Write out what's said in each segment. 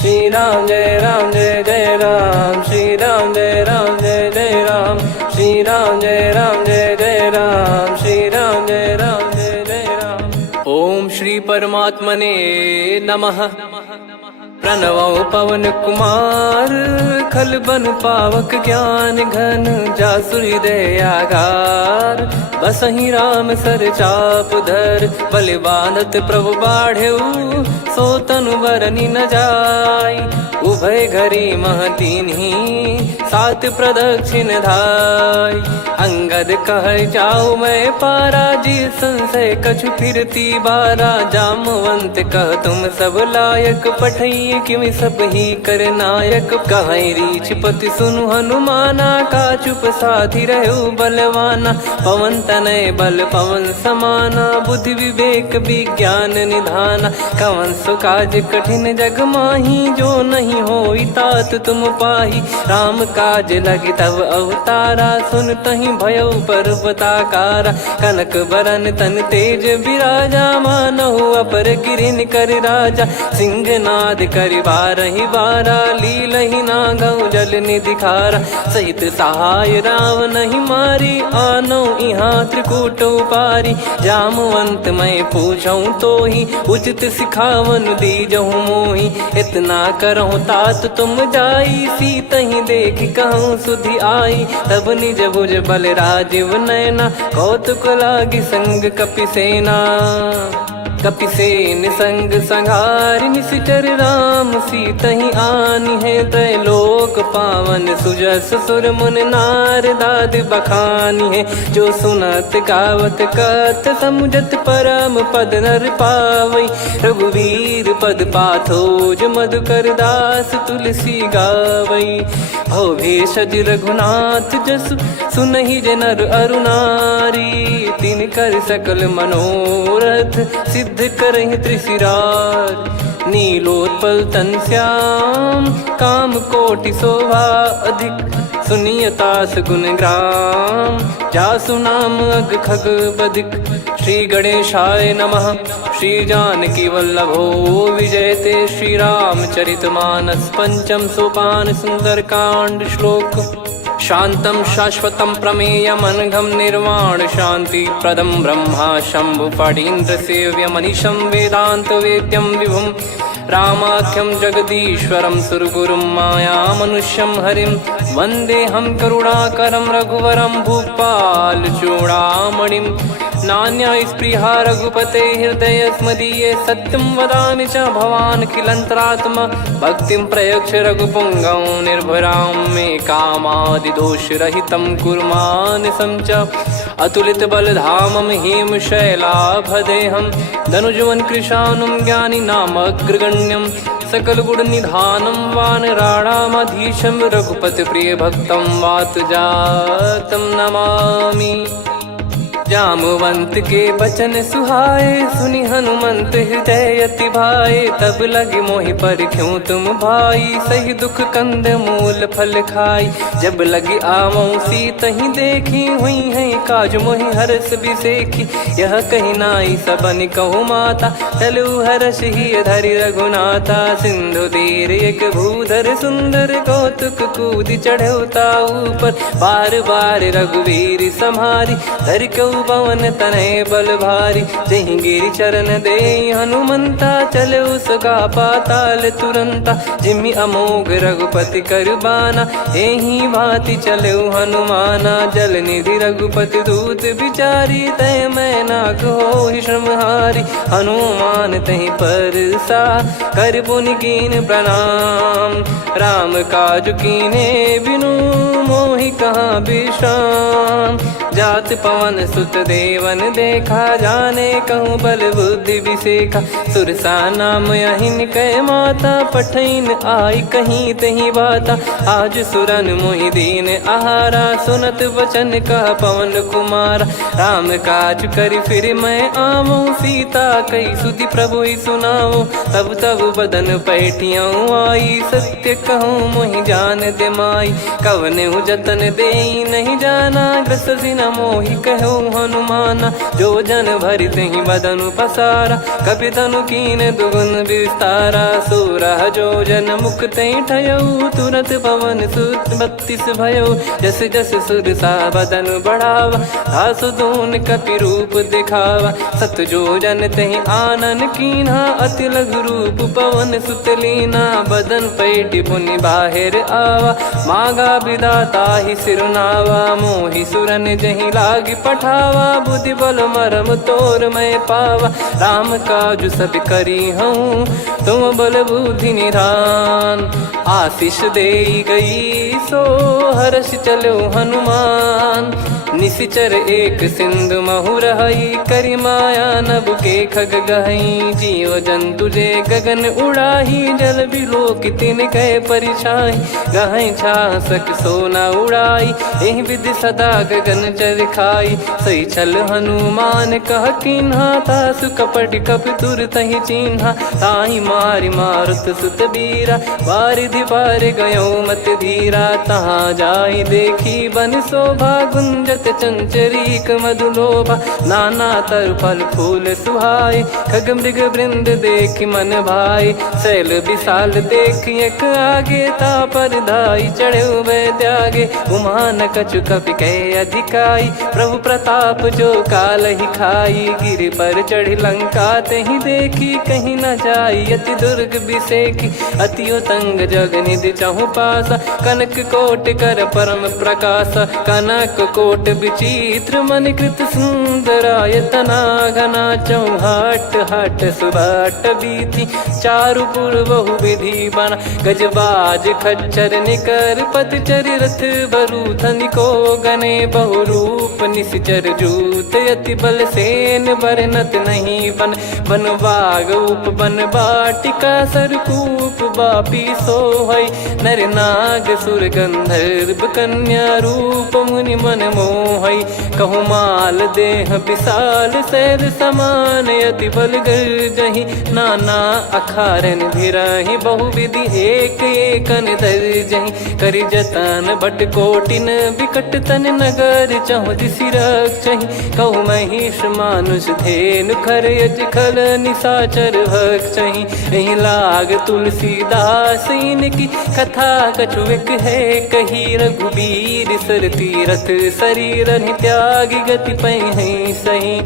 श्री राम जय जय राम, श्री राम जय जय राम, श्री राम जय जय राम, श्री राम जय जय राम। ओम श्री परमात्मने नमः। प्रणवो पवन कुमार, खल बन पावक ज्ञान घन, जासु हृदय आगार। बसहि राम सर चाप धर, बलि बांधत प्रभु बाढ़ेऊ, सो तनु बरनि न जाय। उभय घरी महतीन्ही, सात प्रदक्षिण धाय। अंगद कह जाऊ मैं पारा, जी संशय कछु फिरती बारा। जामवंत कह तुम सब लायक, पठई किमि सब ही कर नायक। कहीं रीछ पति सुनु हनुमाना, का चुप साधि रहु बलवाना। पवन तनय बल पवन समाना, बुद्धि विवेक विज्ञान निधाना। कवन सो काज कठिन जग माही, जो नहीं होई तात तुम पाही। राम काज लगी तब अवतारा, सुन तहि भयउ पर्वताकारा। कनक बरन तन तेज बिराजा, मानहु अपर गिरिन कर राजा। सिंहनाद करि बारहि बारा, लीलहि नागौ जल निधि खारा। सहित सहाय राम नहीं मारी, आनो इहाँ त्रिकूट उपारी। जामवंत मैं पूछऊँ तोहि, उचित सिखावन दीजहु मोहि। इतना करहु तात तुम जाई, सीतहि देख कहूँ सुधि आई। तब निज भुज बल राजीव नयना, कौतुक लागी संग कपिसेना। कपिसेन संग संघारि, निशिचर राम सीतहि आनी है। त्रैलोक पावन सुजस सुर मुन नार, दाद बखानी है। जो सुनत गावत कथ, समुझत परम पद नर पावई। रघुवीर पद पाथोज, मधुकर दास तुलसी गावई। भव भेषज रघुनाथ जसु, सुनहि जे नर अरु नारी। तिन कर सकल मनोरथ, सिद्ध करहि त्रिशिरार। नीलोत्पल तन श्याम, काम कोटि शोभा अधिक। सुनियतास गुण ग्राम, जासु नाम अग खग बदिक। श्री गणेशाय नमः। श्री जानकी वल्लभो विजयते, श्री रामचरित मानस। पंचम सोपान सुंदर कांड श्लोक। शांतं शाश्वतं प्रमेयमनघं, निर्वाण शांति प्रदं ब्रह्मा शंभु फणीन्द्र सेव्यमनिशं। वेदांत वेद्यं विभुं रामाख्यं जगदीश्वरं, सुरगुरुं माया मनुष्यं हरिं। वन्देऽहं करुणाकरं रघुवरं, भूपाल चूडामणिं। नान्या स्पृहा रघुपते हृदय स्मदीये, सत्यं वदामि च भवान् खिलन्तरात्मा। भक्तिं प्रयच्छ रघुपुङ्गं, निर्भरां मे कामादिदोषरहितं कुर्मानिसं च। अतुलित बलधामं हेमशैलाभदेहं, धनुजवन कृशानुं ज्ञानी नामग्रगण्यं। सकल गुण निधानं वानराणामधीशं, रघुपति प्रिय भक्तं वातजातं नमामि। जामवंत के बचन सुहाए, सुनि हनुमंत हृदय अति भाए। तब लगे मोहि पर क्यों तुम भाई, सही दुख कंद मूल फल खाई। जब लगे आवऊं सीतहि देखी, हुई है काज मोहि हरस बिसेखी। यह कही नाई सबन कहु माता, चलु हरष ही धरि रघुनाथा। सिंधु तीर एक भूधर सुंदर, कौतुक कूद चढ़ौता ऊपर। बार बार रघुवीर सम्हारी, धर कऊ पवन तनय बल भारी। जहि गिरि चरण दे हनुमंता, चले उसका पाताल तुरंता। जिमि अमोघ रघुपति कर बाना, एहि भांति चले हनुमाना। जल निधि रघुपति दूत बिचारी, तय मैं नाग होहि श्रमहारी। हनुमान तहि परसा, कर पुनि कीन प्रणाम। राम काज कीने बिनु, मोहि कहाँ विश्राम। जात पवन सुत देवन देखा, जाने कहूँ बल बुद्धि विसेखा। सुरसा नाम अहिन कै माता, पठैन आई कहीं तही बाता। आज सुरन मोहि दीन आहारा, सुनत वचन कह पवन कुमारा। राम काज करि फिर मैं आवऊं, सीता कई सुधि प्रभु ही सुनाओ। तब तब बदन पैठियाँ आई, सत्य कहूँ मोहि जान दे माई। कवने जतन दे नहीं जाना, ग्रसि न मोहि कहो हनुमाना। जो जन भरि तेहि बदनु पसारा, कपि तनु कीन दुगुन विस्तारा। सोरह जो जन मुख तेहि ठयऊ, तुरत पवन सुत 32 भयऊ। जस जस सुरसा बदन बढ़ावा, आसु दून कपि रूप दिखावा। सत जो जन तेहि आनन कीन्हा, अति लघु रूप पवन सुत लीना। बदन पैटि पुनि बाहिर आवा, मागा विधाता ही सिरुनावा। मोहि सुरन जहि लागी पठावा, बुद्धि बल मरम तोर मैं पावा। राम काजु सब करी हूँ, तुम बल बुद्धि निधान। आशीष देई गई सो हर्ष चलो हनुमान। निशिचर एक सिंधु महु रहई, करी माया नभ के खग गहई। जीव जंतु जे गगन उड़ाही, जल बिलोक तिन कह परिछाई। गहई छासक सोना उड़ाई, एहि विधि सदा गगन चर खाई। सही छल हनुमान कह कीन्हा, तासु कपट कप तुर तहि चिन्हा। ताहि मारि मारुत सुत बीरा, वारिधि पार गयो मत धीरा। तहाँ जाई देखी बन शोभा, गुंजत चंचरीक मधुलोभा। नाना तर फल फूल सुहाए, खग मृग वृंद देख मन भाई। शैल विशाल देख एक आगे, तापर धाई चढ़े वै त्यागे। उमान कछु कपि कह अधिकाई, प्रभु प्रताप जो काल ही खाई। गिर पर चढ़ी लंका तेहि देखी, कहीं न जाई अति दुर्ग बिसेकी। अति उतंग जग निधि चहु पासा, कनक कोट कर परम प्रकाश। कनक कोट विचित्र मन कृत सुंदरायतना। घना चौहाट हाट सुबाट बीती, चारु पुर बहु विधि बना। गजबाज खच्चर निकर पतचर, रथ बरु धनिको गने। बहु रूप निशिचर जूत, अति बल सेन बरनत नहीं बन। बन बाग उप बन बाटिका, सरकूप बापी सोहई। नर नाग सुर गंधर्व कन्या, रूप मुनि मन मोहई। कहु माल देह विशाल, शैल समान अति बल गर्जहि। नाना अखारन भिरहि, बहु विधि एक एकन दर्जहि। करि जतन बट कोटिन, बिकट तन नगर चहु दिसि रक्षहि। कहु महिष मानुष धेनु, खर यज खल निशाचर भक्षहि। एहि लाग तुलसीदास इनकी, कथा कछु एक है कही। रघुबीर सर तीरथ शरीर, त्यागी गति पै सही।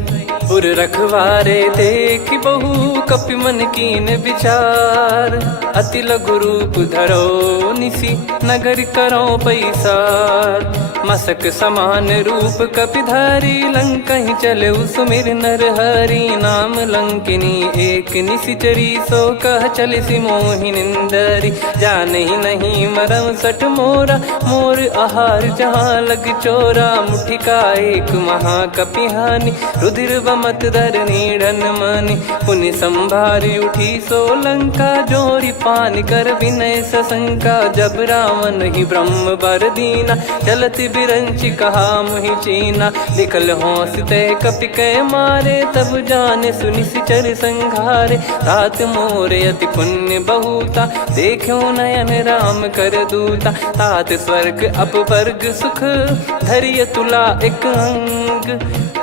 पुर रखवारे देख बहु, कपि मन कीन विचार। अति लघु रूप धरो निसी, नगर करो पैसार। मसक समान रूप कपि धारी, लंकहि चले सुमिर नर हरि। नाम लंकिनी एक निशिचरी, सो कह चलिसि मोहि निंदरी। जानहि नहीं मरम सठ मोरा, मोर आहार जहाँ लग चोरा। मुठिका एक महाकपिहानि, रुधिर बमत धरनी ढन मानि। पुनि संभारी उठी सो लंका, जोरी पान कर विनय सशंका। जब रावण ही ब्रह्म बर दीना, चलत बिरंचि कहा मुहि चीना। लिखल होंस ते कपि कै मारे, तब जाने सुनि सिचर संघारे। तात मोरे अति पुण्य बहुता, देखो नयन राम कर दूता। तात स्वर्ग अपवर्ग सुख, धरिय तुला एक अंग।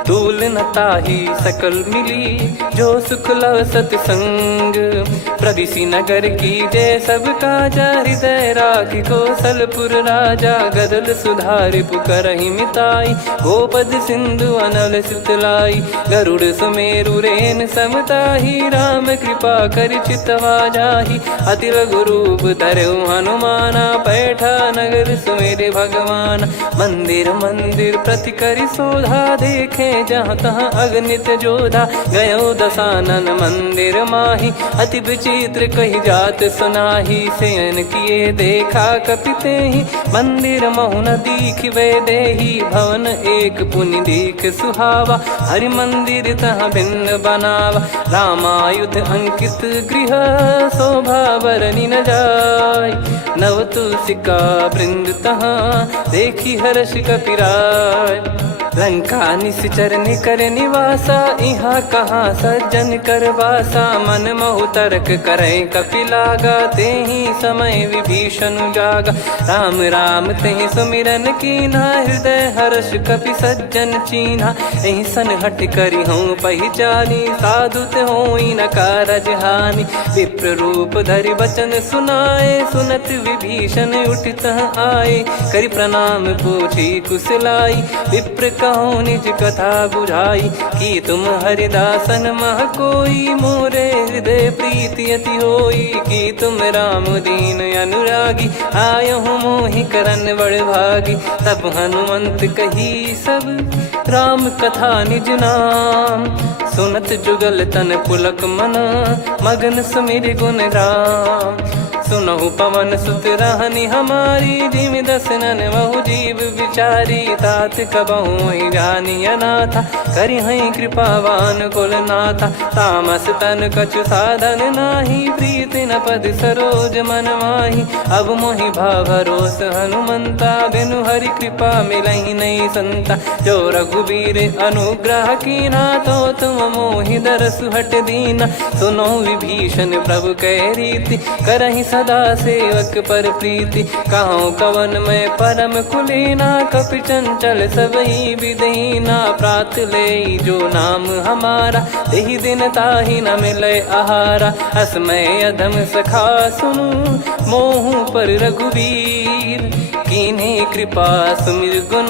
तूल न ताहि सकल मिली, जो सुख लव सतसंग। प्रविशि नगर की जय सब काजा, हृदय राखि कौशलपुर राजा। गदल सुधारि पुकरहि मिताई, गोपद सिंधु अनल सितलाई। गरुड़ सुमेरु रेन समताहि, राम कृपा करि चितवा जाहि। अति लघु रूप धरऊ हनुमाना, पैठा नगर सुमेरे भगवान। मंदिर मंदिर प्रति करि शोधा, देखे जहाँ तहाँ अगणित जोधा। गयो दशानन मंदिर माही, अति विचित्र कही जात सुनाही। शयन किए देखा कपि तेहि, मंदिर महु न दीख वे देही। भवन एक पुनि दीख सुहावा, हरि मंदिर तहाँ भिन्न बनावा। रामायुध अंकित गृह, शोभा बरनि न जाय। नव तुलसी का वृंद तहाँ, देखी हर्ष कपिराय। लंका निश्चर निकर निवासा, इहाँ कहाँ सज्जन कर वासा। मन महु तर्क करे कपिलागा, तेहि समय विभीषण जागा। राम राम तेहि सुमिरन कीन्हा, हृदय हर्ष कपि सज्जन चीन्हा। एहि सन हट करि हूँ पहिचानी, साधु ते होई न कारज हानि। विप्र रूप धरि वचन सुनाए, सुनत विभीषण उठित आए। करि प्रणाम पूछी कुशलाई, विप्र कहो निज कथा बुझाई। कि तुम हरिदासन मह कोई, मोरे हृदय प्रीति अति होई। कि तुम राम दीन अनुरागी, आयहु मोहि करन बड़ भागी। तब हनुमंत कही सब राम कथा निज नाम, सुनत जुगल तन पुलक मना, मगन सुमिर गुण राम। सुनहु पवन सुत रहनी हमारी, जिमि दसनन महु जीव विचारी। तात कबहु ही जानी अनाथा, करि हई कृपावान कुल नाथा। तामस तन कछु साधन नाही, प्रीति न पद सरोज मन माही। अब मोहि भाव भरोस हनुमंता, बिनु हरि कृपा मिलहि नहीं संता। जो रघुबीर अनुग्रह कीन्हा, तो तुम मोहि दरसु हट दीना। सुनो विभीषण प्रभु कह रीति, करहि सदा सेवक पर प्रीति। कहूँ कवन में परम कुलीना, कपि चंचल सबही विदहीना। प्रात ले जो नाम हमारा, तेहि दिन ताहि न मिले आहारा। असमय अधम सखा सुनु, मोहु पर रघुवीर। कीन्ही कृपा सुमिर गुण,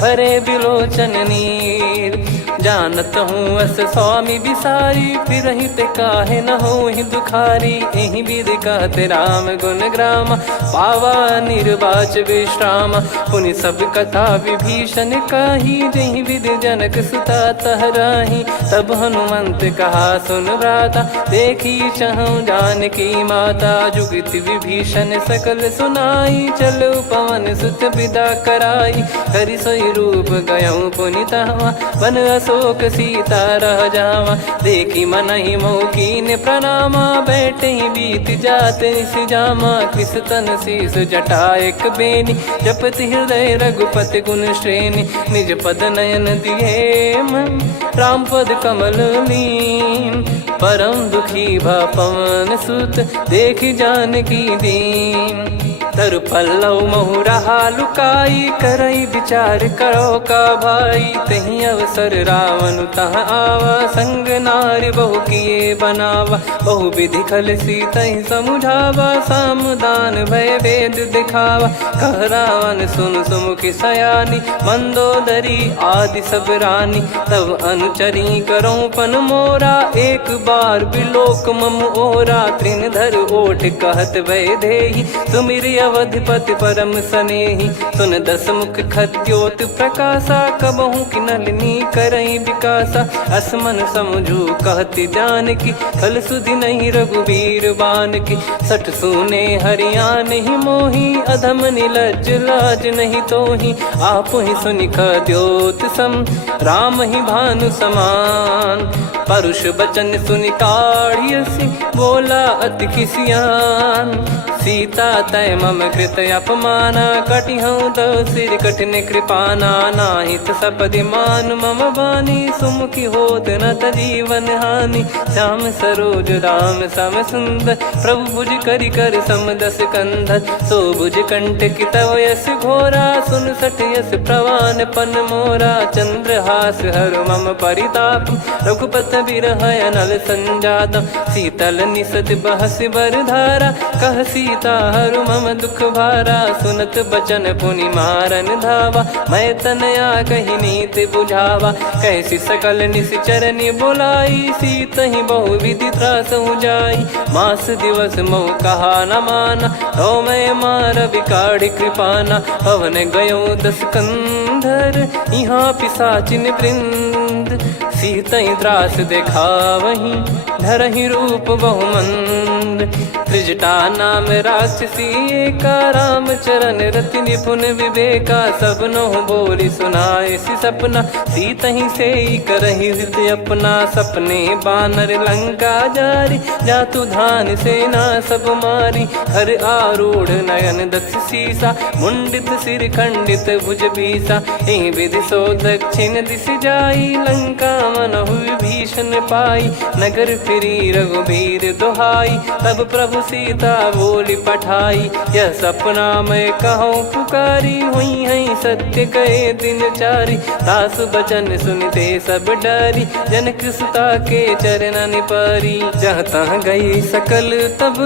भरे बिलोचन नीर। जानत हूँ अस स्वामी बिसारी, फिरहि ते काहे न होहि दुखारी। एहि विधि कहते राम गुण ग्राम, पावा निर्वाच विश्राम। पुनि सब कथा विभीषण काही, जहि विधि जनक सुता तहराही। तब हनुमंत कहा सुन भ्राता, देखी चहु जानकी माता। जुगति विभीषण सकल सुनाई, चलो पवन सुत विदा कराई। करि सोई रूप गयऊँ पुनि तहवा, वन अशोक सीता रह जावा। देखी मनहि मोह कीन्ह प्रणामा, बैठे ही बीत जात निस जामा। कृस तन शीस जटा एक बेनी, जपति हृदय रघुपति गुण श्रेणी। निज पद नयन दिए मन, राम पद कमल लीन। परम दुखी भा पवन सुत, देखि जानकी दीन। तरु पल्लव महु रहा लुकाई, करई विचार करो का भाई। तहि अवसर रावण तह आवा, संग नारी बहु किए बनावा। बहु विधि खल सीतहि समुझावा, सामदान भय वेद दिखावा। कह रावण सुन सुमुखि सयानी, मंदोदरी आदि सब रानी। तब अनुचरी करो पन मोरा, एक बार बिलोक मम ओरा। तृण धर ओठ कहत भय देहि, सुमिर अवधिपति परम सनेहि। सुन दस मुख खद्योत प्रकाशा, कबहु कि नलिनी करई विकासा। असमन समझू कहति जानकी, खल सुधि नहीं रघुवीर बानकी। सठ सुने हरियाण ही मोही, अधम निलज्ज लाज नहीं तोही। आप ही सुनि खद्योत सम, राम ही भानु समान। परुष बचन सुनि काढ़ियसि, बोला अति किसियान। सीता तय मम कृत अपमाना, कटिहऊँ तव सिर कठिन कृपाना। नाहित सपदि मान मम बानी, सुमुखी होत न जीवन हानि। श्याम सरोज राम सम सुंदर, प्रभु भुज करि कर सम दस कंधर। सो भुज कंठ की तव यस घोरा, सुन सठ यस प्रवान पन मोरा। चंद्रहास हर मम परिताप, रघुपत बिरह अनल संजातम। शीतल निसत बहस बर धारा, कह सीता हरु मम दुख भारा। सुनत बचन पुनि मारन धावा, मैं तनया कहि नीति बुझावा। कैसी सकल निश्चरनि बुलाई, सीतहि बहु विधि त्रासहु जाई। मास दिवस मोह कहा न माना, तो मैं मार बिकाढ़ि कृपाना। पवन गयो दस कंधर, यहाँ पिशाचिन वृंद। मंद, सीतई त्रास देखावहीं धरहि रूप बहुमंद। त्रिजटा नाम राक्षसी एका, राम चरण रति निपुण विवेका। सबनो बोली सुनाए सि सपना, सीतहि से करहि हृद अपना। सपने बानर लंका जारी, जातु धान सेना सब मारी। हर आरूढ़ नयन दक्ष सीसा, मुंडित सिर खंडित भुज बीसा। एहि विधि सो दक्षिण दिश जाई, लंका मनहु विभीषण पाई। नगर फिरी रघुबीर दुहाई, तब प्रभु सीता बोली पठाई। यह सपना मैं कहूँ पुकारी, हुई है सत्य कहे दिन चारी। दास बचन सुनते सब डरी, जनक सुता के चरण परी। जहाँ तहाँ गई सकल तब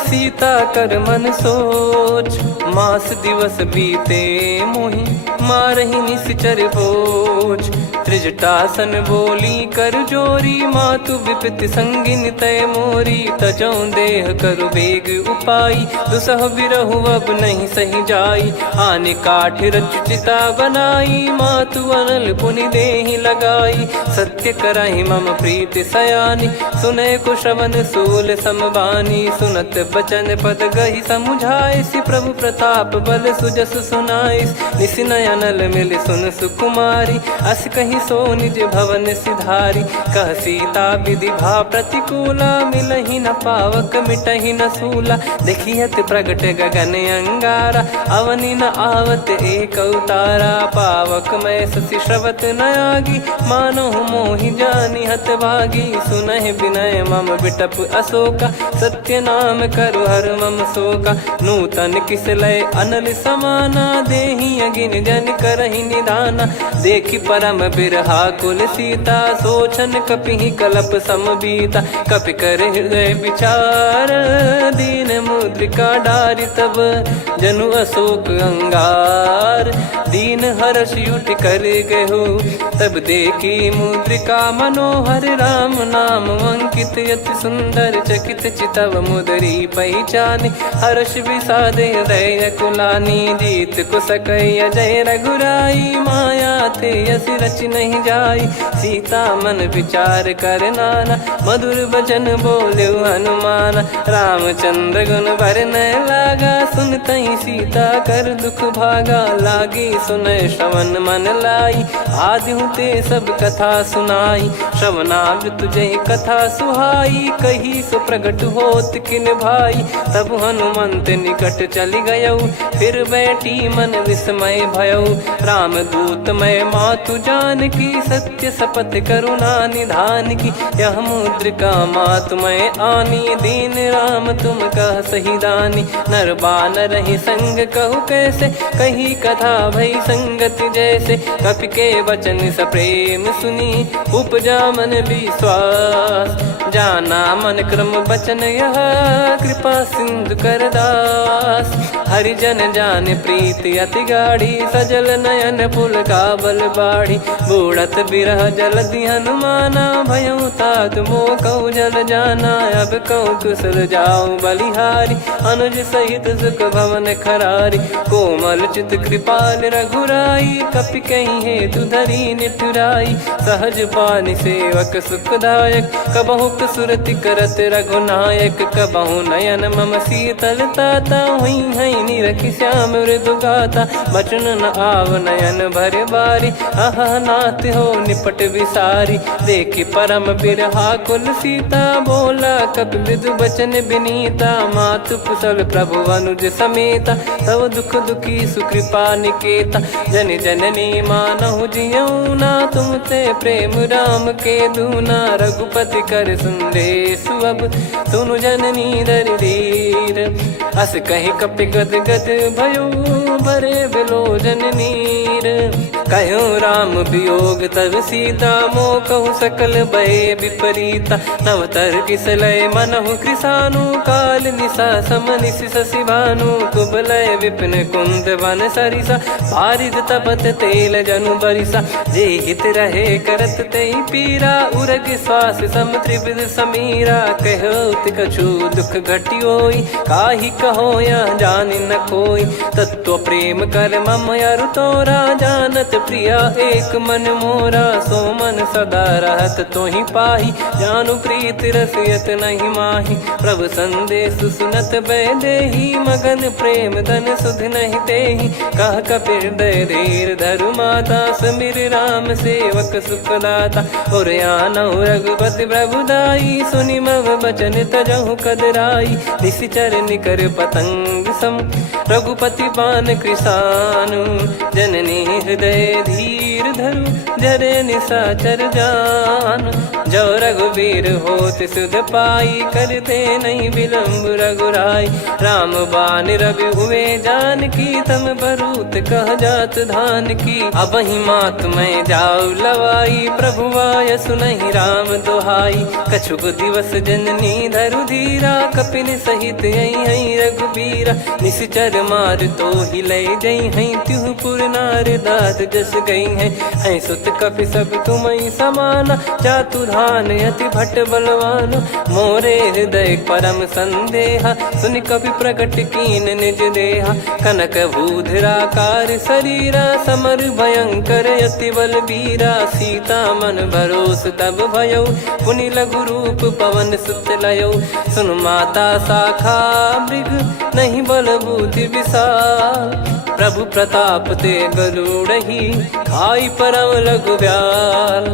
सीता कर मन सोच। मास दिवस बीते मोहि मारहि निश्चर बोझ। त्रिजटासन बोली कर जोरी, मातु विपत्ति संगिन तय मोरी। तजौ देह करु बेग उपाई, दुसह बिरहु अब नहीं सही जाई। आने काठ रचिता बनाई, मातु अनल पुनि देहि लगाई। सत्य करहि मम प्रीति सयानी, सुनय को श्रवण सूल समबानी। सुनत बचन पद गहि समुझाए, सि प्रभु प्रताप बल सुजस सुनाइस। निस नयनल मिल सुन सुकुमारी, अस कहि सो निज भवन सिधारी। कह सीता विधि भा प्रतिकूला, मिलहि न पावक मिटहि न सूला। देखियत प्रगट गगन अंगारा, अवनि न आवत एक अवतारा। पावक मैं शशि श्रवत न आगी, मानो मोहि जानि हत भागी। सुनहि विनय मम बिटप अशोका, सत्य नाम करु हर मम शोका। नूतन किस लय अनल समाना, देहि अगिन जन करहि निदाना। देखि परम बिरहा कुल सीता, सोचन कपिहि कलप समबीता। कपि कर हृदय विचार, दीन मुद्रिका डारि तब जनु अशोक अंगार। दीन हर्ष उठ कर गहु, तब देखी मुद्रिका मनोहर। राम नाम अंकित अति सुंदर, चकित चितव मुदरी पहचान। हर्ष विषाद हृदय कुलानी, जीत को सकय जय रघुराई। माया थे यस रच नहीं जाई, सीता मन विचार कर नाना। मधुर बचन बोले हनुमान, रामचंद्र गुण बरनै लागा। सुनतहि सीता कर दुख भागा, लागी सुनय श्रवण मन लाई। आदि ते सब कथा सुनाई, श्रवणामृत जय कथा सुहाई। कही सो प्रगट होत किन भाई, तब हनुमंत निकट चली गयौ। फिर बैठी मन विस्मय भयौ, राम दूत मैं मातु जानकी। सत्य शपथ करुणा निधान की, यह मुद्रिका मातु मैं आनी। दीन राम तुम कह सही दानी, नर बानर ही संग कहु कैसे। कही कथा भई संगति जैसे, कपि के वचन सप्रेम सुनी। उपजा मन विश्वास, जाना मन क्रम बचन यह। कृपा सिंधु कर दास, हरिजन जान प्रीति अति गाढ़ी। सजल नयन पुल का बल बाढ़ी, बूढ़त बिरह जल दी हनुमाना। भयउ तात मोह कहु जल जाना, अब कहु कुशल जाऊं बलिहारी। अनुज सहित सुख भवन खरारी, कोमल चित कृपाल रघुराई। कपि कहीं हेतु धरी निठुराई, सहज पानि सेवक सुखदायक। कबहु सुरति करत रघुनायक, कबहु नयन मम शीतल ताता। हुई है निरखि श्याम मृदु गाता, बचन न आव नयन भर बारी। आहा नाथ हो निपट विसारी, देखि परम बिरहा कुल सीता। बोला कपि मृदु बचन बिनीता, मातु कुशल प्रभु अनुज समेता। तव दुख दुखी सुकृपा निकेता, जन जननी मानहु जियऊ ना। तुम ते प्रेम राम के दूना, रघुपति कर संदेश अब सुनु जननी दर धीर। अस कहि कपि गद गद भयो, भरे बिलोचन नीर। कहो राम वियोग तब सीता, मोह कहु सकल भय विपरीता। नवतर किसलय मनहु कृसानु, काल निशा समनिशि शशि भानु। कुबलय विपिन कुंद वन सरिसा, पारिद तपत तेल जनु बरिसा। जे हित रहे करत तेहि पीरा, उरग श्वास सम त्रिविध समीरा। कहो कछु दुख घटियोई, काहि कहो या जान न कोई। तत्व प्रेम कर मम अरु तोरा, जानत प्रिया एक मन मोरा। सो मन सदा रहत तो ही पाही, जानु प्रीत रसियत नहीं माही। प्रभु संदेश सुनत बैदेही, मगन प्रेम धन सुध नहीं तेही। कह कपिर दय धीर धरु माता, समिर राम सेवक सुखदाता। और आनौ रघुपति प्रभुदाई, सुनि मव बचन तजहु कदराई। निशिचर निकर पतंग सम, रघुपति पान कृसानु। जननी हृदय धीर धरु, जरे निशाचर जान। जो रघुवीर होत सुध पाई, करते नहीं विलम्ब रघुराई। राम बान रवि हुए जानकी, तम बरूत कह जात धान की। अब ही मात मैं जाऊ लवाई, प्रभु आय सुनहि राम दोहाई। कछुक दिवस जननी धरु धीरा, कपिन सहित यही रघुबीरा। निशिचर मार तो ही ले जई हैं, त्युह पुर नार दाद जस गई हैं। सुत कपि सब तुमहि समाना, जातु धान अति भट बलवान। मोरे हृदय परम संदेहा, सुनि कपि प्रकट कीन निज देहा। कनक भूधराकार शरीरा, समर भयंकर अति बलबीरा। सीता मन भरोस तब भयउ, पुनि लघु रूप पवन सुत लयउ। सुन माता शाखा मृग, नहीं बल बुद्धि विशाल। प्रभु प्रताप ते गरुड़ही, खाई परम लघु ब्याल।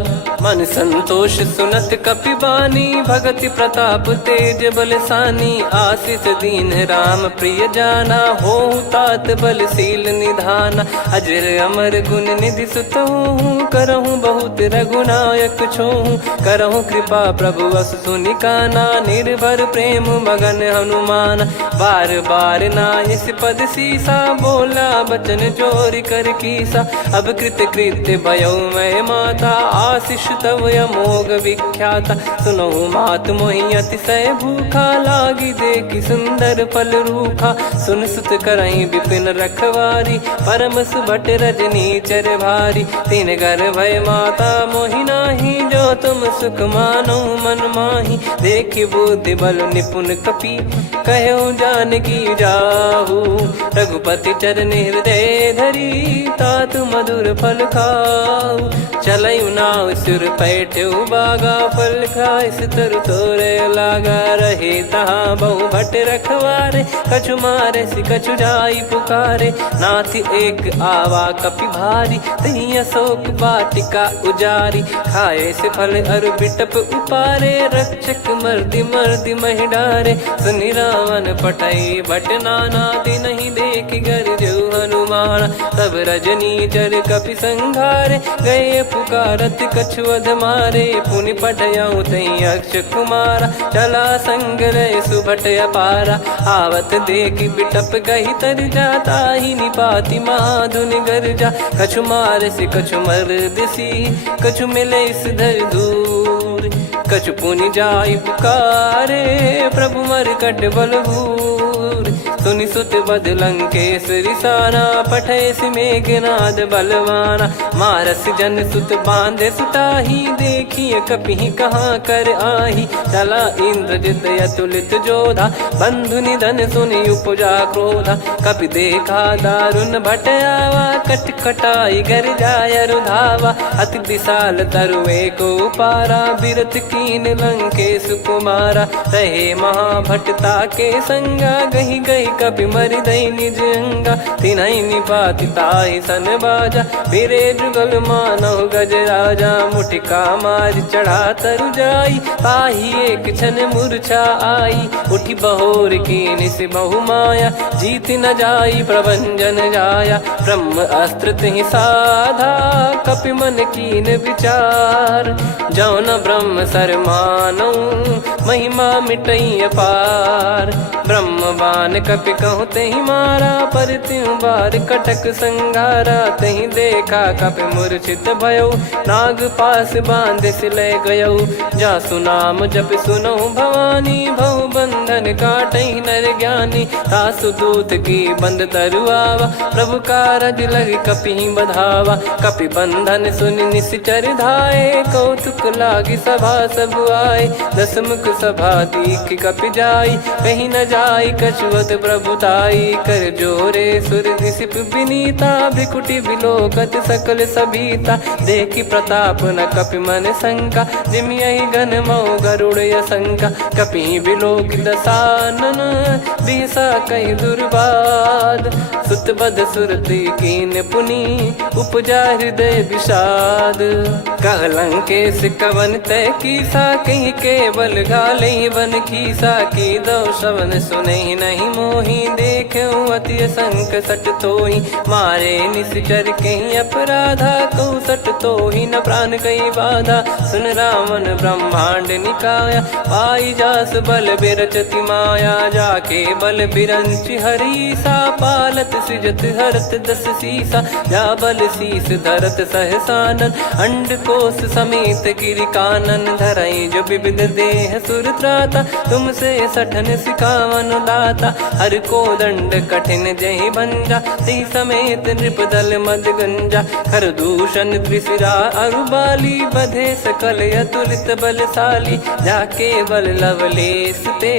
मन संतोष सुनत कपि बानी, भगति प्रताप तेज बलसानी। आशीष दीन राम प्रिय जाना, होहु तात बलशील निधाना। अजर अमर गुण निधि सुतहु, करहु बहुत रघुनायक छोहु। करहु कृपा प्रभु अस सुनि काना, निर्भर प्रेम मगन हनुमान। बार बार नायस पद सीसा, बोला बचन चोरी कर कीसा। अब कृत कृत्य भयउ मैं माता, आशीष तव अमोघ विख्याता। सुनहु मात मोहि अतिशय भूखा, लागी देखि सुंदर फल रूखा। सुन सुत करहि विपिन रखवारी, परम सुभट रजनी चर भारी। तीन घर भय माता मोहि नाही, जो तुम सुख मानो मन माही। देखि बुद्धि बल निपुण कपि, कहु जानकी जाहु। रघुपति चरण हृदय धरी, तात मधुर फल खाऊ। चलयु नाव सुर पैठ्यु बागा, फल खाइस तरु तोरे लागा। रहे तहाँ बहु भट रखवारे, कछु मारे सि कछु जाई पुकारे। नाथ एक आवा कपि भारी, तही अशोक वाटिका उजारी। खाए से फल अरु बिटप उपारे, रक्षक मर्दि मर्दि महि डारे। सुनि रावण पटई भट नाना, तिनहि देखि गरजउ हनुमान। तब रजनी चर कपि संघारे, गए पुकारत कछु अध मारे। पुनि पठयउ तई अक्ष कुमारा, चला संग रहे सुभट अपारा। आवत देखि बिटप गही तर जाता, ही निपाति महाधुनि गर्जा। कछु मार से कछु मर्दिसी, कछु मिले इस धर दूर। कछु पुनि जाई पुकारे, प्रभु मरकट बलभूर। सुनि सुत बद लंकेश्वरी साना, पठय मेघनाद बलवाना। मारस जन सुत बांधे सुताही, देखिए कपि कहाँ कर आही। चला इंद्रजित अतुलित जोधा, बंधु निधन सुनि उपजा क्रोधा। कपि देखा दारुण भट आवा, कट कटाई गर जाय रुधावा। अति विशाल तरुए को पारा, बिरत कीन लंकेश कुमारा। रहे महाभटता के संगा, गही गही कपि मरि दई निज अंगा। तिन्हि निपाति ताहि सन बाजा, फिरे जुगल मानव गज राजा। मुटिका मार चढ़ा तरु जाई, ताहि एक क्षण मूर्छा आई। उठि बहोर कीन से बहु माया, जीत न जाई प्रभंजन जाया। ब्रह्म अस्त्र तिहि साधा, कपि मन कीन विचार। जौ न ब्रह्म सर मानौ, महिमा मिटई अपार। ब्रह्म बान कपि कहु तहि मारा, पर त्यों बार कटक संगारा। तहि देखा कपि मूर्छित भयउ, नाग पास बांध सिले गयउ। जासु नाम जप सुनहु भवानी, भव बंधन काटहि नर ज्ञानी। तासु दूत की बंद तरुआवा, प्रभु कारज लग कपि बधावा। कपि बंधन सुनि निश्चर धाये, कौतुक लागी सभा सब आए। दस मुख सभा दीख कपि जाई, कहीं न जाई कछुवत प्रभुताई। कर जोरे सुर दिसिप विनीता, भ्रिकुटि बिलोकत सकल सबीता। देखि प्रताप न कपि मन शंका, जिमियहि गन मऊ गरुड़ असंका। कपि बिलोक दसानन, बिहसा कहि दुर्वाद। सुत बध सुरति कीन पुनि, उपजा हृदय विषाद। कहलंकेश कवन तय कीसा, कहीं केवल गाले बन खीसा। की दो श्रवण सुने नहीं मोही, देखे अति संक सट तोही। मारे निश्चर कहीं अपराधा, कहूँ सट तोही न प्राण कहीं बाधा। सुन रावण ब्रह्मांड निकाया, पाई जास बल बिरचति माया। जाके बल बिरंच हरीसा, पालत सृजत हरत दस सीसा। जा बल शीस धरत सहसानन, अंड कोश समेत गिरि कानन। धरई जो विविध देह सुर त्राता, तुमसे सठन सिखावन दाता। हर को दंड कठिन जहि भंजा, ती समेत नृप दल मद गंजा। खर दूषण त्रिशिरा अरुबाली, बधे सकल अतुलित बलशाली। जाके बल लवलेश ते,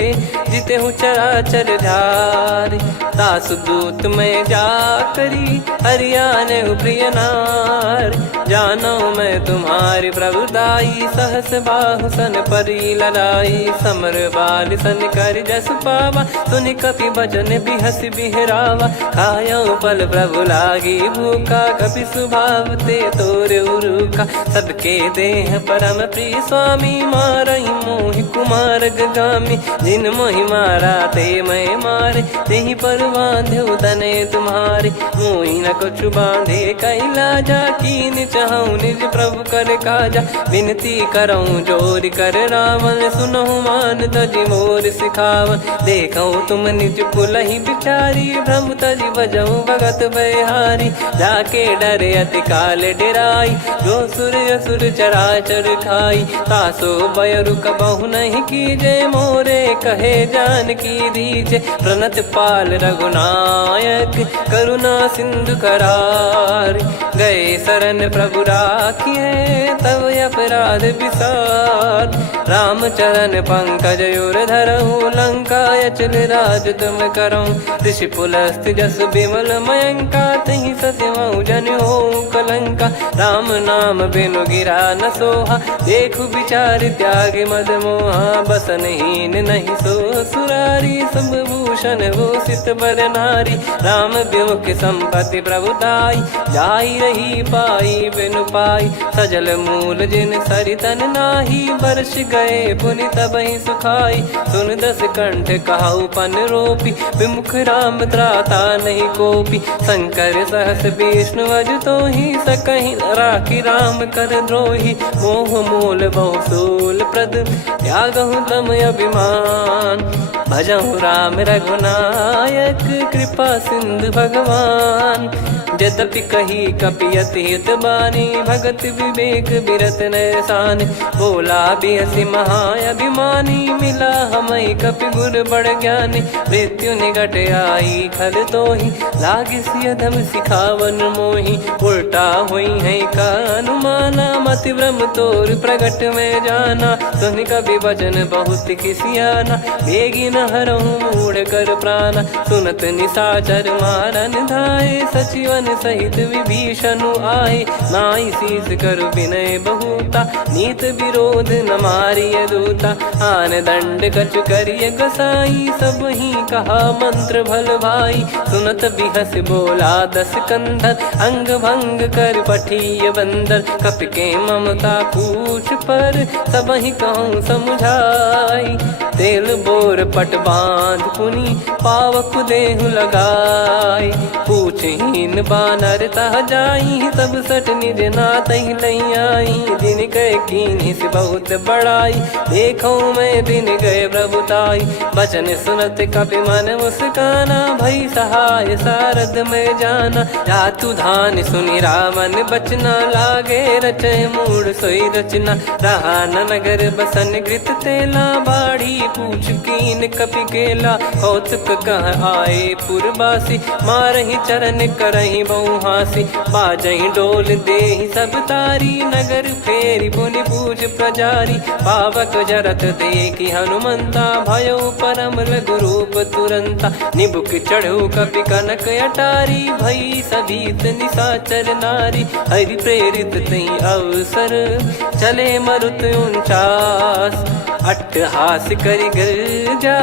जिते हूँ चराचर धारी। दास दूत में जा करी, हरियाने प्रिय नार। जानो मैं तुम्हारी प्रभुताई, सहस बाहु सन परी लड़ाई। समर बाल सन कर जस पावा, सुनि कपि भजन बिहस बिहरावा। खायो पल प्रभु लागी भूखा, कपि स्वभाव ते तोर उरुखा। सबके देह परम प्रिय स्वामी, मारई मोहि कुमार गगामी। जिन मोहि मारा ते मैं मारे, तेहि पर बांधो तने तुम्हारे। मोहि न कुछ बांधे कैलाजा, कीन चाहूँ निज प्रभु कर काजा। विनती करऊँ जोर कर रावण, सुनहु मान तजि मोर सिखावन। देखऊँ तुम निज पुलहि बिचारी, भ्रम तजि बजऊँ भगत बहारी। जाके डरे अति काल डेराई, जो सुर असुर चराचर खाई। तासो बयरु कबहु नहीं कीजे, मोरे कहे जान की दीजे। प्रणत पाल रघुनायक, करुणा सिंधु करार। गए शरण प्रभु राखिए, तब अपराध विसार। राम चरण पंकज उर धरऊँ, लंका अचल राज तुम करऊँ। ऋषि पुलस्त जस विमल मयंका, तहि सत्यमऊ जन हो कलंका। राम नाम बिनु गिरा न सोहा, देखु विचार त्याग मद मोहा। बसनहीन नहीं सो सुरारी, सब भूषण भूषित बर नारी। राम विमुख संपत्ति प्रभुताई, जाई रही पाई बिनु पाई। सजल मूल जिन सरितन नाही, वर्ष गए पुनि तबहि सुखाई। सुन दस कंठ कहाऊ पन रोपी, विमुख राम त्राता नहीं कोपी। शंकर सहस विष्णु अज तोहि, सकहि न राखी राम कर द्रोही। मोह मूल बहु सूल प्रद, त्यागहु तम अभिमान। भजहु राम रघुनायक, कृपा सिंधु भगवान। यद्यपि कही कपियति हित बानी, भगत विवेक बिरत नैसान। बोला बिहसि महाअभिमानी, मिला हमई कपि गुर बड़ ज्ञानी। मृत्यु निकट आई खल तोहि, लागिसि अधम सिखावन मोहि। उल्टा हुई है का अनुमाना, मति भ्रम तोर प्रगट में जाना। सुन कवि वचन बहुत खिसियाना, बेगी न हरहु मूढ़ कर प्राणा। सुनत निशाचर मारन धाये, सचिवन सहित विभीषणु आए। नाई शीस कर विनय बहुता, नीत विरोध न मारिय दूता। आन दंड कछु करिय गसाई, सब ही कहा मंत्र भल भाई। सुनत बिहस बोला दस कंधर, अंग भंग कर पठिय बंदर। कपि के ममता पूछ पर, सब ही कहूँ समुझाई। तेल बोर पट बांध पुनि, पावक देहु लगाई। पूछहीन बानर तह जाई, सब सट निज नातहि लई आई। दिन गए कीन्ही से बहुत बड़ाई, देखो मैं दिन गए प्रभुताई। बचन सुनत कपि मन मुस्काना, भई सहाय सारद में जाना। जातु धान सुनि रावण बचना, लागे रचय मूढ़ सोई रचना। रहा न नगर बसन घृत तेला, बाढ़ी पूछ कीन कपि केला कौतुक कह आए पुरबासी मारही चरण करही बहु हासी बाजही डोल देहि सब तारी नगर फेरी पुनि पूज प्रजारी पावक जरत देखी हनुमंता भयो परम लघु रूप तुरंता निबुक चढ़ू कपि कनक अटारी भई सभीत निशाचर नारी हरि प्रेरित तई अवसर चले मरुत 49 अट्टहास करि गिरजा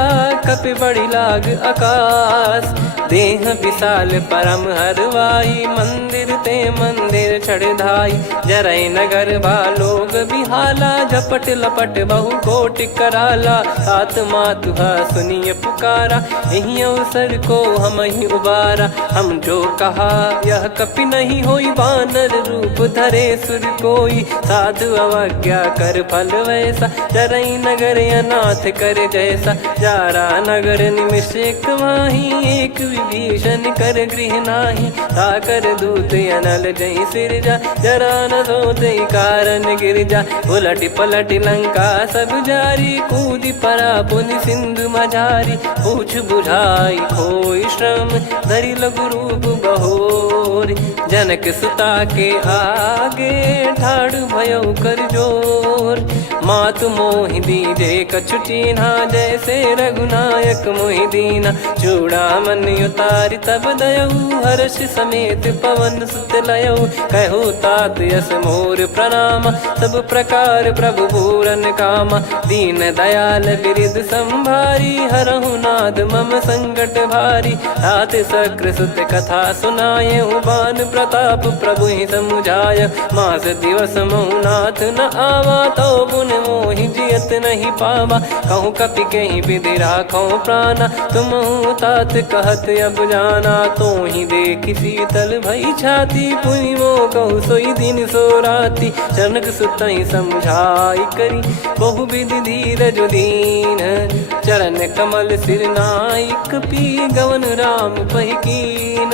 कपि बड़ी लाग आकाश देह विशाल परम हरवाई मंदिर ते मंदिर चढ़ाई जरई नगर बालोग बिहाला झपट लपट बहु कोट कराला सात मातुहा सुनिय पुकारा यही अवसर को हम ही उबारा हम जो कहा यह कपि नहीं होई बानर रूप धरे सुर कोई साधु अवज्ञा कर फल वैसा जरई नगर अनाथ कर जैसा जारा नगर निमिष एक माही एक विभीषण कर गृह नाही ताकर दूत अनल जय सिरजा जरा न सोते कारण गिरजा उलट पलट लंका सब जारी कूदी परा पुनि सिंधु मझारी पूछ बुझाई खोई श्रम धरि लघु रूप बहोरी जनक सुता के आगे ठाड़ भयो कर जोर मातु मोहि दीजे कछु चीन्हा जैसे रघुनायक मोहि दीना चूड़ामन उतारि तब दयऊ हर्ष समेत पवन सुत लयऊ कहु तात यस मोर प्रणाम सब प्रकार प्रभु पूरन कामा दीन दयाल बिरिद संभारी हरहु नाद मम संकट भारी तात सक्र सुत कथा सुनाये बान प्रताप प्रभु ही समुझाय मास दिवस महु नाथ न आवा तो पुन मोहि जियत नहीं पावा कहूँ कपि कहीं विधि राखो प्राणा तुम तात कहत अब जाना तो ही देख शीतल भई छाती पुनि मो कहु सोई दिन सो राती जनक सुतई समझाई करी बहु विधि धीरज दीन चरण कमल सिर नाइक पी गवन राम पहिकीन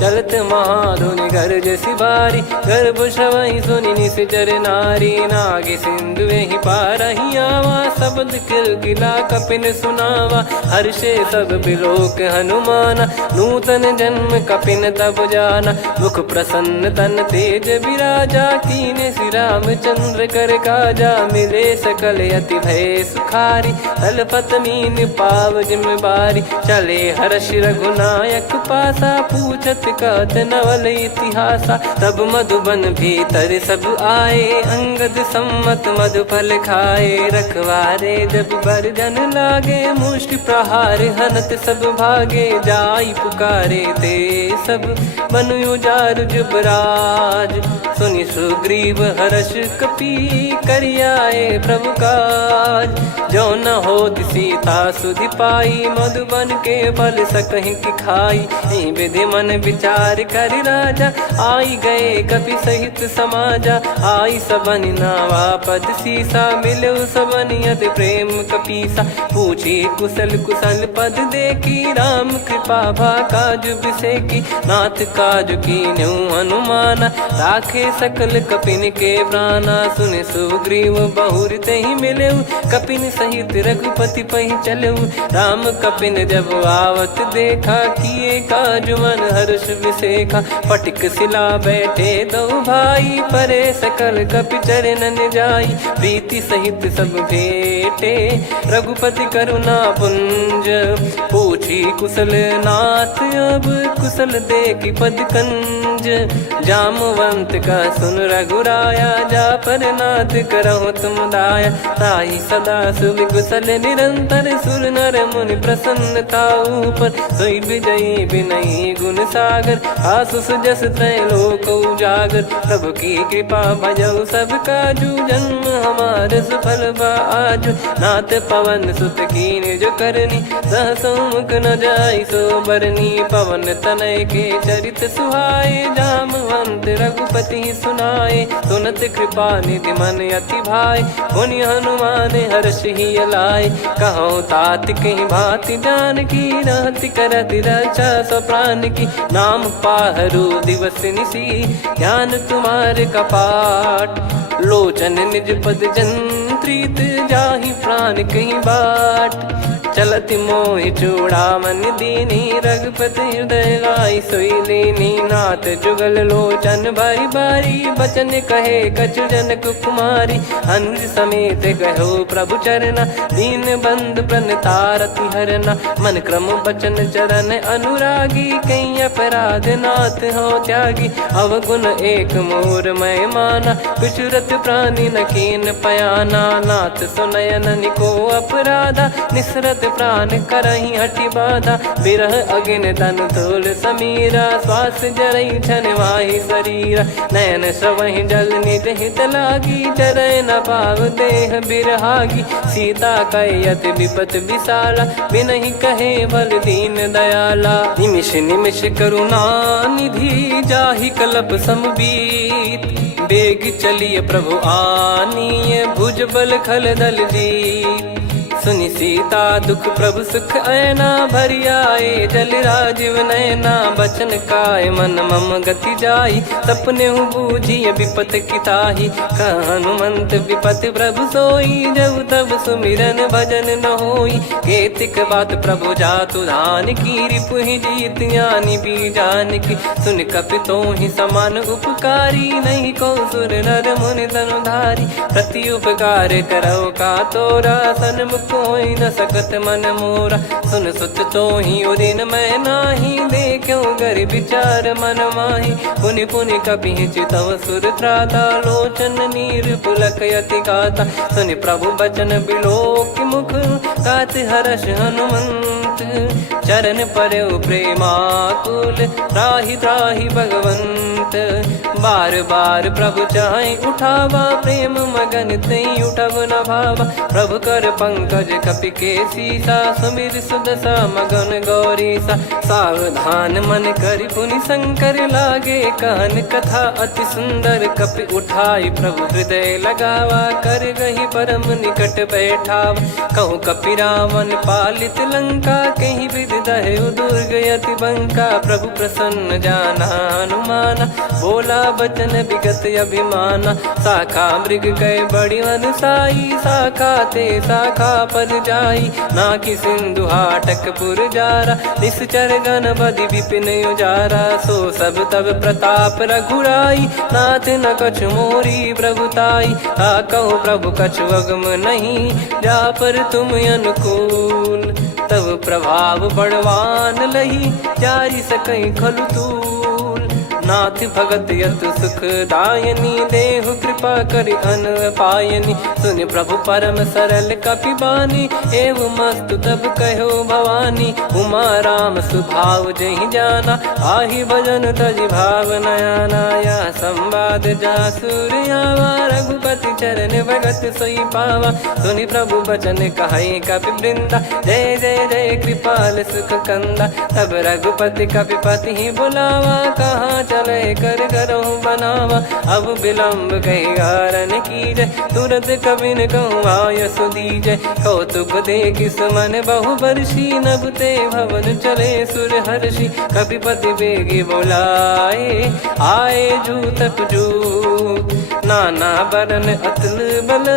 चलत महाधुनि गर्ज सिबारी गर्भ श्रवहि सुनि निश्चर नारी नागे सिंधु ही पारही आवा शब्द किलकिला कपिन सुनावा हर्षे सब बिलोक हनुमाना नूतन जन्म कपिन तब जाना मुख प्रसन्न तन तेज विराजा कीने श्री रामचंद्र कर काजा मिले सकल अति भय सुखारी तलपत मीन पाव जिम्मेवारी चले हर्ष रघुनायक पासा पूछत कहत नवल इतिहासा तब मधुबन भीतर सब आए अंगद सम्मत मधुफल खाए रखवारे जब बरजन लागे मुष्टि प्रहार हनत सब भागे जाई पुकारे ते सब मनु उजार जुबराज सुनि सुग्रीव हर्ष कपि करियाए प्रभु काज जो न हो सीता सुधि पाई मधुबन के फल सकहि की खाई विधि मन विचार कर राजा आई गए कपि सहित समाजा आई सबन नावा पद सीसा मिलो सबनियत प्रेम कपीसा पूछी कुशल कुशल पद देखी राम कृपा भा काज बिसेकी नाथ काज की न्यू हनुमाना राखे सकल कपिन के प्राणा सुन सुग्रीव बहुर ते ही मिले कपिन सहित रघुपति पहि चले राम कपिन जब आवत देखा किए काज मन हर्ष विसेखा पटिक सिला बैठे दो भाई परे सकल कपि चरणन जाई प्रीति सहित सब भेटे रघुपति करुणा पुंज पूछी कुशल नाथ अब कुशल देखी पद कंज जामवंत का सुन रघुराया जा पर नाथ करहु तुम दाया ताई सदा सुभि कुशल निरंतर सुर नर मुनि प्रसन्नता ऊपर सोई विजयी विनयी गुण सागर आसु सुजस त्रैलोक उजागर प्रभु की कृपा भजऊ सब काजू जन्म हमार सफल बाजू नाथ पवन सुत कीन जो करनी सहसो मुख न जाई सो बरनी पवन तनय के चरित सुहाए जामवंत रघुपति सुनाए सुनत कृपा निधि मन अति भाई पुनि हनुमान हर्ष ही लाए कहो तात कहीं भांति जान की रहति करति रक्षा सो प्राण की नाम पाहरू दिवस निसी ध्यान तुम्हारे कपाट लोचन निज पद जन प्रीत जाहि प्राण कहीं बाट। चलत मोहि चूड़ामन दीनी रघुपति हृदय लाई सोई लीनी। नाथ जुगल लोचन बारी बारी बचन कहे कछु जनक कुमारी। हंस समेत गहो प्रभु चरना दीन बंद प्रणतारति हरना। मन क्रम बचन चरण अनुरागी कहीं अपराध नाथ हो त्यागी। अवगुण एक मोर मैं माना विचुरत प्राणी न कीन पयाना। नाथ सुनयन निको अपराधा निसरत प्राण करही हटि बाधा। बिरह अगिन तन तोल समीरा श्वास जरई छन वाहि शरीरा। नयन सवहि जल निज हित लागी चरय न पाव देह बिरहागी। सीता कयत विपत विशाला बिनहि कहे बल दीन दयाला। निमिष निमिष करुणा निधि जाहि कलप समबीत। बेग चलिए प्रभु आनीय भुज बल खल दल जीत। सुनि सीता दुख प्रभु सुख ऐना भरि आए जल राजीव नैना। बचन काय मन मम गति जाई सपने बूझी विपत किताही। हनुमंत विपत प्रभु सोई जब तब सुमिरन भजन न होई। केतिक बात प्रभु जातु धान की रिपुहि जीत ज्ञानी बीजान की। सुन कपितो ही समान उपकारी नहीं को सुर नर मुनि तनुधारी। प्रति उपकार करो का तोरा सन्मुख कोई न सकत मन मोरा। सुन सुत तो ही उदिन मैं नाही देखो गर विचार मन माही। पुनि पुनि कपि चितव सुर त्राता लोचन नीर पुलक यति गाता। सुनि प्रभु बचन बिलोक मुख गात हर्ष हनुमंत। चरण परयो प्रेमाकुल त्राहि त्राहि भगवंत। बार बार प्रभु चाहि उठावा प्रेम मगन तई उठब न भावा। प्रभु कर पंकज कपि के सीसा सुमिर सुदशा मगन गौरीसा। सावधान मन करि पुनि शंकर लागे कहन कथा अति सुंदर। कपि उठाई प्रभु हृदय लगावा कर गही परम निकट बैठावा। कहूँ कपि रावण पालित लंका कहीं विधि दहु दुर्ग यति बंका। प्रभु प्रसन्न जाना हनुमाना बोला बचन विगत अभिमाना। शाखा मृग गए बड़ी अनुसाई शाखा ते शाखा पर जाई। ना कि सिंधु हाटक पुर जारा निश्चर गण बदि विपिन उजारा। सो सब तब प्रताप रघुराई नाथ न कछु मोरी प्रभुताई। कहूँ प्रभु कछु अगम नहीं जा पर तुम अनुकूल। तब प्रभाव बड़वान लही जारी सकई खलु तूल। नाथ भगत यत सुख दायनी देहु कृपा करि अन पायनी। सुन प्रभु परम सरल कपि बानी एवं मस्तु तब कहो भवानी। उमा राम सुभाव जहि जाना आहि भजन तजि भाव नयाना। या संवाद जासुर आवा रघुपति चरण भगत सोई पावा। सुनि प्रभु बचन कहै कपि वृंदा जय जय जय कृपाल सुख कंदा। तब रघुपति कपि पति बुलावा कहाँ चले कर करहु बनावा। अब विलम्ब कही कारण कीजय तुरत कबिन कहूँ आयस दीजय। कौतुक देख सुमन बहु बरसी नभ ते भवन चले सुर हर्षि। कपिपति बेगी बोलाए आए जूतक जूत। नाना बरन अतुल बल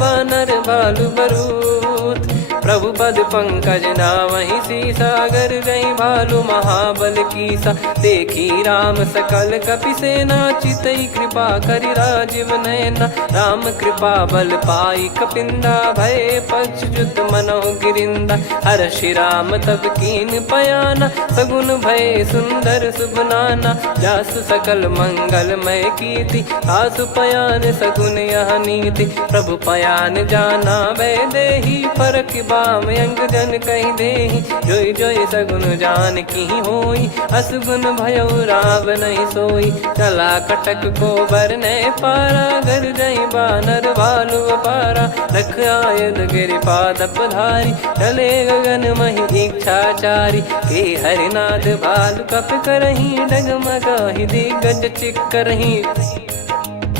बानर बालु बरूत। प्रभु पद पंकज नावहि सीसागर गई भालु महाबल कीसा। देखी राम सकल कपि सेना चितई कृपा करि राजीव नयना। राम कृपा बल पाई कपिंदा भय पक्ष जुत मनो गिरिंदा। हर्षि राम तब कीन पयाना सगुन भय सुंदर शुभ नाना। जासु सकल मंगलमय कीर्ति आसु पयान सगुन यह नीति। प्रभु पयान जाना वै देहि फरक बाम अंग जन कहीं देहि। जोई जोई सगुन जान की होई असगुन भयो राव नहीं सोई। चला कटक को बरने पारा घर जई बानर भालु पारा। रख आयद गिरि पाद पधारी चले गगन मही इच्छाचारी। के हरिनाथ भालु कप करही डगमगाहि दिग्गज चिक्करही।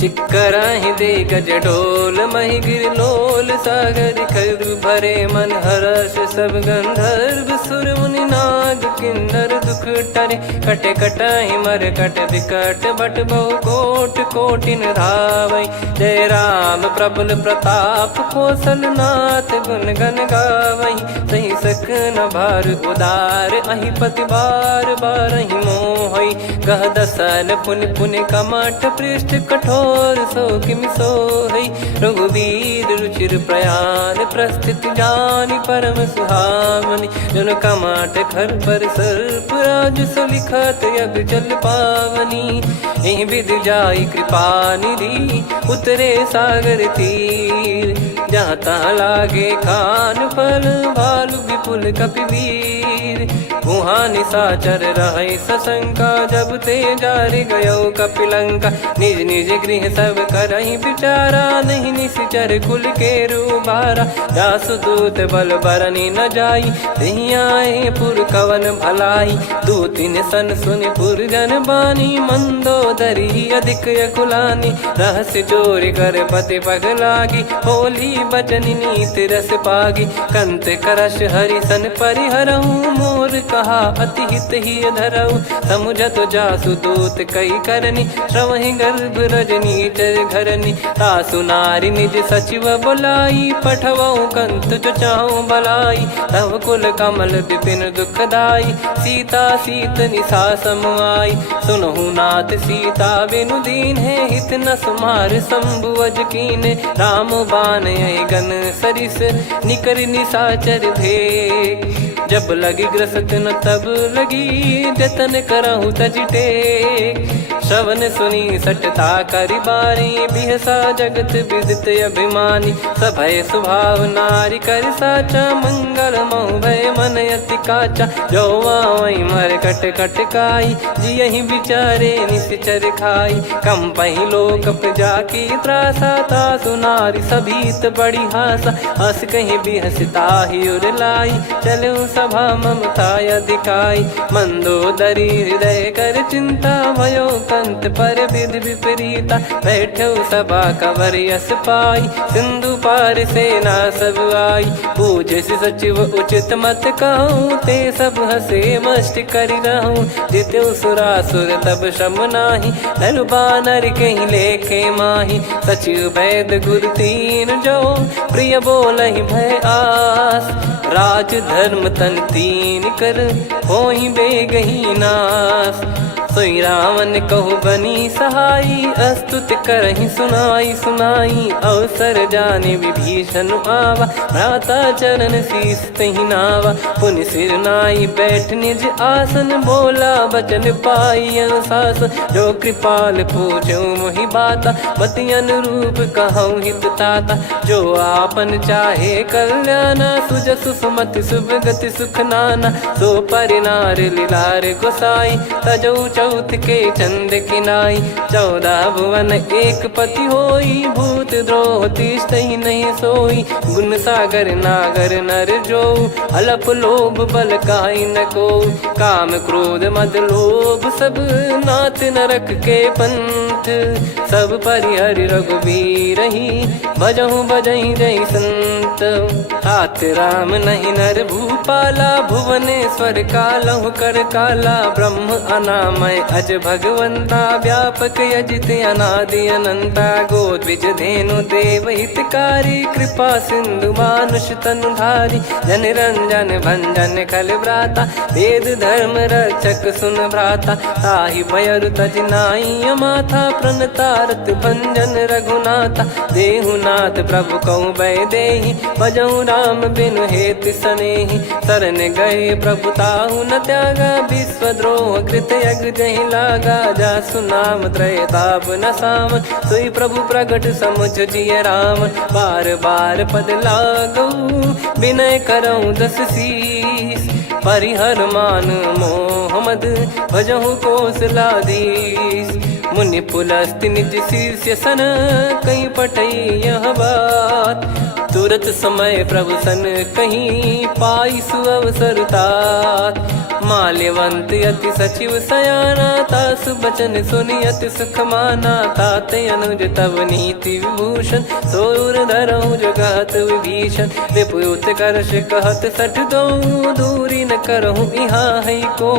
चिक्कराहि दे गज डोल महि गिर लोल सागर खर भरे मन हर्ष सब गंधर्व सुर मुनि नार। नाग किन्नर दुख टरे, कटे कटहि मर कट विकट बट बहु कोट कोटिन धावै। जय राम प्रबल प्रताप कौशलनाथ गुण गण गावै। सही सकन भार उदार अहि पति बार बारहि मोहै। गह दसन पुन पुन कमठ पृष्ठ कठोर सो किमि सोहै। रघुवीर रुचिर प्रयाण प्रस्थित जानि परम सुहावनि। जन कमठ खर पर सर्प राज सलिखत यग जल पावनी। एहि विधि जाई कृपा निधि उतरे सागर तीर। जहाँ तहाँ लागे खान फल भालु विपुल कपिवीर। वहाँ निशाचर रहै सशंका जब ते जारि गयो कपिलंका। निज निज गृह सब करहि विचारा नहीं निश्चर कुल के रूबारा। जासु दूत बल बरनि न जाई तेहि आए पुर कवन भलाई। दूतिन सन सुनि पुर जन बानी मंदोदरी अधिक यकुलानी। रहस्य चोरी कर पति पगलागी होली बचन नीति रस पागी। कंत करश हरिसन परिहरहु मोर कहा अति हित ही धरऊ। समुझत जासु दूत कई करनी श्रवहि गर्भ रजनी चर घरनी। तासु नारी निज सचिव बुलाई पठवऊ कंत जो चाहूं बलाई। तव कुल कमल विपिन दुखदाई सीता सीत निशा समाई। सुनहु नाथ सीता बिनु दीन है हित न सुमार शंभु अज कीने। राम बाण गन सरिस निकर निशाचर भेग। जब लगी ग्रसत न तब लगी जतन करहु तज टेक। श्रवण सुनी सटता करि बारी बिहसा जगत विदित अभिमानी। सभय स्वभाव नारी कर साचा मंगल मऊ भय मन अति काचा। जो आवै मर कट कट काई जियहि विचारे निश्चर खाई। कम पहि लोक जाकी त्रासा तासु नारी सभीत बड़ी हासा। हस कहीं बिहसता ही उर लाई चलऊ सभा ममता अधिकाई। मंदोदरी हृदय कर चिंता भयो कंत पर विधि विपरीता। बैठो सभा कवर यस पाई सिंधु पार सेना सब आई। पूज्य सचिव उचित मत कहूँ ते सब हसे मष्ट करि रहूँ। जित्यु सुरासुर तब श्रम नाही नर बानर कहीं लेखे माही। सचिव वैद गुरु तीन जो प्रिय बोलहि भय आस। राज धर्म तन तीन कर होई बेगही नास। सोई रावण कहु बनी सहाई अस्तुत करहि सुनाई सुनाई। अवसर जाने विभीषण आवा भ्राता चरण शीस तहि नावा। पुनि सिर नाई बैठ निज आसन बोला बचन पाई अनुशासन। जो कृपाल पूछो मोहि बाता मति अनुरूप कहूँ हित ताता। जो आपन चाहे कल्याणा सुजसु सुमति सुभगति सुख नाना। सो परिनार लीलार गोसाई तजौ चौथ के चंद किनाई। 14 भुवन एक पति होई भूत द्रोह तिष्ठहि नहीं सोई। गुण सागर नागर नर जो अलप लोभ बल काई न को। काम क्रोध मद लोभ सब नाथ नरक के पंथ। सब परिहरि रघुबीर ही भजहु भजहि जय संत। तात राम नहीं नर भूपाला भुवनेश्वर कालहु कर काला। ब्रह्म अनामय अज भगवंता व्यापक यजित अनादि अनंता। गोद्विज धेनु देव हितकारी कृपा सिंधु मानुष तनुधारी। जन रंजन भंजन खल भ्राता वेद धर्म रक्षक सुन भ्राता। ताहि भयरु तज नाई माथा प्रणतारत भंजन रघुनाथा। देहुनाथ प्रभु कहु भय देहि भजहु राम बिनु हेतु सनेहि। शरण गए प्रभु ताहु न त्यागा विश्वद्रोह कृत यज्ञ जहि लागा। जासु नाम त्रय ताप न सावन सोई प्रभु प्रगट समुझ जिय राम। बार बार पद लागऊ विनय करऊँ 10 शीस। परिहर मान मोह मद भजहु कौशलाधीश। मुनि पुलस्त्य निज शिष्य सन कहीं पठई यह बात। तुरत समय प्रभु सन कहीं पाई सुअवसर तात। माल्यवंत अति सचिव सयाना तासु बचन सुनि अति सुख माना। ताते अनुज तव नीति विभूषण सोर धरऊ जगत विभीषण। विपुत करश कहत सठ दो दूरी न करहु यहाँ है को।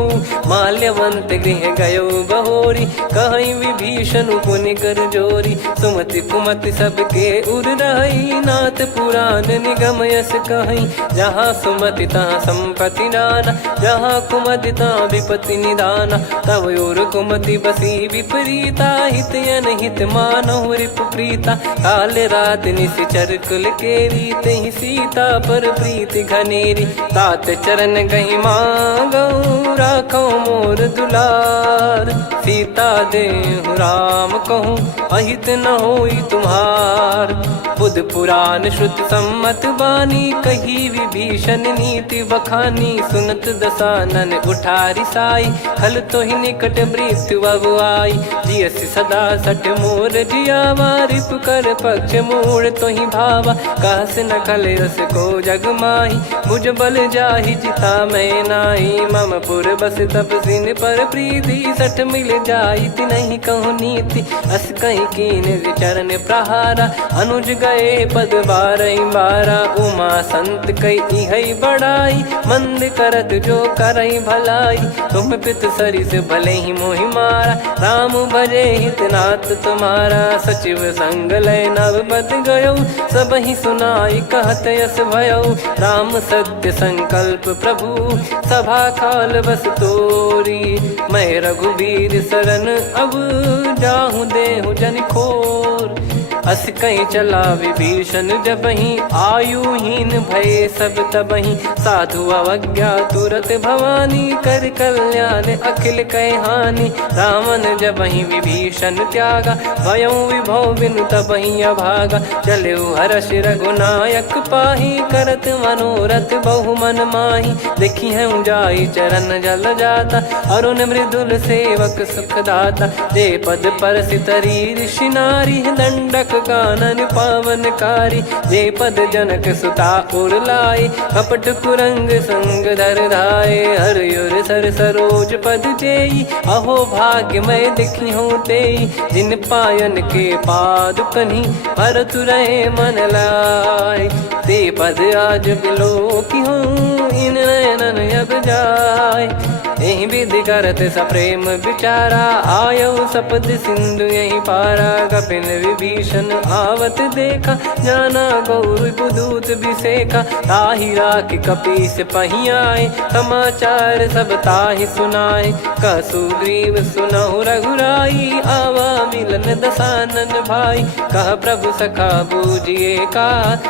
माल्यवंत गृह गयो बहोरी, कहीं विभीषण पुनि कर जोरी। सुमति कुमति सबके उर रही, नाथ पुराण निगम यस कहीं। जहाँ सुमति तहाँ संपत्ति नाना, जहाँ कुमति तहाँ विपत्ति निदाना। तब और कुमति बसी विपरीता, हित अनहित मानहु रिपु प्रीता। काल रात निश्चर कुल केरी, तहि सीता पर प्रीति घनेरी। तात चरण गही मांगऊ, राखो मोर दुलार। सीता देहु राम कहूँ, अहित न होई तुम्हार। बुध पुराण श्रुत सम्मत बानी, कही विभीषण नीति बखानी। सुनत दसानन उठारी साई, खल तो ही निकट मृत्यु अब आई। जियसि सदा सठ मोर जियावा, रिप कर पक्ष मूड़ तो ही भावा। कहस न खल रस को जग माही, मुझ बल जाहि जिता मैं नाई। मम पुर बस तपसिन पर प्रीति, सठ मिल जाई नहीं कहूँ नीति। अस कहीं कीन चरण प्रहारा, अनुज गए पद बारई बारा। उमा संत कई है बड़ाई, मंद करत जो करई भलाई। तुम पित सरिस भले ही मोहि मारा, राम भजे हित नाथ तुम्हारा। सचिव संग लय नव बद गयो, सब ही सुनाई कहत यस भयो। राम सत्य संकल्प प्रभु, सभा काल बस तोरी। मैं रघुबीर शरण अब, जाहूँ देहु जन खोर। अस कहीं चला विभीषण जबहि, आयुहीन भय सब तबहि। साधु अवज्ञा तुरत भवानी, कर कल्याण अखिल कह हानि। रावण जबहि विभीषण त्यागा, भयउ विभव बिनु तबहि अभागा। चलऊ हर्ष रघुनायक पाही, करत मनोरथ बहु मन माही। देखी है जाई चरण जल जाता, अरुण मृदुल सेवक सुखदाता। जे पद पर सितरी ऋषि नारी, दंडक कानन पावनकारी। जे पद जनक सुता उर लाए, कपट कुरंग संग धर धाये। हरियुर सर सरोज पद जेई, अहो भाग्य मैं दिखी हूँ तेई। जिन पायन के पाद कन्ही, भरत रहे मन लाए। ते पद आज बिलो की हूँ, इन नयनन अब जाय। यही विधि करत सप्रेम विचारा, आयऊ सपद सिंधु यही पारा। कपिन विभीषण आवत देखा, जाना गौर बुदूत बिसेखा। ताहि राख कपीस पही आए, समाचार सब ताहि सुनाए। कह सुग्रीव सुनहु रघुराई, आवा मिलन दसानन भाई। कह प्रभु सखा बूझिए का,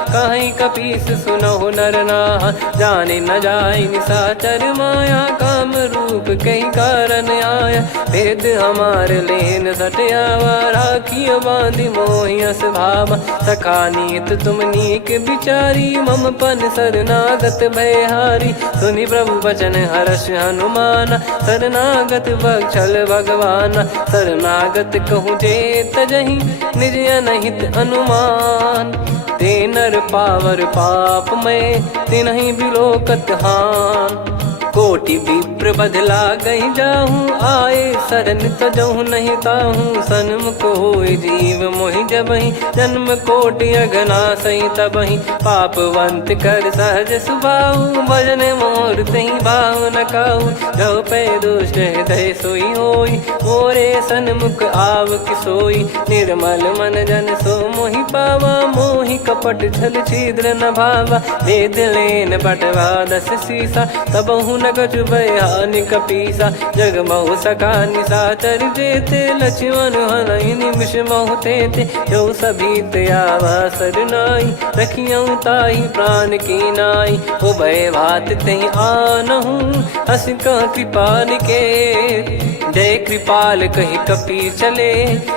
कहीं कपीस सुनहु नर नाहा। जाने न जाय निशाचर माया, काम रूप कई कारण आया। भेद हमार लेन सटयावा, राखियो बांधि मोहियस भावा। सखा नीत तुम नीक बिचारी, मम पन शरणागत भयहारी। सुनि प्रभु वचन हर्ष हनुमाना, शरणागत बक्षल भगवाना। शरणागत कहूँ जे तजहि, निज अनहित अनुमान। ते नर पावर पाप में, तिन्हि बिलोकत हान। कोटि विप्र बदला गई जाहूँ, आए शरण तजहु नहीं ताहूँ। सन्मुख होय जीव मोहि जबहि, जन्म कोटि अगना सही तबहि। पापवंत कर सहज सुभाऊ, भजन मोर तहि भाव न काहू। जो पै दुष्ट हृदय सोई होई, मोरे सन्मुख आव किसोई। निर्मल मन जन सो मोहि पावा, मोहि कपट छल छिद्र न भावा। वेद लेन बटवा दस सीसा, तबहु न कछु भयानि कपीसा। जग महु सखा निशाचर जेते, लक्ष्मण हनहि निमिष महु तेते। जो सभी त्यावा सरनाई, रखियऊ ताहि प्राण की नाई। उभय भात तहि आनहु, हस कह कृपाल के। जय कृपाल कहि कपी चले,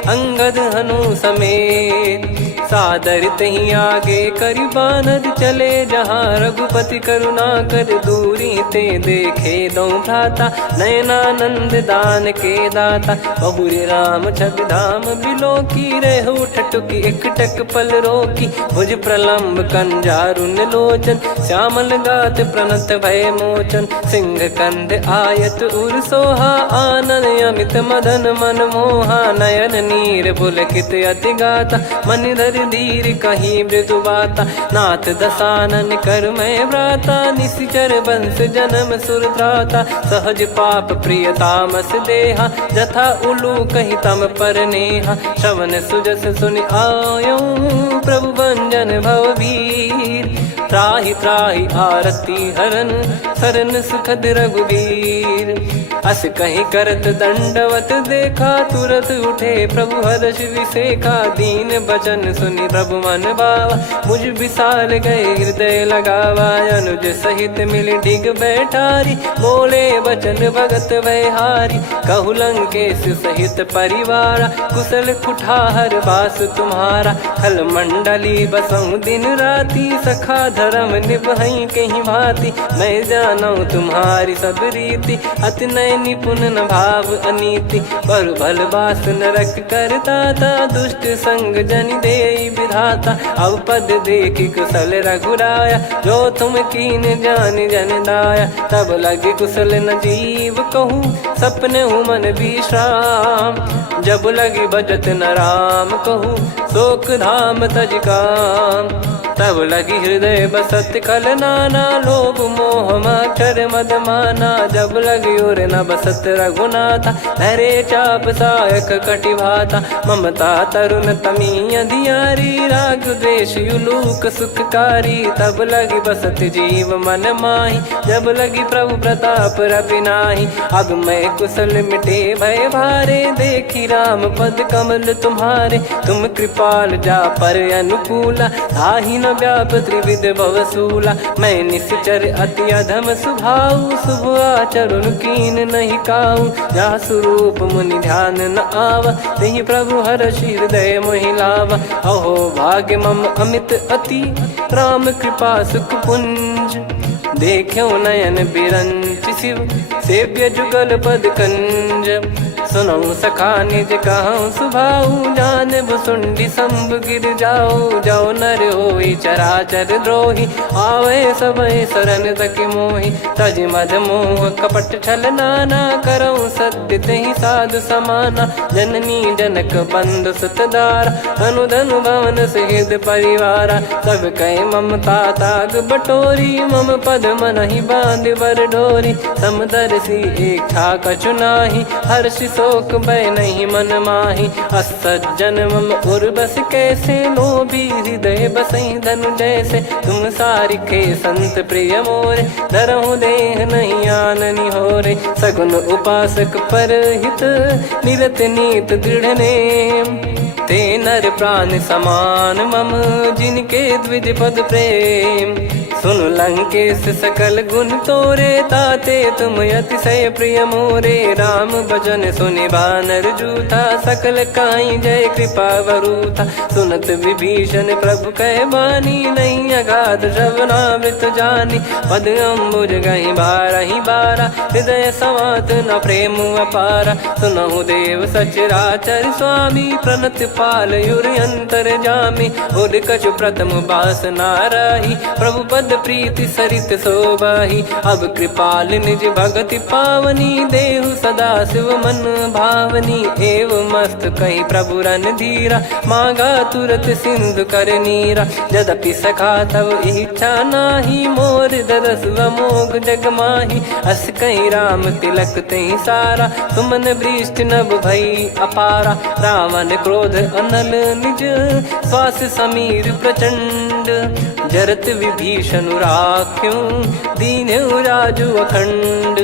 अंगद हनु समेत। सादर तही आगे करि बानर चले, जहाँ रघुपति करुणा कर दूरी ते देखे दो भ्राता। नयनानंद दान के दाता, बहुरी राम छग धाम बिलो की। रेहु ठटुकी एकटक पल रोकी, भुज प्रलम्ब कंजारुन लोचन। श्यामल गात प्रणत भय मोचन, सिंह कंध आयत उर सोहा। आनन अमित मदन मन मोहा, नयन नीर पुलकित अति गाता। मनिधर कर धीर कहीं मृदु बाता, नाथ दसानन कर मैं व्राता, निशिचर बंस जन्म सुर त्राता, सहज पाप प्रिय तामस देहा, जथा उलू कही तम पर नेहा, श्रवण सुजस सुनि आयो प्रभु भंजन भववीर, त्राहि त्राहि आरती हरन सरन सुखद रघुवीर, अस कहीं करत दंडवत देखा, तुरत उठे प्रभु हर्ष विसेखा, दीन बचन सुनि प्रभु मन भावा, मुझ विशाल गए हृदय लगावा, अनुज सहित मिल डिग बैठारी, बोले बचन भगत वैहारी, कहु लंकेश सहित परिवारा, कुशल कुठार बास तुम्हारा, खल मंडली बसऊं दिन राती, सखा धर्म निभई कहीं भांति, मैं जानू तुम्हारी सब रीति, अति नय निपुण न भाव अनीति, पर भल बास नरक करता था, दुष्ट संग जन दे विधाता, अब पद देखी कुशल रघुराया, जो तुम कीन जान जन दाया, तब लगे कुशल न जीव कहूँ, सपने हूँ मन विश्राम, जब लगी बजत न राम कहूँ, शोक धाम तज काम, तब लगी हृदय बसत खल नाना, लोभ मोह मक्षर मद माना, जब लगी और न बसत रघुनाथा, धरे चाप सायक कटि भाता, ममता तरुण तमी अधियारी, राग द्वेष युलूक सुखकारी, तब लगी बसत जीव मन माही, जब लगी प्रभु प्रताप रवि नाही, अब मैं कुशल मिटे भय भारे, देखी राम पद कमल तुम्हारे, तुम कृपाल जा पर अनुकूला, ताहि न व्याप त्रिविध भवसूला, मैं निश्चर अति अधम सुभाऊ, शुभ आचरण कीन नहीं काऊ, जा स्वरूप मुनि ध्यान न आवा, तेहि प्रभु हर्ष हृदय मोहि लावा, अहो भाग्य मम अमित अति, राम कृपा सुख पुंज, देखो नयन बिरंच शिव, सेव्य जुगल पद कंज, सुनऊ सखा निज कहूँ सुभाऊ, जान भुसुंडी संभ गिर जाओ, जाओ नर होई चराचर द्रोही, आवे सबय शरण तक मोहि, तज मद मोह कपट छल नाना, करऊँ सत्य तेहि साधु समाना, जननी जनक बंधु सुतदारा, अनु धनु भवन सहित परिवारा, सब कहे ममता ताग बटोरी, मम पद मनहि बांध बर डोरी, समदर्शी इच्छा कछु नाही, हर्ष शोक भय नहीं मन माही, असज्जन मम उर्वश कैसे, लोभी हृदय बसई धनु जैसे, तुम सारिखे संत प्रिय मोरे, धरहु देह नहीं आननि होरे, सगुन उपासक पर हित, निरत नीत दृढ़ नेम, ते नर प्राण समान मम, जिनके द्विज पद प्रेम, सुन लंकेश सकल गुण तोरे, ताते तुम अतिशय प्रिय मोरे, राम भजन सुनि बानर जूथा, सकल काई जय कृपा वरूथा, सुनत विभीषण प्रभु कह बानी, नहीं अगाध श्रवणामृत जानी, पद अम्बुज गहि बारहि बारा, हृदय समात न प्रेम अपारा, सुनहु देव सचराचर स्वामी, प्रणत पाल युर अंतर जामी, उद कछु प्रथम बास नाराही, प्रभु पद प्रीति सरित शोभाही, अब कृपाल निज भगति पावनी, देहु सदा शिव मन भावनी, एव मस्त कही प्रभु रन धीरा, मांगा तुरत सिंधु कर नीरा, यद्यपि सखा तब इच्छा नाही, मोर दरस अमोघ जग माही, अस कहीं राम तिलक तहि सारा, सुमन वृष्ट नभ भई अपारा, रावण क्रोध अनल निज, श्वास समीर प्रचंड, जरत विभीषण राख्यों, दीन्हु राजु अखंड,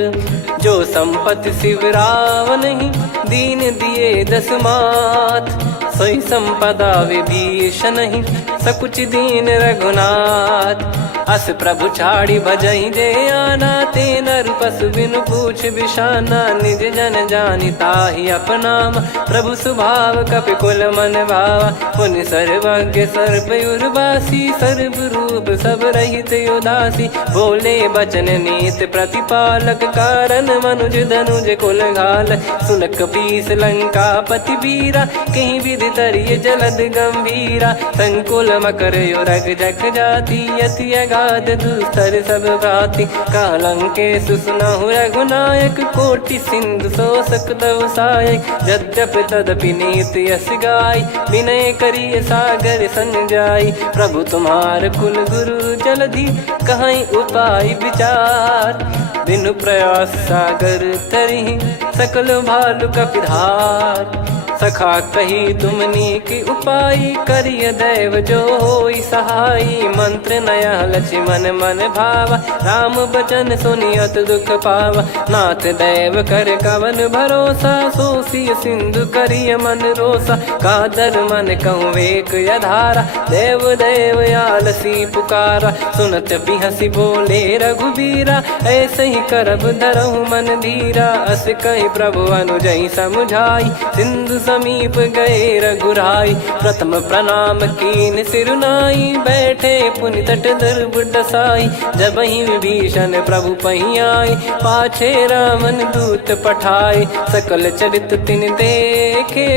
जो संपत्ति शिव रावण ही, दीन दिए दस मात, सोई संपदा विभीषण ही, सकुच दीन रघुनाथ, अस प्रभु छाड़ी भजई जे आना, ते नर पशु बिनु पूछ बिशाना, निज जन जानि ताहि अपनाम, प्रभु स्वभाव कपि कुल मन भावा, मुनि सर्वज्ञ सर्वयुर्वासी, सर्व रूप सब रहित उदासी, बोले बचन नीत प्रतिपालक, कारण मनुज धनुज कुल घाल, सुन कपीस लंका पति वीरा, कहीं विधि तरिय जलद गंभीरा, संकुल मकर युरग जख जाति, यति गाद दुस्तर सब भांति कालंके सुसुनाहु रघुनायक कोटि सिंधु शोषक तव सहायक यद्यपि तदपि नीत यस गाय विनय करिय सागर सन जाई प्रभु तुम्हार कुल गुरु जलधि कहीं उपाय विचार बिनु प्रयास सागर तरिहि सकल भालु कपिधार सखा कही तुमनी की उपाय करिय दैव जो होई सहाई मंत्र नया लक्ष्मण मन भावा राम बचन सुनियत दुख पावा नाथ दैव कर कवन भरोसा सोसिय सिंधु करिय मन रोसा कादर मन कहूँ वेक यधारा देव देव आलसी पुकारा सुनत बिहसी बोले रघुबीरा ऐसे ही करब धरहु मन धीरा अस कही प्रभु अनुजई समुझाई सिंधु समीप गए रघुराई प्रथम प्रणाम कीन सिरुनाई बैठे पुनि तट दर्भ डसाई जब ही विभीषण प्रभु पही आए पाछे रामन दूत पठाए सकल चरित तिन देखे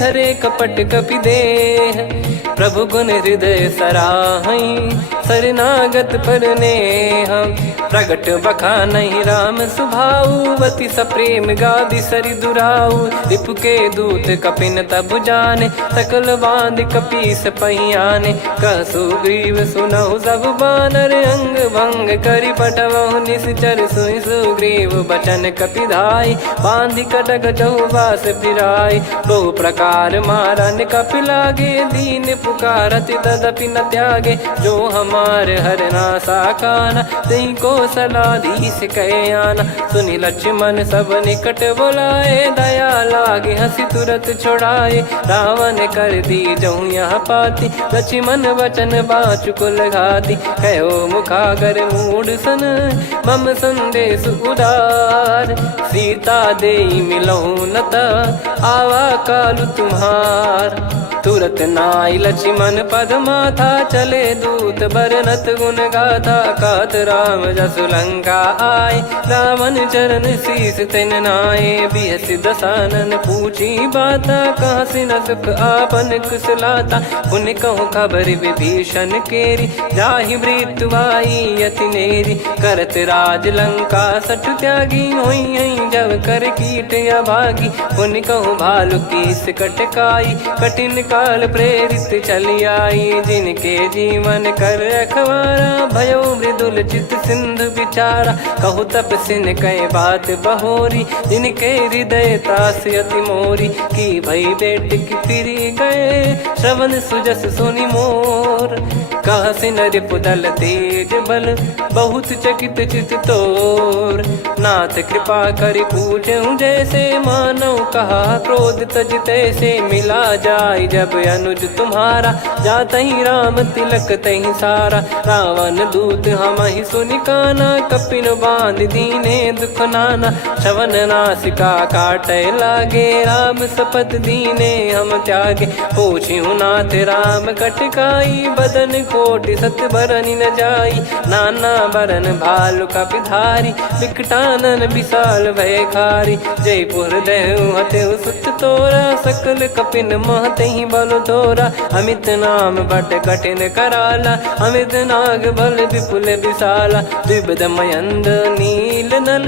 धरे कपट कपि देह प्रभु गुण हृदय सराहई शरणागत पर नेह प्रगट बखानहि राम सुभाऊ वति सप्रेम गादि सरि दुराऊ रिपु के दूत कपिन तब जाने सकल बांध कपीस पहियाने कह सुग्रीव सुनहु सब बानर अंग भंग करि पटवहु निश्चर सुनि सुग्रीव बचन कपिधाई बांधि कटक चहुबास फिराई बहु प्रकार मारन कपि लागे दीन पुकारति तदपि न त्यागे जो हमार हरना साकाना तई को सलाधीश कहे आना सुनि लक्ष्मण सब निकट बुलाए दया लागे हंसी तुरत छोड़ाए रावण कर दी जहूँ यहाँ पाती लक्ष्मण वचन बाचु कुल घाती कहो मुखागर मूड सन मम संदेश उदार सीता देई मिलहु नता आवा कालु तुम्हार तुरत नाई लक्ष्मण पद माथा चले दूत बरनत गुण गाथा कात राम जसु लंका आए रावण चरण शीस तिन नाये बिहसि दसानन पूछी बाता कहाँ से न सुख आपन कुशलाता पुन कहूँ खबर विभीषण केरी जाहि मृत्यु आई यति नेरी करत राज लंका सठ त्यागी होई जब कर कीट अभागी पुन कहूँ भालु कीस कटकाई कठिन काल प्रेरित चली आई जिनके जीवन कर रखवारा भयो मृदुल चित सिंधु विचारा कहु तप सिन कई बात बहोरी जिनके हृदय तास अति मोरी की भई बेट की फिरी गए श्रवण सुजस सुनि मोर कह सिन रिपुदल तेज बल बहुत चकित चित तोर नाथ कृपा करि पूछूं जैसे मानव कहा क्रोध तज तैसे मिला जाय जब अनुज तुम्हारा जात ही राम तिलक तही सारा रावण दूत हम ही सुनि काना कपिन बांध दीने दुख नाना श्रवण नासिका काटे लागे राम सपत दीने हम त्यागे पूछ्यू नाथ राम कटकाई बदन कोटि सत बरनि न जाई नाना बरन भालु कपिधारी विकटानन विशाल भय खारी जयपुर देहु हतेउ सुत तोरा सकल कपिन महतहि बल तोरा अमित नाम बट कठिन कराला अमित नाग बल विपुल विशाला द्विपद मयंद नील नल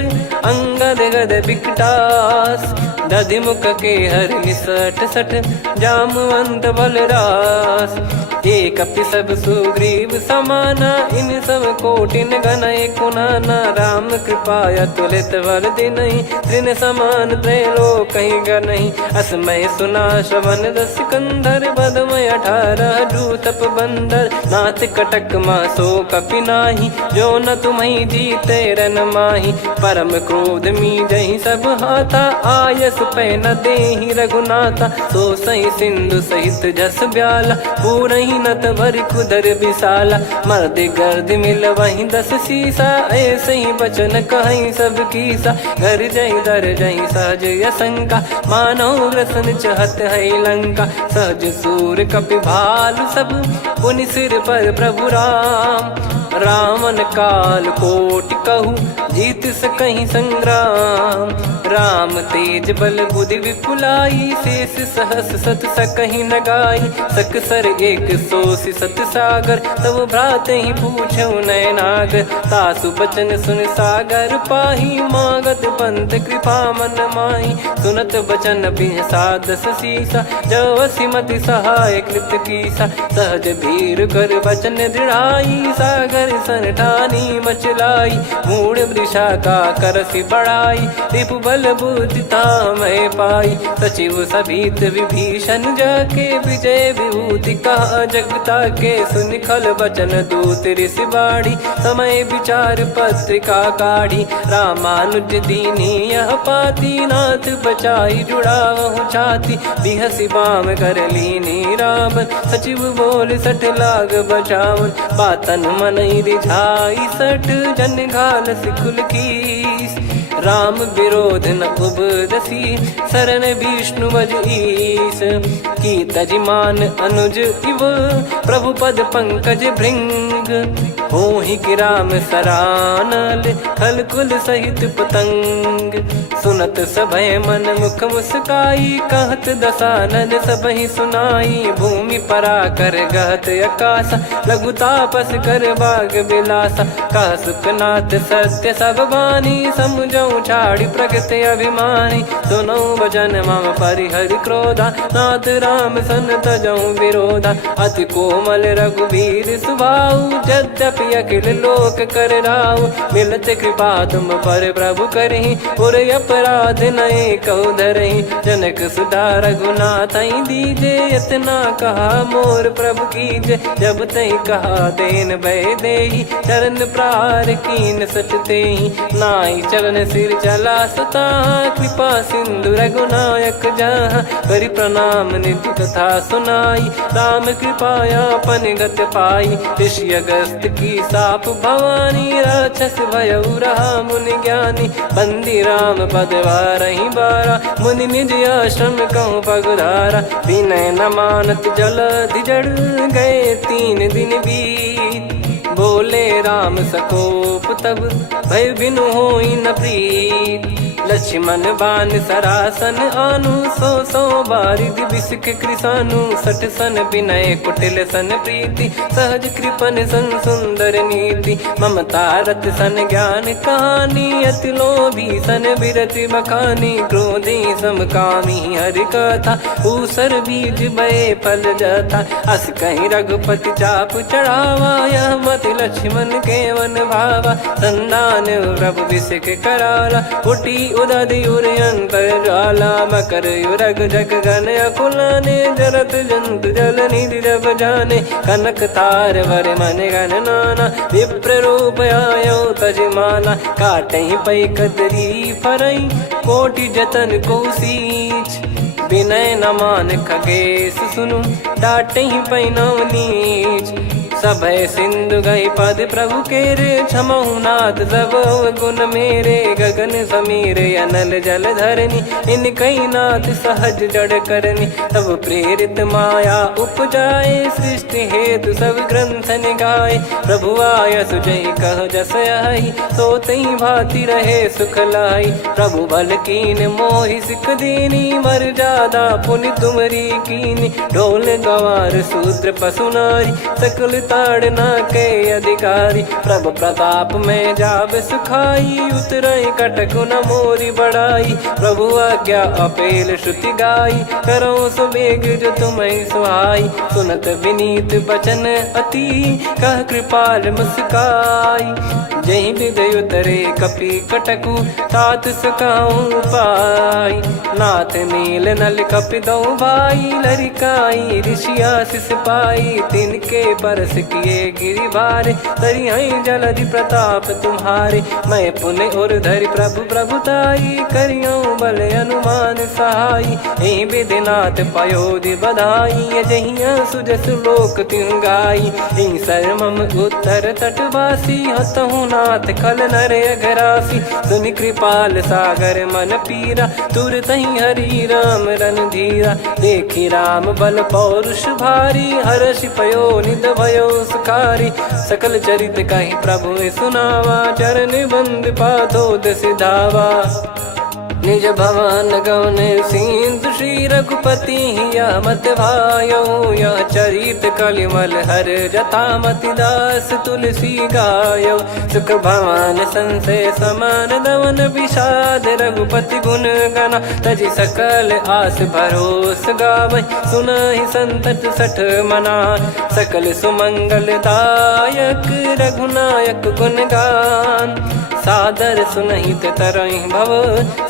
अंगद गद विकटास दधि मुख के हर निसठ सठ जामवंत बलरास एक अपि सब सुग्रीव समाना इन सब कोटिन गनय कुनाना राम कृपा अतुलित बल दिनहि त्रिन समान त्रैलोक कहीं गनहि असमय सुना श्रवण दस कंधर बदमय 18 जूतप बंदर नाथ कटक मासो कपि नाही जो न तुम्हि जीते रन माही परम क्रोध मी जहि सब हाथा आयस पै न देहि रघुनाथा सो सही सिंधु सहित जस ब्याला पूरहि नत भरि कुदर विशाला मर्द गर्द मिल वहीं 10 सीसा ऐसे ही बचन कहीं सब कीसा घर जहि दर जहि सहज यसंका मानव रसन चहत है लंका सहज सूर कपि भालु सब पुनि सिर पर प्रभु राम रावण काल कोटि कहु जीत सकहीं संग्राम। राम तेज बल बुद्धि विपुलाई, शेष सहस सत सकहीं न गाई। सकसर एक सोसी सत सागर, तब भ्रात ही पूछो नयनागर। तासु बचन सुन सागर पाही, मागत पंथ कृपा मन माही। सुनत बचन बिहसादस सीसा, जव सिमति सहाय कृत कीसा। सहज भीर कर बचन दृढ़ाई, सागर सन ठानी मचलाई। मूढ़ वृषा का करसि बढ़ाई, रिपु बल बुद्धि तामय पाई। सचिव सभीत विभीषण जाके, विजय विभूति कहा जगता के। सुनि खल बचन दूत ऋषि बाड़ी, समय विचार पत्रिका काढ़ी। रामानुज दीनी यह पाती, नाथ बचाई जुड़ावहु छाती। बिहसि बाम कर लीनी रावण, सचिव बोल सठ लाग बचावन। बातन मनई रिझाई सठ, जन घाल सिकुल कीस। राम विरोध न उपदसी, शरण विष्णु बज ईस। की तजिमान अनुज इव, प्रभु पद पंकज भृंग। होहि कि राम सरानल, खल कुल सहित पतंग। सुनत सभय मन मुख मुस्काई, कहत दसानन सबहि सुनाई। भूमि परा कर गहत आकाशा, लघु तापस कर बाग बिलासा। कह सुखनाथ सत्य सब बानी, समुझौ छाड़ी प्रगति अभिमानी। सुनो भजन मम परिहरि क्रोधा, नाथ राम सन तजौ विरोधा। अति कोमल रघुवीर सुभाऊ, यद्यपि अखिल लोक कर राऊ। मिलत कृपा तुम पर प्रभु करहि, पुर अपराध नए कौ धरहि। जनक सुधा रघुनाथ दीजे, इतना कहा मोर प्रभु कीजे। जब तई कहा देन भय देहि, चरण प्रार कीन सट तेहि। नाई चरण सिर चला सता, कृपा सिंधु रघुनायक जहाँ। करि प्रणाम निधि कथा सुनाई, राम कृपाया पन गत पाई। ऋषि अगस्त की साप भवानी, राक्षस भयउ रहा मुनि ज्ञानी। बंदी राम पद वारहि बारा, मुनि निज आश्रम कहूँ पगुधारा। विनय न मानत जलधि जड़, गए 3 दिन बीत। बोले राम सकोप तब, भय बिनु होई न प्रीत। लक्ष्मण बान सरासन आनु, 100 बारिधि बिसक कृसानु। 60 सन विनय कुटिल सन प्रीति, सहज कृपन सन सुंदर नीति। ममता रत सन ज्ञान कहानी, अति लोभी सन बिरति बखानी। क्रोधी समकामी हरि कथा, ऊसर बीज बये फल जथा। अस कहीं रघुपति चाप चढ़ावा, यह मत लक्ष्मण के वन भावा। संदान प्रभु बिसक कराला, उठी उदधि उर अंतर ज्वाला। मकर युरग जग गण अकुलाने, जरत जंतु जल निधि जब जाने। कनक तार वर मन गण नाना, विप्र रूप आयो तजमाना। काटहि पै कदरी फरई, कोटि जतन को सींच। विनय न मान खगेश सुनु, डांटहि पै नव नीच। सभय सिंधु गई पद प्रभु केरे, क्षमहु नाथ सब गुण मेरे। गगन समीरे अनल जल धरनी, इन कई नाथ सहज जड़ करनी। तब प्रेरित माया उपजाए, सृष्टि हेतु सब ग्रंथ निगाए। प्रभु आय सुजई कह जस आई, सोतई भांति रहे सुख लाई। प्रभु बल कीन मोहि सिख दीनी, मर्यादा पुनि तुमरी कीनी। ढोल गवार शूद्र पशु नारी, सकल ताड़ना के अधिकारी। प्रभु प्रताप में जाब सुखाई, उतरई कटक न मोरी बढ़ाई। प्रभु आज्ञा अपेल श्रुति गाई, करो सुबेग जो तुम्हें सुहाई। सुनत विनीत बचन अति, कह कृपाल मुस्काई। जहि हृदय उतरे कपि कटकु, तात सकाऊं पाई। नाथ नील नल कपि दो भाई, लरिकाई ऋषि आशीष पाई। तिनके परस किए गिरि भारे, तरिहै जलधि प्रताप तुम्हारे। मैं पुन और धरि प्रभु प्रभुताई, करियौ बल अनुमान सहाई। एहि विधिनाथ पयोधि बधाई, जहिया सुजस लोक तिहुँ गाई। एहि सरमम उत्तर तटवासी, हतहु रघुनाथ खल नर अघरासी, सुनि कृपाल सागर मन पीरा, तुरतहि हरि राम रणधीरा। देखि राम बल पौरुष भारी, हर्षि पयो निध भयो सुखारी। सकल चरित कहि प्रभु सुनावा, चरण बंद पादोद सिधावा। निज भवन गौन सिंधु श्री रघुपति हिया मत भायो, यह चरित कलिमल हर जथा मति दास तुलसी गायो। सुख भवन संशय समान दवन विषाद, रघुपति गुण गना तजि सकल आस भरोस गावै। सुनहि संतत सठ मना, सकल सुमंगल दायक रघुनायक गुण गान। सादर सुनहित तरहि भव,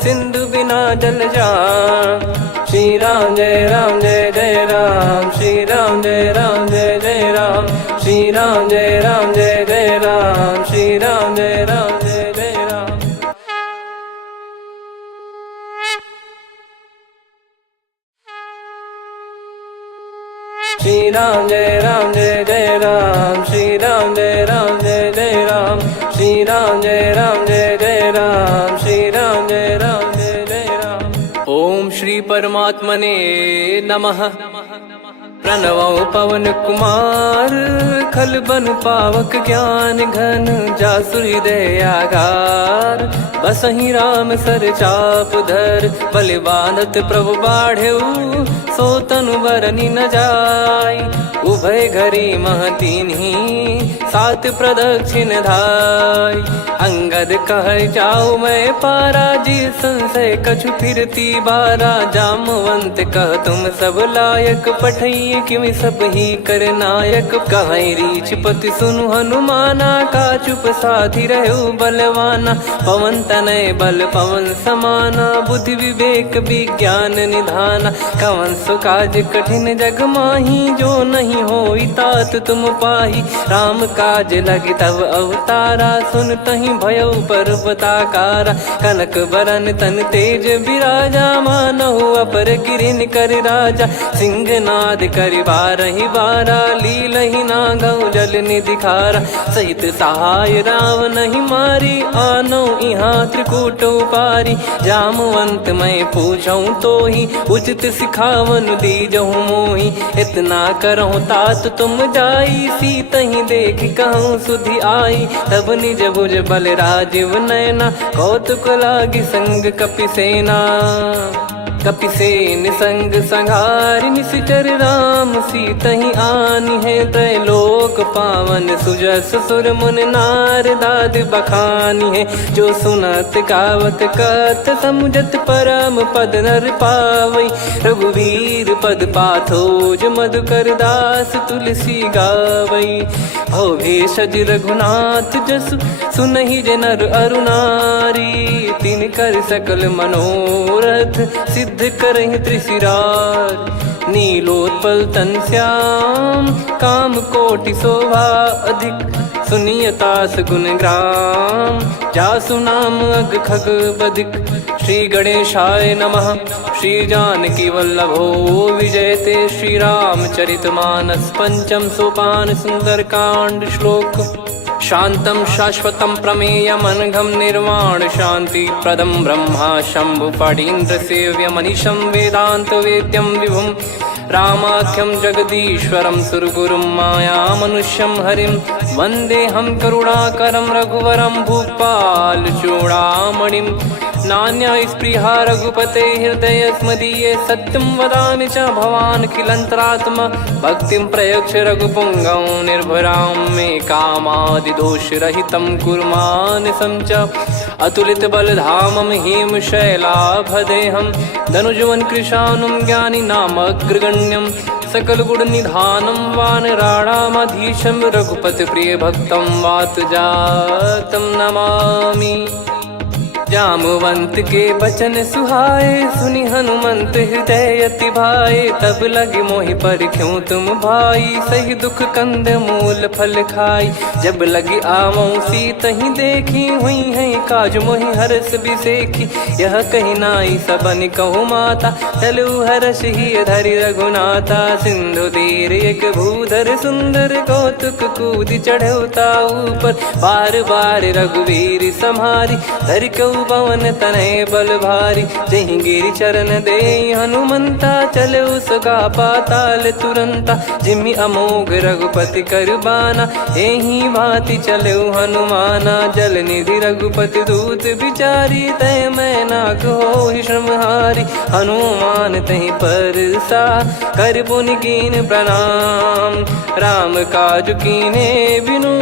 सिंधु बिना जल जान। श्री राम जय जय राम, श्री राम जय जय राम, श्री राम जय जय राम, श्री राम जय जय राम। श्री राम जय जय राम, श्री राम जय जय राम, श्री राम जय जय राम, श्री राम जय जय राम। ओम श्री परमात्मने नमः। प्रणवो पवन कुमार, खल बन पावक ज्ञान घन, जासु हृदय आगार। बसहि राम सर चाप धर, बलि बांधत प्रभु बाढ़ऊ, सो तनु बरनि न जाय। उभय घरी महतीन्ही, सात प्रदक्षिण धाय। अंगद कह जाऊ मैं पारा, जी संशय कछु फिरती बारा। जामवंत कह तुम सब लायक, पठई किमि सब ही कर नायक। कहै रीछ पति सुनु हनुमाना, का चुप साधि रहु बलवाना। पवन तनय बल पवन समाना, बुद्धि विवेक विज्ञान निधाना। कवन सो काज कठिन जग माही, जो नहीं होई तात तुम पाही। राम काज लगी तब अवतारा, सुन तहि भयउ पर्वताकारा। कनक बरन तन तेज बिराजा, मानहु अपर गिरिन कर राजा। सिंहनाद करि बारहि बारा, लीलहि नागौ जल निधि खारा। सहित सहाय राम नहीं मारी, आनो इहाँ त्रिकूट उपारी। जामवंत मैं पूछऊँ तोहि, उचित सिखावन दीजहु मोहि। इतना करहु तात तुम जाई, सीतहि देख कहूँ सुधि आई। तब निज भुज बल राजीव नयना, कौतुक लागी संग कपिसेना। कपिसेन संग संघारि निशिचर राम, सीतहि आनि है त्रैलोक पावन। सुजस सुर मुन नार दाद बखानी है, जो सुनत गावत कथ समुझत परम पद नर पावै। रघुवीर पद पाथोज मधुकर दास तुलसी गावै। भव भेषज रघुनाथ जसु, सुनहि जे नर अरु नारी। तिन कर सकल मनोरथ, सिद्ध करहि त्रिशिरार। नीलोत्पल तन श्याम, काम कोटि शोभा अधिक। सुनियतास गुण ग्राम, जासु नाम अग खग बधिक। श्री गणेशाय नमः। श्री जानकी वल्लभो विजयते, श्री रामचरित मानस पंचम सोपान सुंदरकांड श्लोक। शांतं शाश्वतं प्रमेयमनघं निर्वाण शांति प्रदं ब्रह्मा शंभु फणीन्द्र सेव्य मनीषं वेदांत वेद्यं विभुं। रामाख्यं जगदीश्वरं सुरगुरुं माया मनुष्यं हरिं। वन्देऽहं करुणाकरं रघुवरं भूपाल चूडामणिं। नान्या स्पृहा रघुपते हृदय स्मदीये, सत्यं वदामि च भवान् खिलन्तरात्मा। भक्तिं प्रयच्छ रघुपुङ्गं निर्भरां मे कामादिदोषरहितं कुर्मानसं च। अतुलित बलधामं हेमशैलाभदेहं, धनुजवन कृशानुं ज्ञानिनामग्रगण्यं। सकल गुण निधानं वानराणामधीशं, रघुपति प्रिय भक्तं वातजातं नमामि। जामवंत के बचन सुहाए, सुनि हनुमंत हृदय अति भाए। तब लगे मोहि पर क्यों तुम भाई, सही दुख कंद मूल फल खाई। जब लगी आवऊं सीत ही देखी, हुई है काज मोहि हरस बिसेखी। यह कही नाई सबन कहु माता, चलू हरष ही धरि रघुनाथा। सिंधु तीर एक भूधर सुंदर, कौतुक कूद चढ़ौता ऊपर। बार बार रघुवीर सम्हारी, धरि कहु पवन तनय बल भारी। जहि गिरि चरण दे हनुमंता, चलो सगा पाताल तुरंता। जिमि अमोघ रघुपति कर बाना, एहि भांति चलो हनुमाना। जल निधि रघुपति दूत बिचारी, तय मैं नाग होहि श्रमहारी। हनुमान तहि परसा, कर पुनि कीन प्रणाम। राम काज कीने बिनु,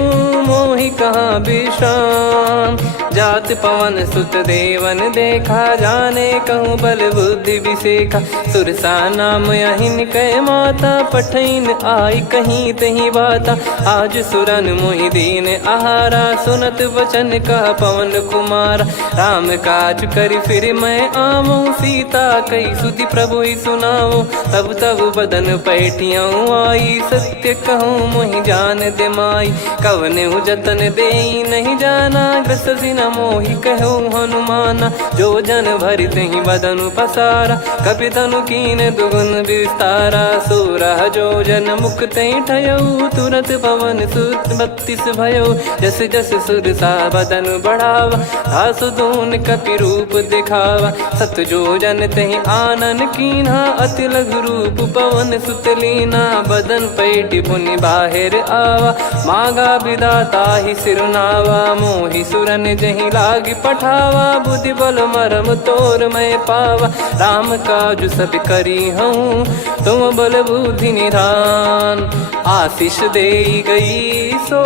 मोहि कहाँ विश्राम। जात पवन सुत देवन देखा, जाने कहूँ बल बुद्धि विसेखा। सुरसा नाम अहिन कै माता, पठैन आई कहीं तहीं बाता। आज सुरन मोहि दीन आहारा, सुनत वचन कह पवन कुमारा। राम काज करि फिर मैं आवऊं, सीता कई सुधि प्रभु ही सुनाओ। तब तब बदन पैठियाँ आई, सत्य कहूँ मोहि जान दे माई। कवने जतन देई नहीं जाना, ग्रसि न मोहि कहूँ हनुमाना। जो जन भरि तहि बदनु पसारा, कपि तनु कीन दुगुन विस्तारा। सोरह जो जन मुख तहि ठयऊ, तुरत पवन सुत 32 भयऊ। जस जस सुरसा बदन बढ़ावा, आसु दून कपि रूप दिखावा। सत जो जन तहि आनन कीन्हा, अति लघु रूप पवन सुत लीना। बदन पैठि पुनि बाहिर आवा, मांगा विधाता ही सिरुनावा। मोहि सुरन जहि लागी पठावा, बुद्धि बल मरम तोर मैं पावा। राम काज सब करी हूँ, तुम बल बुद्धि निधान। आशीष देई गई सो,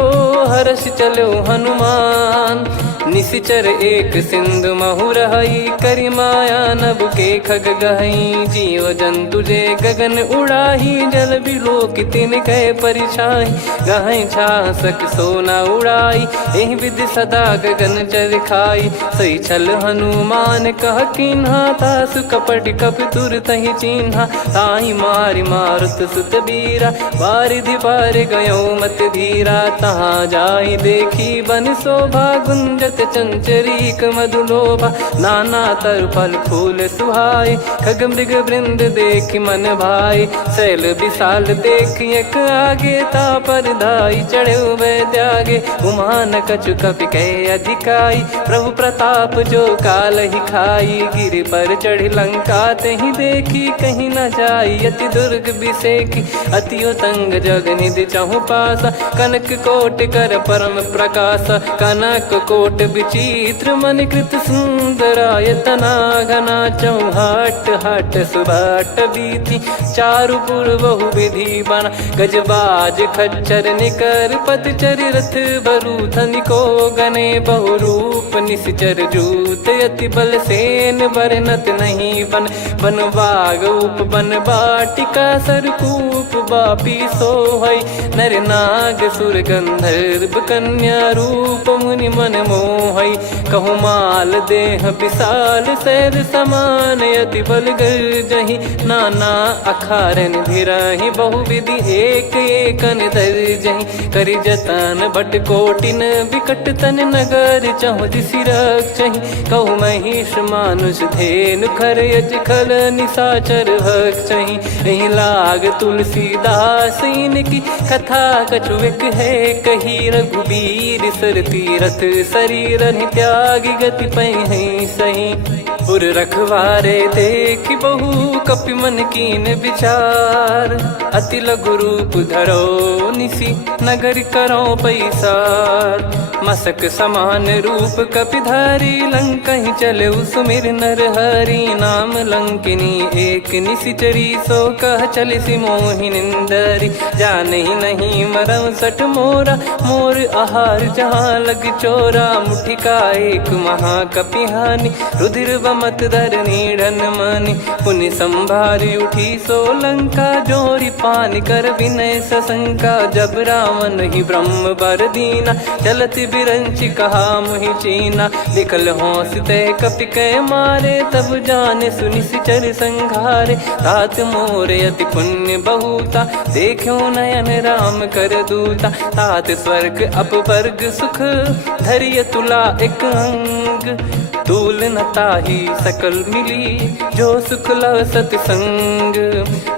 हर्ष चलो हनुमान। निशिचर एक सिंधु महु रहई, करि माया नभ के खग गहई। जीव जंतु जे गगन उड़ाही, जल बिलोक तिन कह परिछाई। गहई छासक सोना उड़ाई, एहि विधि सदा गगन चर खाई। सही छल हनुमान कह कीन्हा, तासु कपट कपि तुर तहि चिन्हा। ताहि मारि मारुत सुत बीरा, बारिधि पार गयो मत धीरा। तहाँ जाई देखी बन शोभा, गुंजत चंचरीक मधुलोभा। नाना तरु फल फूल सुहाए, खग मृग वृंद देख मन भाई। शैल विशाल देख एक आगे, तापर धाई चढ़े वै त्यागे। उमान कछु कपि कह अधिकाई, प्रभु प्रताप जो काल ही खाई। गिर पर चढ़ी लंका तहि देखी, कहीं न जाई अति दुर्ग बिसेखी। अति उतंग जग निधि चहु पासा, कनक कोट कर परम प्रकाशा। कनक कोट विचित्र मन कृत सुंदरायतना। घना चौहाट हाट सुबाट बीथी, चारु पुर बहु विधि बना। गजबाज खच्चर निकर पतचर, रथ बरु धनिको गने। बहु रूप निश्चर जूत, अति बल सेन बरनत नहीं बन। बन बाग उप बन बाटिका, सरकूप बापी सोहई। नर नाग सुर गंधर्व कन्या, रूप मुनि मन मोहई। कहु माल देह विशाल, शैल समान अति बल गर्जहि। नाना अखारन भिराहि, बहु विधि एक एकन दर्जहि। करि जतन भट कोटिन, विकट तन नगर चहु दिसि रक्षहि। कहु महिष मानुष धेनु, खर यज खल निशाचर भक्षहि। एहि लाग तुलसीदास इनकी, कथा कछु एक है कही। रघुबीर सर तीरथ शरीर, त्यागी गति पै सही। पुर रखवारे देख बहु, कपि मन कीन विचार। अति लघु रूप धरो निसी, नगर करो पैसार। मसक समान रूप कपि धारी, लंकहि चले सुमिर नर हरि। नाम लंकिनी एक निशिचरी, सो कह चलिसि मोहि निंदरी। जानहि नहीं मरम सठ मोरा, मोर आहार जहाँ लग चोरा। मुठिका एक महाकपि हानि, रुधिर बमत धरनी ढन मनि पुनि संभारी उठी सोलंका जोरी पानी कर विनय सशंका जब रावण ही ब्रह्म बर दीना चलत बिरंची कहा मुहि चीना निकल होंस ते कपि कै मारे तब जाने सुनि सिचर संघारे तात मोरे अति पुण्य बहुता देखो नयन राम कर दूता तात स्वर्ग अपवर्ग सुख धरिय तुला एक अंग तूल न ताही सकल मिली जो सुख लव सतसंग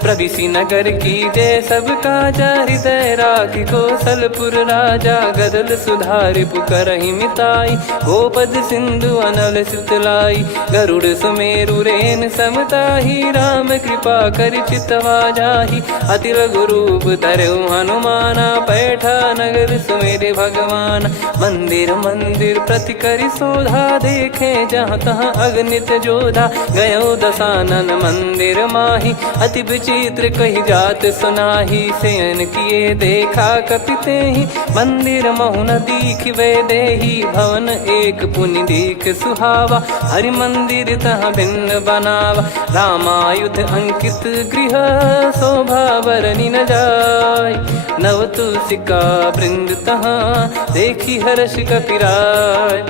प्रविसी नगर की जय सब काजा हृदय राखी कौशलपुर राजा गदल सुधारि पुकरहि मिताई गोपद सिंधु अनल सितलाई गरुड़ सुमेरु रेन समताही राम कृपा कर चितवा जाही अति लघु रूप धरऊ हनुमाना बैठा नगर सुमेरे भगवान मंदिर मंदिर प्रति करि शोधा देखे जहाँ तहाँ अगणित जोधा गयो दशानन मंदिर माही अति विचित्र कही जात सुनाही सेन किए देखा कपिते ही मंदिर महु न दीख वे देही भवन एक पुनि दीख सुहावा हरि मंदिर तहाँ भिन्न बनावा रामायुध अंकित गृह शोभा बरनी न जाय नव तुलसी का वृंद तहाँ देखी हर्ष कपिराय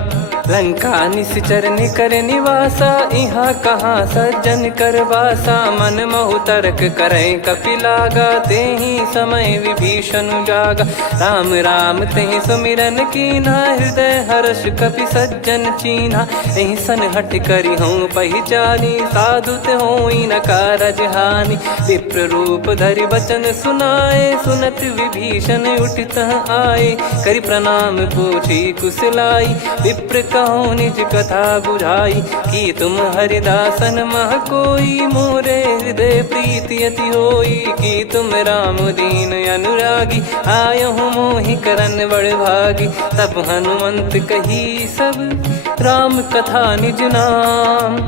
लंका निश्चर निकर निवासा यहाँ कहाँ सज्जन कर वासा मन महु तर्क करे कपिलागा ते ही समय विभीषण जागा राम राम ते सुमिरन कीना हृदय हर्ष कपि सज्जन चीन्हा यही सन हट करी हूँ पहचानी साधु ते होई न कारज हानि विप्र रूप धरि वचन सुनाए सुनत विभीषण उठित आए करि प्रणाम पूछी कुशलाई विप्र कहो निज कथा बुझाई कि तुम हरिदासन मह कोई मोरे हृदय प्रीति अति होई कि तुम राम दीन अनुरागी आयहु मोहि करन बड़ भागी तब हनुमंत कही सब राम कथा निज नाम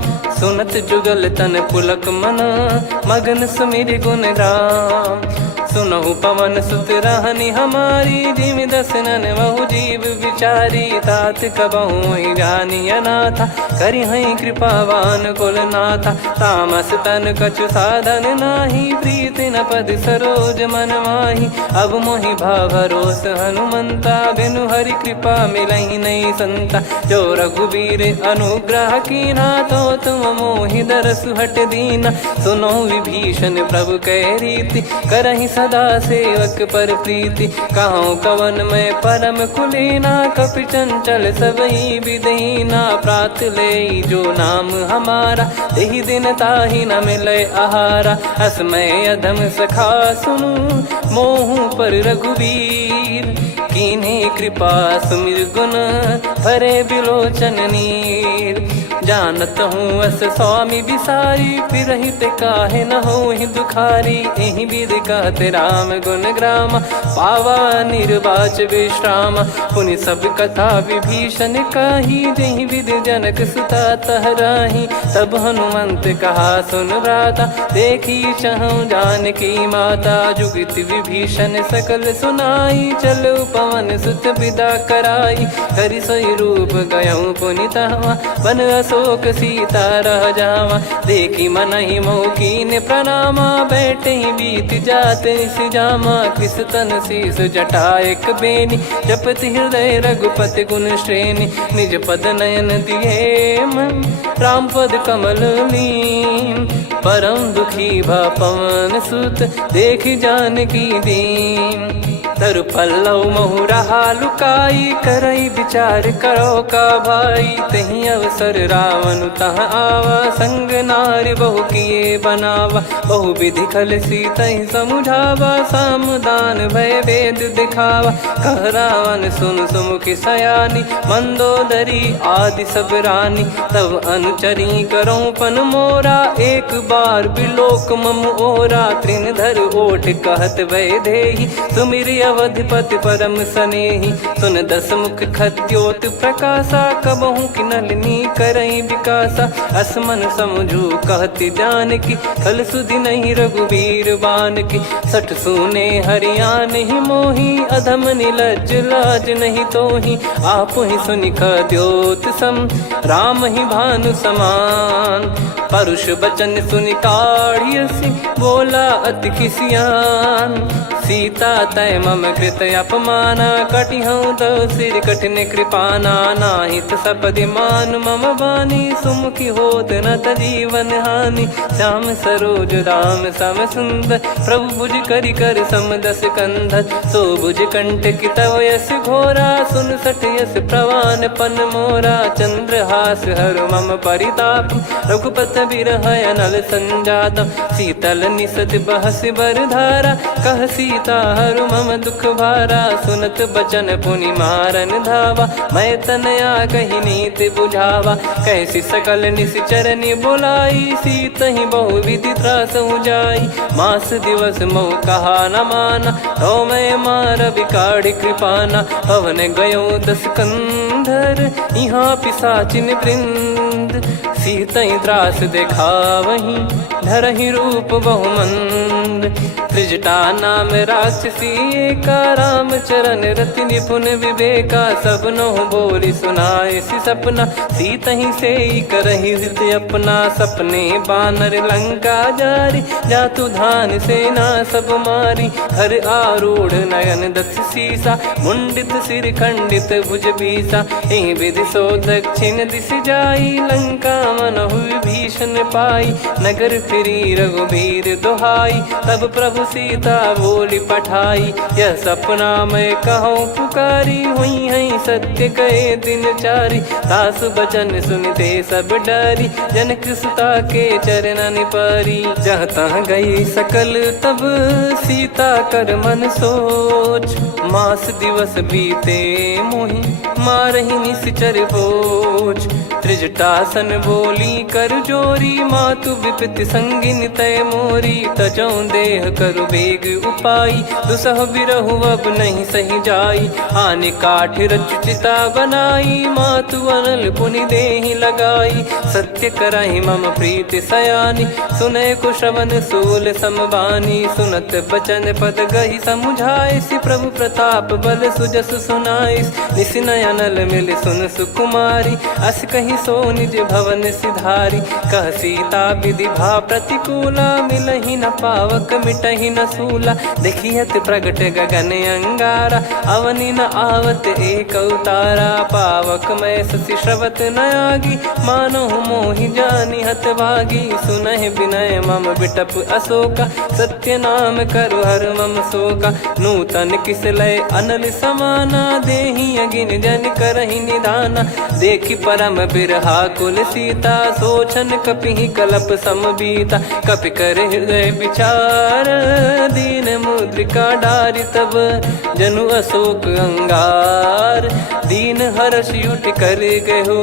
सुनत जुगल तन पुलक मन मगन सुमिर गुण राम सुनहु पवन सुत रहनी हमारी जिमि दसनन बहु जीव विचारी तात कबहु ही जानी अनाथा करि हई कृपावान कुल नाथा तामस तन कछु साधन नाही प्रीति न पद सरोज मन माही अब मोहि भाव भरोस हनुमंता बिनु हरि कृपा मिलहि नहीं संता जो रघुबीर अनुग्रह कीना तो तुम मोहि दरस हट दीना सुनो विभीषण प्रभु कह रीति करहि सदा सेवक पर प्रीति कहूँ कवन में परम कुलीना कपि चंचल सबही विदहीना प्रात ले जो नाम हमारा तेहि दिन ताहि न मिले आहारा असमय अधम सखा सुनु मोहु पर रघुवीर कीन्हे कृपा सुमिर गुण भरे बिलोचन नीर जानत हूँ अस स्वामी बिसारी फिर हित काहे न हो ही दुखारी एहि विध कहते राम गुण ग्राम पावा निर्वाच विश्राम पुनि सब कथा विभीषण काही जहि विध जनक सुता तहराही तब हनुमंत कहा सुन भ्राता देखी चहु जानकी माता जुगित विभीषण सकल सुनाई चलो पवन सुत विदा कराई करि सोई रूप गयऊँ पुनि तहवा बन अशोक सीता रह जावा देखी मन ही मौकीन प्रणामा बैठे ही बीत जाते जामा कृष तन शीस जटा एक बेनी जपति हृदय रघुपति गुण श्रेणी निज पद नयन दिए मन राम पद कमल लीन परम दुखी भा पवन सुत देखी जानकी दीन तरु पल्लव महु रहा लुकाई करई विचार करो का भाई तही अवसर रावण तह आवा संग नारी बहु किए बनावा बहु विधि खल सीतहि समुझावा सामदान भय वेद दिखावा कह रावण सुन सुमुखी सयानी मंदोदरी आदि सब रानी तब अनुचरी करो पन मोरा एक बार बिलोक मम ओरा तृण धर ओट कहत वै देहि सुमिर अवधिपति परम सनेही। सुन दस मुख खद्योत प्रकाशा, कबहू की नलिनी करई विकासा। असमन समझू कहती जान की, फल सुधि नहीं रघुबीर बान की। सठ सुने हरियाण ही मोही, अधम निलज लाज नहीं तोही। आप ही सुनि खद्योत सम, राम ही भानु समान। परुष बचन सुनि काढ़ियसि, बोला अति किसियान। सीता तय मम कृत अपमाना, कटिहऊँ तो सिर कठिन कृपाना। नाहित सपदि मान मम बानी, सुमुखी होत न जीवन हानि। श्याम सरोज राम सम सुंदर, प्रभु भुज करि कर सम दस कंधर। सो भुज कंठ की तव यस घोरा, सुन सठ यस प्रवान पन मोरा। चंद्रहास हर मम परिताप, रघुपत बिरह अनल संजात। शीतल निसत बहस बर धारा, कह सीता हरु मम दुख भारा। सुनत बचन पुनि मारन धावा, मैं तनया कही नीति बुझावा। कैसी सकल निश्चरनि बुलाई, सीत ही बहु विधि त्रास जाई। मास दिवस मोह कहा न माना, तो मैं मार बिकाढ़ी कृपाना। पवन गयो दस कंधर, यहाँ पिशाचिन वृंद। सीतहि त्रास देखावहीं, धरहि रूप बहुमंद। त्रिजटा नाम राक्षसी एका, राम चरण रति निपुण विवेका। सबनो बोली सुनाए सि सपना, सीतहि सेई करहि हृद अपना। सपने बानर लंका जारी, जातु धान सेना सब मारी। हर आरूढ़ नयन दस सीसा, मुंडित सिर खंडित भुज बीसा। एहि विधि सो दक्षिण दिश जाई, लंका मनहु भीषण पाई। नगर फिरी रघुबीर दुहाई, तब प्रभु सीता बोली पठाई। यह सपना मैं कहूँ पुकारी, हुई है सत्य कहे दिन चारी। सासु बचन सुनते सब डरी, जनक सुता के चरण परी। जहाँ तहाँ गई सकल तब, सीता कर मन सोच। मास दिवस बीते मोहि, मारहि निश्चर बोझ। त्रिजटासन बोली कर जोरी, मातु विपति संगिन तय मोरी। तजौ देह करु बेग उपाई, दुसह बिरहु अब नहीं सही जाई। आने काठ रचु चिता बनाई, मातु अनल पुनि देहि लगाई। सत्य करहि मम प्रीति सयानी, सुनय को श्रवण सूल समबानी। सुनत बचन पद गहि समुझाइसि, प्रभु प्रताप बल सुजस सुनाइस। निसिनय अनल मिल सुन सुकुमारी, अस कहि सो निज भवन सिधारी। कह सीता विधि भा प्रतिकूला, मिलहि न पावक मिटहि न सूला। देखियत प्रगट गगन अंगारा, अवनि न आवत एक अवतारा। पावक मैं ससि श्रवत न आगी, मानो मोहि जानि हत भागी। सुनहि विनय मम बिटप अशोका, सत्य नाम करु हर मम शोका। नूतन किस लय अनल समाना, देहि अगिन जन करहि निधाना। देखि परम बिरहा कुल सीता, सोचन कपिहि कलप समबीता। कपि कर हृदय विचार, दीन मुद्रिका डारि तब। जनु अशोक अंगार, दीन हर्ष उठ कर गहो।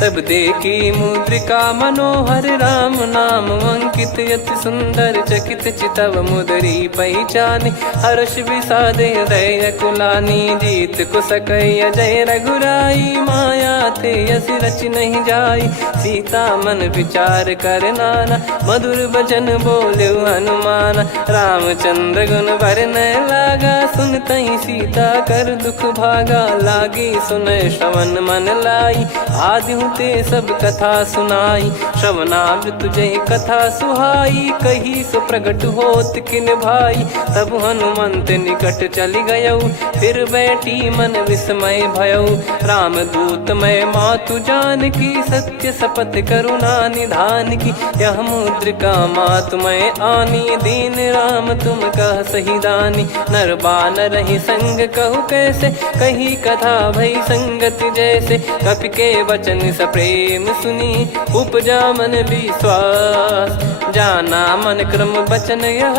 तब देखी मुद्रिका मनोहर, राम नाम अंकित अति सुंदर। चकित चितव मुदरी पहचानी, हर्ष विषाद हृदय कुलानी। जीत को सकय जय रघुराई, माया थे यस रच नहीं जाई। सीता मन विचार कर नाना, मधुर बचन बोले हनुमान। रामचंद्र गुण बरनय लागा, सुनतहि सीता कर दुख भागा। लागी सुनय श्रवण मन लाई, आदिहु ते सब कथा सुनाई। श्रवणाब तुझे कथा सुहाई, कही सो प्रगट होत किन भाई। तब हनुमंत निकट चली गयऊ, फिर बैठी मन विस्मय भयऊ। राम दूत मैं मातु जान की, सत्य शपथ करुणा निधान की। यह मुद्रिका मातु मैं आनी, दीन राम तुम कह सही दानी। नर बानर ही संग कहु कैसे, कही कथा भई संगति जैसे। कपि के वचन सप्रेम सुनी, उपजा मन विश्वास। जाना मन क्रम बचन यह,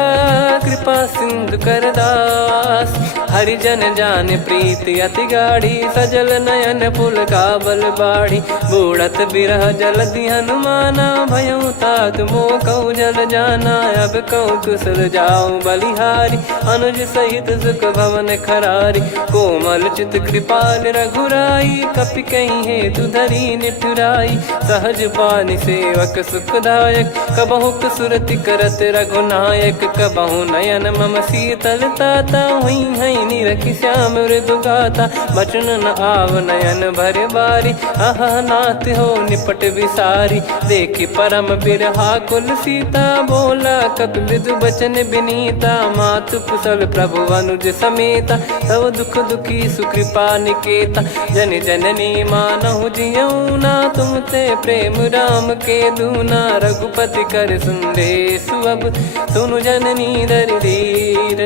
कृपा सिंधु कर दास। हरिजन जान प्रीति अति गाढ़ी, सजल नयन पुल काबल बाढ़ी। बूढ़त बिरह जलधि हनुमाना, भयउ तात मोह कहु जल जाना। अब कहु कुशल जाऊं बलिहारी, अनुज सहित सुख भवन खरारी। कोमल चित कृपाल रघुराई, कपि कहीं हेतु धरी निठुराई। सहज पानि सेवक सुखदायक, कबहु सुरति करत रघुनायक। कबहु नयन मम शीतलता, हुई हई निरखि श्याम मृदु गाता। बचन न आव नयन भर बारी, आहा नाथ हो निपट विसारी। देखि परम बिरहा कुल सीता, बोला कपि मृदु बचन बिनीता। मातु कुशल प्रभु अनुज समेता, तव दुख दुखी सुकृपा निकेता। जन जननी मानहु जियऊ ना, तुम ते प्रेम राम के दूना। रघुपति कर संदेशु अब, सुनु जननी दर धीर।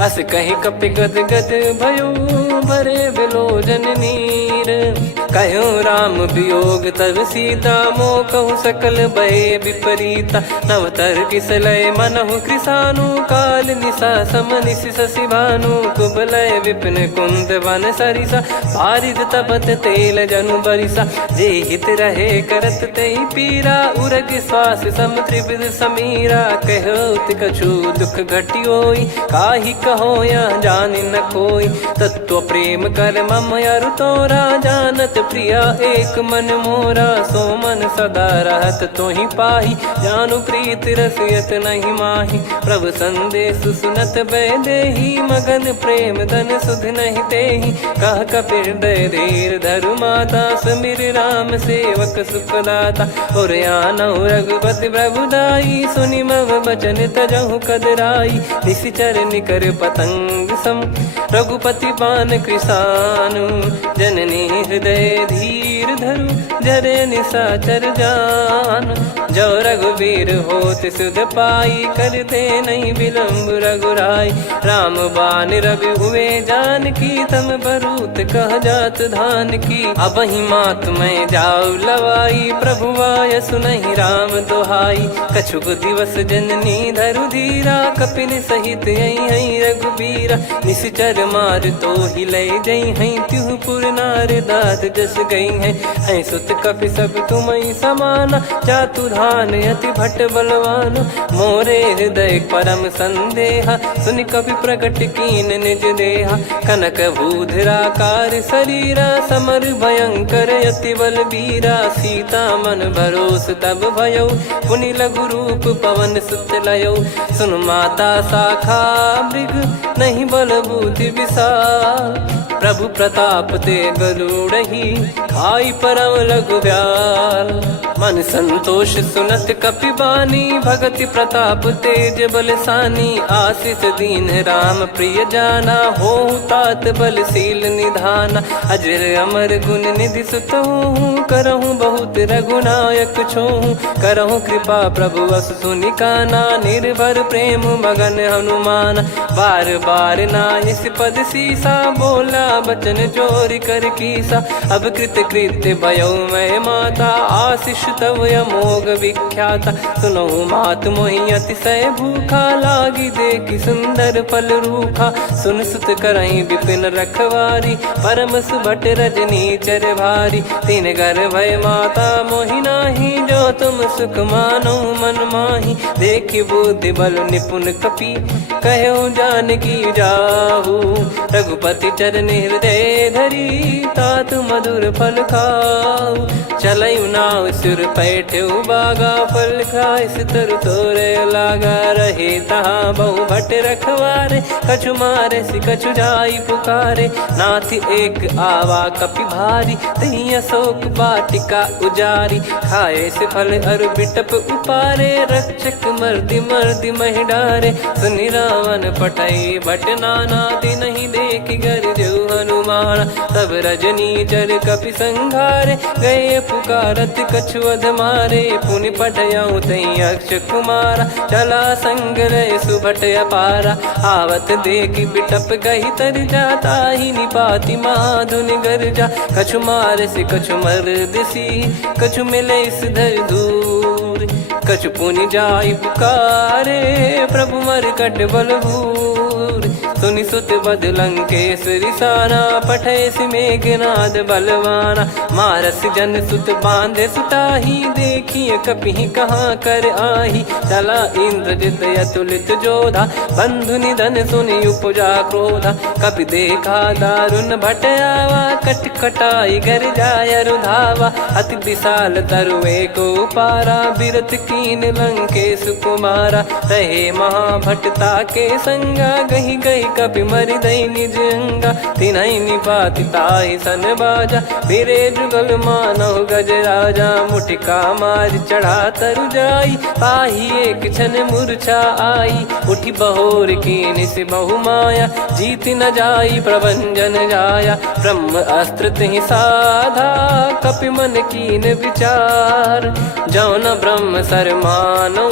अस कहि कपि गद गद भयो, भरे बिलोचन नीर। कहूँ राम वियोग तब सीता, मोह कहूँ सकल भय विपरीता। नवतर किसलय मनहु कृसानु, काल निशा समनिशि शशि भानु। कुबलय विपिन कुंद वन सरिसा, पारिद तपत तेल जनु बरिसा। जे हित रहे करत तेहि पीरा, उरग श्वास सम त्रिविध समीरा। कहत कछु दुख घटियोई, काहि कहो या जानि न कोई। तत्व प्रेम कर मम अरु तोरा, जानत प्रिया एक मन मोरा। सो मन सदा रहत तोहि पाही, जानु प्रीत रसियत नहीं माही। प्रभु संदेश सुनत बैदेही, मगन प्रेम धन सुध नहीं तेहि। कह कपिर दय धीर धरु माता, सुमिर राम सेवक सुखदाता। और आनहु रघुपति प्रभु दाई, सुनि मव बचन तजहु कदराई। निशिचर निकर पतंग सम, रघुपति पान कृसानु। जननी हृदय धीर धरु, जरे निशाचर जान। जो रघुवीर होत सुध पाई, कर दे नहीं विलम्ब रघुराई। राम बान रवि हुए जानकी, तम बरूत कह जात धान की। अब ही मात मैं जाऊ लवाई, प्रभु आय सुनहि राम दोहाई। कछुक दिवस जननी धरु धीरा, कपिन सहित यही रघुबीरा। निशिचर मार तो ही ले जई हैं, त्यों पुर नार दाद जस गई हैं। सुत कपि सब तुमहि समाना, चातुधान अति भट्ट बलवान। मोरे हृदय परम संदेहा, सुन कपि प्रकट कीन निज देहा। कनक भूधराकार शरीरा, समर भयंकर अति बलबीरा। सीता मन भरोस तब भयउ, पुनि लघु रूप पवन सुत लयउ। सुन माता शाखा मृग, नहीं बल बुद्धि विशाल। प्रभु प्रताप ते गरुड़हि, खाई परम लघु ब्याल। मन संतोष सुनत कपि बानी, भगति प्रताप तेज बलसानी। आशीष दीन राम प्रिय जाना, होहु तात बलशील निधाना। अजर अमर गुण निधि सुतहु, करहु बहुत रघुनायक छोहु। करहु कृपा प्रभु अस सुनि काना, निर्भर प्रेम मगन हनुमान। बार बार नायस पद सीसा, बोला बचन चोरी कर कीसा। अब कृत कृत्य भयो मैं माता, आशीष तव अमोघ विख्याता। सुनहु मात मोहि अतिशय भूखा, लागी देखि सुंदर फल रूखा। सुन सुत करहि विपिन रखवारी, परम सुभट रजनी चर भारी। तीन घर भय माता मोहि नाही, जो तुम सुख मानो मन माही। देखि बुद्धि बल निपुण कपि, कहु जानकी जाहु। रघुपति चरण हृदय धरी, तात मधुर फल खाऊ। चलऊ नाव सुर पैठऊ बागा, फल खाइस तरु तोरे लागा। रहे तहाँ बहु भट रखवारे, कछु मारे सि कछु जाई पुकारे। नाथ एक आवा कपि भारी, तही अशोक वाटिका उजारी। खाए से फल अरु बिटप उपारे, रक्षक मर्दि मर्दि महि डारे। सुनि रावण पटई भट नाना, तिनहि देखि गरजऊ हनुमान। तब रजनी चर कपि संघारे, गए पुकारत कछु अध मारे। पुनि पटयऊ तई अक्ष कुमारा, चला संग रहे सुभट अपारा। आवत देखि बिटप गही तर जाता, ही निपाति माधुन गर्जा। कछु मार से कछु मर्द सी, कछु मिले इस धर दूर। कछु पुनि जाई पुकारे, प्रभु मर कट बलभूर। सुनि सुत बद लंकेश्वरी साना, पठैसि मेघनाद बलवाना। मारस जन सुत बांधे सुताही, देखिए कपिहि कहाँ कर आही। चला इंद्रजित अतुलित जोधा, बंधु निधन सुनि उपजा क्रोधा। कपि देखा दारुण भट आवा, कट कटाई घर जाय रुधावा। अति विशाल तरुए को पारा, बिरत कीन लंकेश कुमारा। रहे महाभटता के संगा, गही गही कपि मरि दई निज अंगा। तिन्है निपाति ताहि सन बाजा, बिरे जुगल मानव गज राजा। मुटिका मार चढ़ा तरु जाई, पाही एक क्षण मूर्छा आई। उठी बहोर कीन से बहु माया, जीत न जाई प्रभंजन जाया। ब्रह्म अस्त्र तिहि साधा, कपि मन कीन विचार। जौ न ब्रह्म सर मानौ,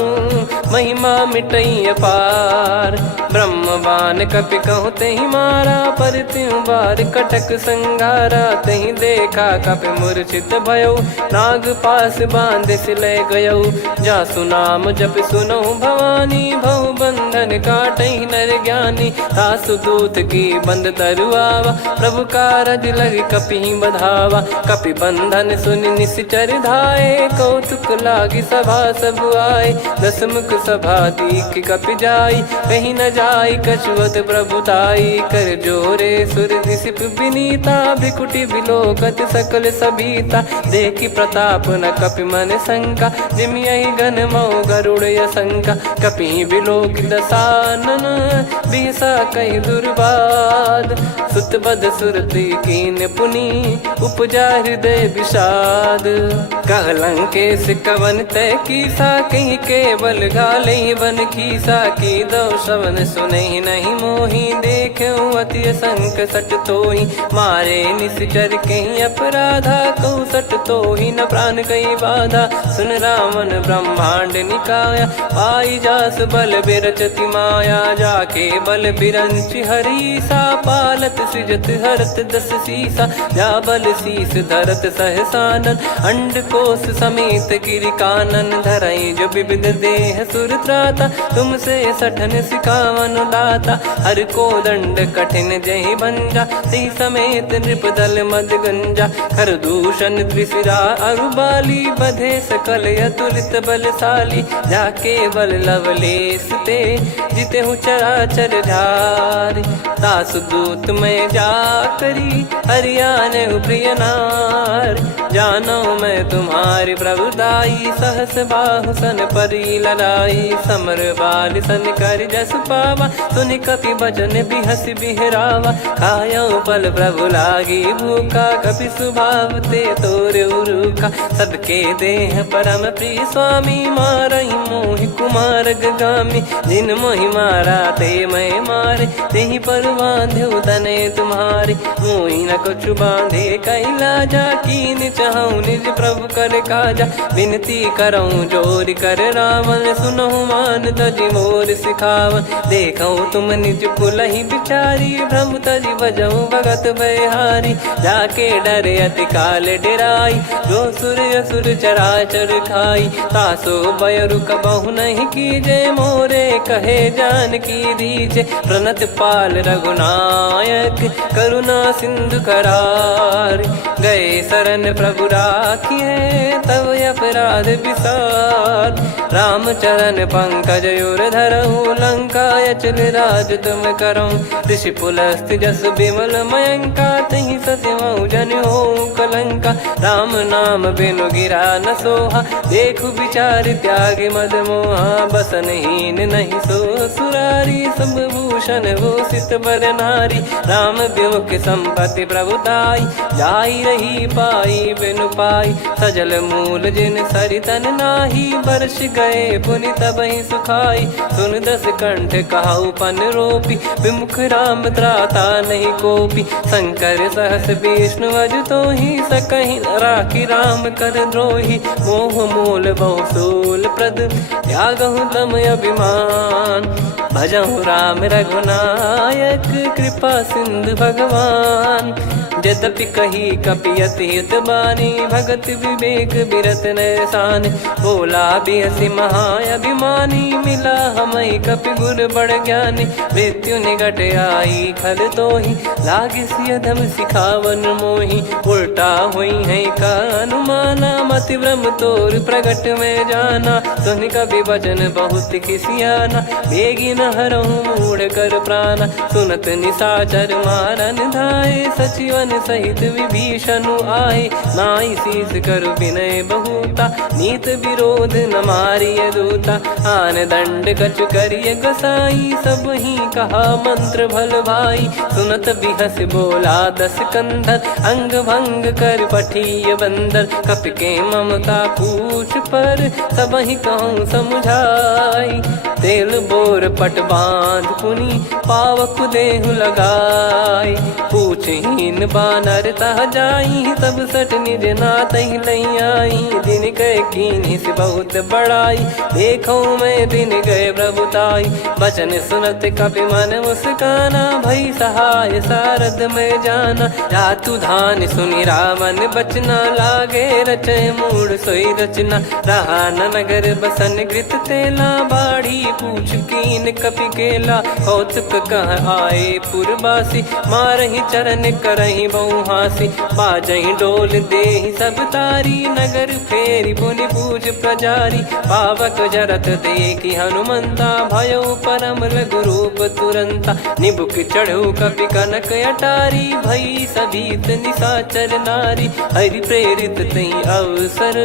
महिमा मिटई अपार। ब्रह्म बान कपि कहु तेहि मारा, पर त्यों बार कटक संगारा। तेहि देखा कपि मूर्छित भयौ, नाग पास बांध सिले गयौ। जासु नाम जप सुनौ भवानी, भव बंधन काटहि नर ज्ञानी। तासु दूत की बंद तरुआवा, प्रभु कारज लग कपि बधावा। कपि बंधन सुनि निश्चर धाये, कौतुक लागी सभा सब आए। दसमुख सभा दीख कपि जाई, कहीं न जाई कछुवत प्रभुताई। कर जोरे सुर दिसिप विनीता, भ्रिकुटि बिलोकत सकल सबीता। देखि प्रताप न कपि मन शंका, जिमियहि घन मऊ गरुड़ असंका। कपि बिलोक दसानन, बिहसा कहि दुर्बाद। सुत बद सुरति कीन पुनि, उपजा हृदय विषाद। कह लंकेश कवन तय कीसा, कहीं केवल घाले बन खीसा। की दो श्रवण सुनहि नहीं मोही, देखऊं अति संक सट तोहि। मारे निश्चर कहीं अपराधा, कहूँ सट तोहि न प्राण कहीं बाधा। सुन रावण ब्रह्मांड निकाया, पाई जास बल बिरचति माया। जाके बल बिरंच हरीसा, पालत सृजत हरत दस सीसा। जा बल शीस धरत सहसानन, अंड कोश समेत गिरि कानन। धरई जो विविध देह सुर त्राता, तुमसे सठन सिखावन दाता। हर को दंड कठिन जहि भंजा, ती समेत नृप दल मद गंजा। कर दूषण त्रिशिरा अरुबाली, बधे सकल अतुलित बलशाली। जाके बल लवलेस ते, जिते हूँ चराचर झारी। दास दूत में जा करी, हरियाने प्रिय नार। जानो मैं तुम्हारी प्रभुताई, सहस बाहु सन परी लड़ाई। समर बाल सन कर जस पावा, सुनि कपि बचन बिहस बिहरावा। खायो पल प्रभु लागी भूखा, कपि स्वभाव ते तोर उरुखा। सबके देह परम प्रिय स्वामी, मारहि मोहि कुमार गगामी। जिन मोहि मारा ते मैं मारे, तेहि पर बांधो तने तुम्हारे। मोहि न कछु बांधे कैलाजा, कीन चाहूं निज प्रभु कर काजा। विनती करऊं जोरि कर रावण, सुनहु मान तजि मोर सिखावन। देखऊं तुम निज कुलहि बिचारी, भ्रम तजि बजऊं भगत बयहारी। जाके डरे अति काल डेराई, जो सुर असुर चराचर खाई। तासो बयरु कबहु नहीं कीजे, मोरे कहे जान की दीजे। प्रणत पाल रघुनायक, करुणा सिंधु करार। गए शरण प्रभु राखिए, तब अपराध विसार। राम चरण पंकज उर धरऊं, लंका अचल राज तुम करऊं। ऋषि पुलस्त्य जस विमल मयंका, तहि ससिमऊ जन होऊं कलंका। राम नाम बिनु गिरा न सोहा, देखु विचार त्याग मद मोहा। बसनहीन नहीं सो सुरारी, सब भूषण भूषित बर नारी। राम विमुख संपत्ति प्रभुताई, जाई रही पाई बिनु पाई। सजल मूल जिन सरितन नाही, बरस गए पुनि तबहि सुखाई। सुन दस कंठ कहाऊ पन रोपी, विमुख राम त्राता नहीं कोपी। शंकर सहस विष्णु अज तोहि, सकहि न राखी राम कर द्रोही। मोह मूल बहु सूल प्रद, त्यागहु तम अभिमान। भजहु राम रघुनायक, कृपा सिंधु भगवान। यद्यपि कही कपियत हित बानी भगत विवेक बिरत नैसान बोला बियसि महाअभिमानी मिला हमई कपि गुर बड़ ज्ञानी मृत्यु निकट आई खल तो ही लागिस अधम सिखावन मोही उल्टा हुई है का अनुमाना मति भ्रम तोर प्रगट में जाना सुन कवि वचन बहुत खिसियाना बेगी न हरहु मूढ़ कर प्राण सुनत निशाचर मारन धाये सचिवन सहित विभीषण आए नाई शीस कर विनय बहुता नीत विरोध न मारिय दूता आन दंड कछु करिय गोसाई सब ही कहा मंत्र भल भाई सुनत बिहस बोला दस कंधर अंग भंग कर पठिय बंदर कपि के ममता पूछ पर सब ही कहूँ समझाई तेल बोर पट बांध पुनी पावक देहु लगाई पूछहीन बानर तह जाई तब सट निज नाथ लई आई दिन गए कीनी से बहुत बड़ाई देखो मैं दिन गए प्रभुताई बचन सुनत कपि मन मुस्काना भई सहाय सारद में जाना जातु धान सुनि रामन बचना लागे रचय मूड सोई रचना रहा न नगर बसन कृत तेला बाड़ी पूछ कीन कपि केला कौतुक कह आए पुरबासी मारहि चरण करहि बहुहासी बाजहि डोल देहि सब तारी नगर फेरी पुनि पूज प्रजारी पावक जरत देखि हनुमंता भयो परम लघु रूप तुरंता निबुक चढ़ऊ कपि कनक अटारी भई सभीत निशाचर नारी हरि प्रेरित तई अवसर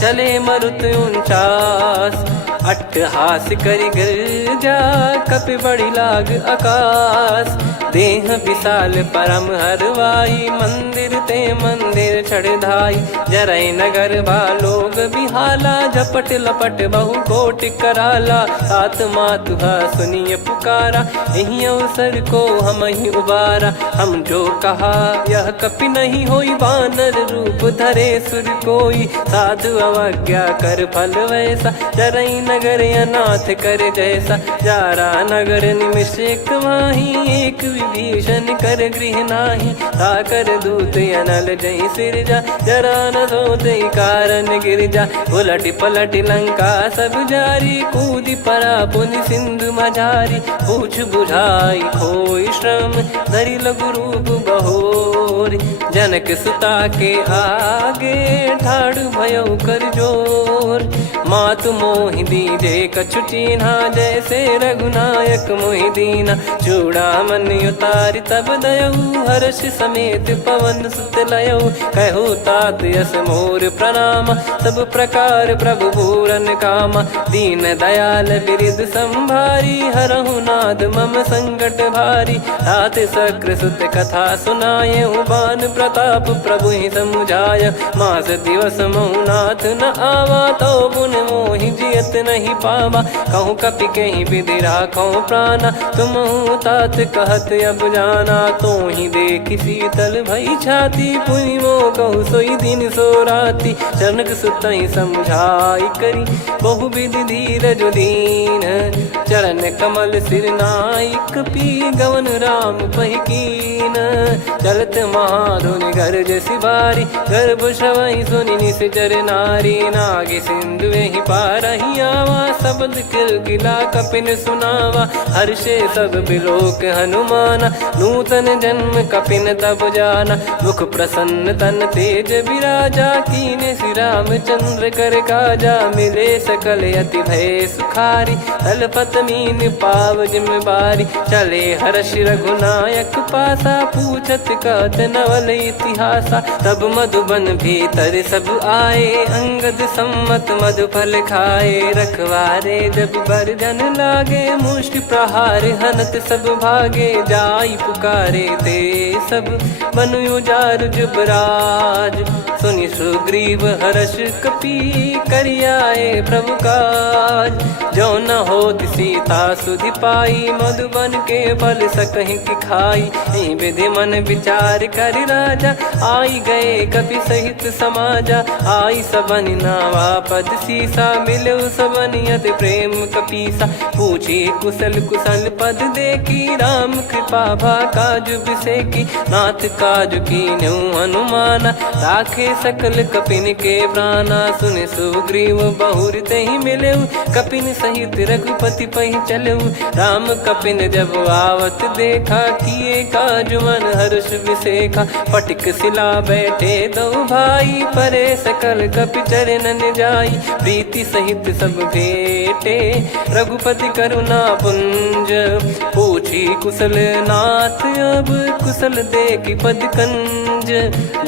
चले मरुत 49 अट्टहास करि गिरजा कपि बड़ी लाग आकाश देह विशाल परम हरवाई मंदिर ते मंदिर चढ़ाई जरई नगर लोग बिहाला झपट लपट बहु कोट कराला सात मातुहा सुनिय पुकारा यही अवसर को हम ही उबारा हम जो कहा यह कपि नहीं होई बानर रूप धरे सुर कोई साधु अवज्ञा कर फल वैसा जरई नगर अनाथ कर जैसा जारा नगर निमिष एक माही एक विभीषण कर गृह नाही ताकर दूत अनल जय सिरजा जरा न सोते कारण गिरजा उलट पलट लंका सब जारी कूदी परा पुनि सिंधु मझारी पूछ बुझाई खोई श्रम धरि लघु रूप बहोरी जनक सुता के आगे ठाड़ भयो कर जोर मातु मोहि दीजे कछु चिन्हा जैसे रघुनायक मोहि दीना चूड़ामन उतारि तब दयऊ हर्ष समेत पवन सुत लयऊ कहु तात यस मोर प्रणाम सब प्रकार प्रभु पूरन कामा दीन दयाल बिरिद संभारी हरहु नाद मम संकट भारी तात सक्र सुत कथा सुनाये बान प्रताप प्रभु ही समुझाय मास दिवस मौनाथ न आवा तो पुन मोहि जियत नहीं पावा कहूँ कपि कहीं विधि राखो प्राणा तुम तात कहत अब जाना तो ही देख शीतल भई छाती पुनि मो कहु सोई दिन सो राती जनक सुतई समझाई करी बहु विधि धीरज दीन चरण कमल सिर नाइक पी गवन राम पहिकीन चलत महाधुनि गर्ज सिबारी गर्भ श्रवई सुनि निश्चर नारी नागे सिंधु ही पारही आवा शब्द किलकिला कपिन सुनावा हर्षे सब बिलोक हनुमाना नूतन जन्म कपिन तब जाना मुख प्रसन्न तन तेज विराजा कीने श्री रामचंद्र कर काजा मिले सकल अति भय सुखारी तलपत मीन पाव जिम्मेवारी चले हर्ष रघुनायक पासा पूछत कहत नवल इतिहासा तब मधुबन भीतर सब आए अंगद सम्मत मधुफल खाए रखवारे जब बरजन लागे मुष्टि प्रहार हनत सब भागे जाई पुकारे ते सब बनु उजार जुबराज सुनि सुग्रीव हर्ष कपि करियाए प्रभु काज जो न होत सीता सुधि पाई मधुबन के फल सकहि की खाई विधि मन विचार कर राजा आई गए कपि सहित समाजा आई सबन नावा पद सीसा मिलो सबन करत प्रेम कपीसा। पूछी कुशल कुशल पद देखी राम कृपा भा काज बिसेकी। नाथ काज कीन्हु हनुमाना राखे सकल कपिन के प्राणा। सुन सुग्रीव बहुर तेहि मिलेउ कपिन सहित रघुपति पहि चलेउ। राम कपिन जब आवत देखा किए काज मन हर्ष विसेखा। फटिक सिला बैठे दो भाई परे सकल कपि चरणन जाई। प्रीति सहित सब भेटे रघुपति करुणा पुंज। पूछी कुशल नाथ अब कुशल देखी पद कंज।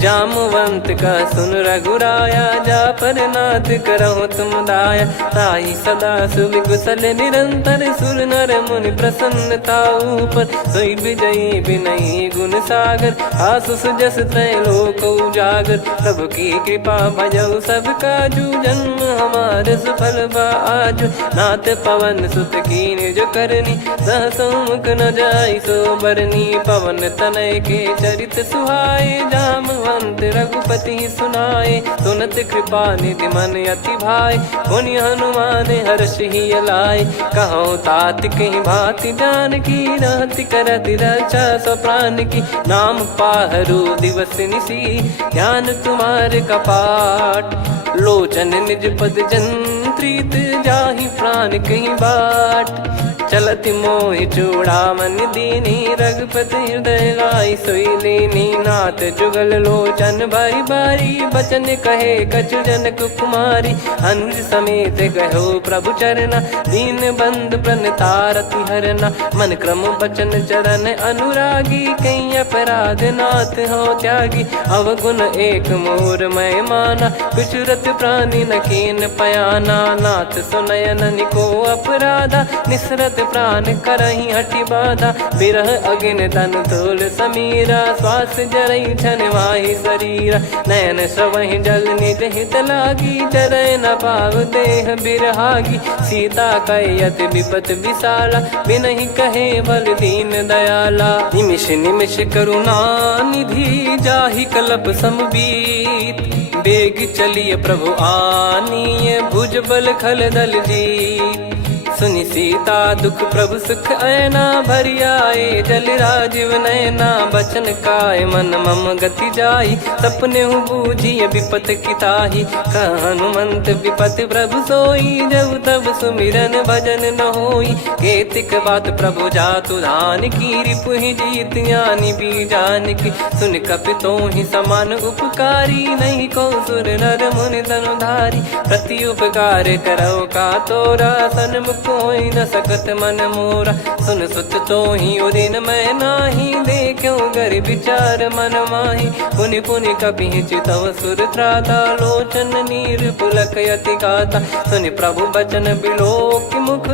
जामवंत का सुन रघुराया जा पर नाथ करहु तुम दाया। ताई सदा सुविकुशल निरंतर सुर नर मुनि प्रसन्नता ऊपर। सोई विजयी विनयी गुण सागर आसु सुजस त्रैलोक उजागर। प्रभु की कृपा भजऊ सब काजू जन्म हमारे सफल बा आजु। नाथ पवन सुत कीन्ह जो करनी सहसो मुख न जाई सो बरनी। पवन तनय के चरित सुहाए जामवंत रघुपति सुनाए। सुनत कृपा निधि मन अति भाई पुनि हनुमान हर्ष ही लाए। कहो तात कहीं भांति जान की रहति करति रक्षा सो प्राण की। नाम पाहरु दिवस निसी ध्यान तुम्हारे कपाट। लोचन निज पद जंत्रित जाहि प्राण कहीं बाट। चलति मोहि चूड़ामन दीनी रघुपति हृदय लाई सोई लीनी। नाथ जुगल लोचन बारी बारी बचन कहे कछु जनक कुमारी। अनुज समेत गहो प्रभु चरना दीन बंद प्रणतारति हरना। मन क्रम बचन चरण अनुरागी कहीं अपराध नाथ हो त्यागी। अवगुण एक मोर मैं माना कुछुरत प्राणी न कीन पयाना। नाथ सुनयन निको अपराधा निसरत प्राण करही हटि बाधा। बिरह अगिन तन तोल समीरा श्वास जरई छन वाहि शरीरा। नयन श्रवहि जल निज हित लागी चरय न पाव देह बिरहागी। सीता कयत विपत विशाला बिनहि कहे बल दीन दयाला। निमिष निमिष करुणा निधि जाहि कलप समबीत। बेग चलिए प्रभु आनीय भुज बल खल दल जीत। सुनि सीता दुख प्रभु सुख ऐना भरि आए। जल राजीव नयना बचन काय मन मम गति जाई। सपने हूँ बूझिए विपत किताही हनुमंत विपत प्रभु सोई। जब तब सुमिरन भजन न होई केतिक बात प्रभु जातु धान की। रिपु ही जीत ज्ञानी बीजान की सुन कपि तो ही समान उपकारी। नहीं को सुर नर मुनि धनुधारी प्रति उपकार करो का तोरा। सन्मुख कोई न सकत मन मोरा सुन सुत तो ही उदिन मैं नाही। देखो गर विचार मन माही पुनि पुनि कपि चितव सुर त्राता। लोचन नीर पुलक यति गाता सुनि प्रभु बचन बिलोक मुख।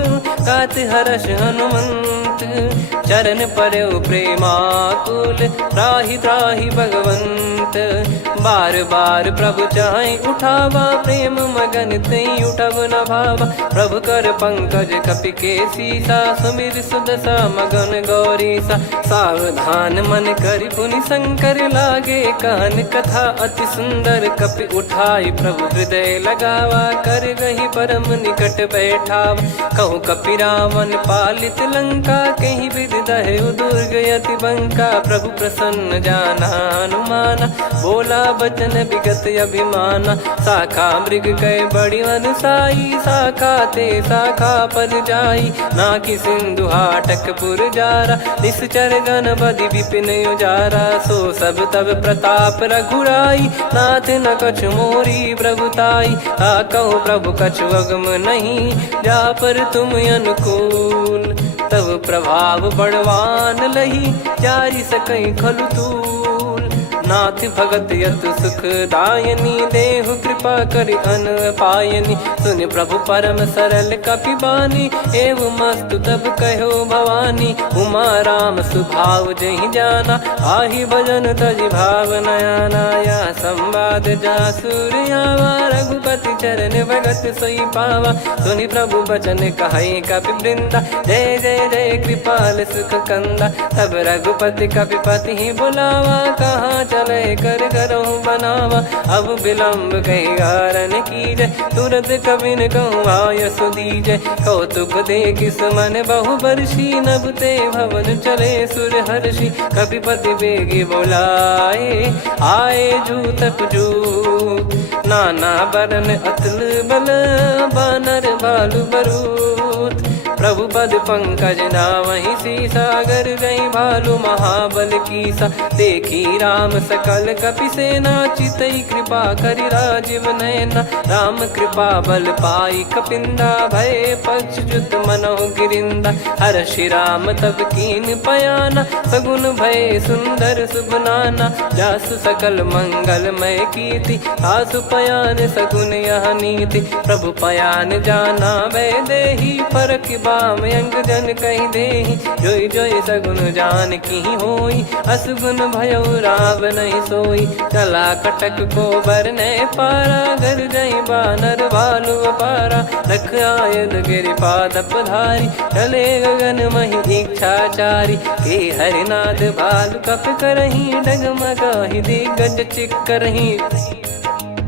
गात हर्ष हनुमंत चरण परउ प्रेमाकुल। त्राहि त्राहि भगवंत बार बार प्रभु चाहि उठावा। प्रेम मगन तई उठब न भावा। प्रभु कर पंकज कपि के सीसा सुमिर सुदशा मगन गौरीसा। सावधान मन करि पुनि शंकर लागे कहन कथा अति सुंदर। कपि उठाई प्रभु हृदय लगावा कर गही परम निकट बैठावा। कहु कपि रावण पालित लंका कहीं विधि दहु दुर्ग यति बंका। प्रभु प्रसन्न जाना हनुमाना बोला बचन विगत अभिमाना। शाखा मृग कय बड़ी अनुसाई शाखा ते शाखा पर जाई। नाकि सिंधु हाटक पुर जारा निश्चर गण बदि विपिन उजारा। सो सब तब प्रताप रघुराई नाथ न कछु मोरी प्रभुताई। कहो प्रभु कछु अगम नहीं जा पर तुम अनुकूल। तब प्रभाव बड़वान लही जारी सकई खलु तूल। नाथ भगत यतु सुख दायनी देहु कृपा करि अन पायनी। सुन प्रभु परम सरल कपि बानी एवं मस्तु तब कहो भवानी। उमा राम सुभाव जहि जाना आहि भजन तजि भाव नयाना। या संवाद जासुर आवा रघुपति चरण भगत सोई पावा। सुनि प्रभु बचन कहै कपि वृंदा जय जय जय कृपाल सुख कंदा। तब रघुपति कपिपति बुलावा कहाँ चले कर करहु बनावा। अब विलम्ब कही कारण कीजय, तुरत कबिन कहूँ आयस दीजय। कौतुक देखिस मन बहु बरसी, नभ ते भवन चले सुर हर्षि। कपिपति बेगी बोलाए, आए जूतक जूत। नाना बरन अतुल बल, बानर भालु बरूत। प्रभु पद पंकज नावहि सीसा, गर गई भालु महाबल कीसा। देखी राम सकल कपि सेना, चितई कृपा करि राजीव नयना। राम कृपा बल पाई कपिंदा, भय पक्ष जुत मनोह गिरिंदा। हर्षि राम तब कीन पयाना, सगुन भय सुंदर शुभ नाना। जासु सकल मंगलमय कीर्ति, आसु पयान सगुन यह नीति। प्रभु पयान जाना वै देहि, फरक बाम अंग जन कहि देहि। जोई जोई सगुन जान की होई, असगुन भयो राव नहीं सोई। चला कटक को बरने पारा, घर जई बानर भालु अपारा। रख आयद गिरिपाद पधारी, चले गगन महि इच्छाचारी। के हरिनाथ भालु कप करही, डगमगाहि दिग्गज चिक्करही।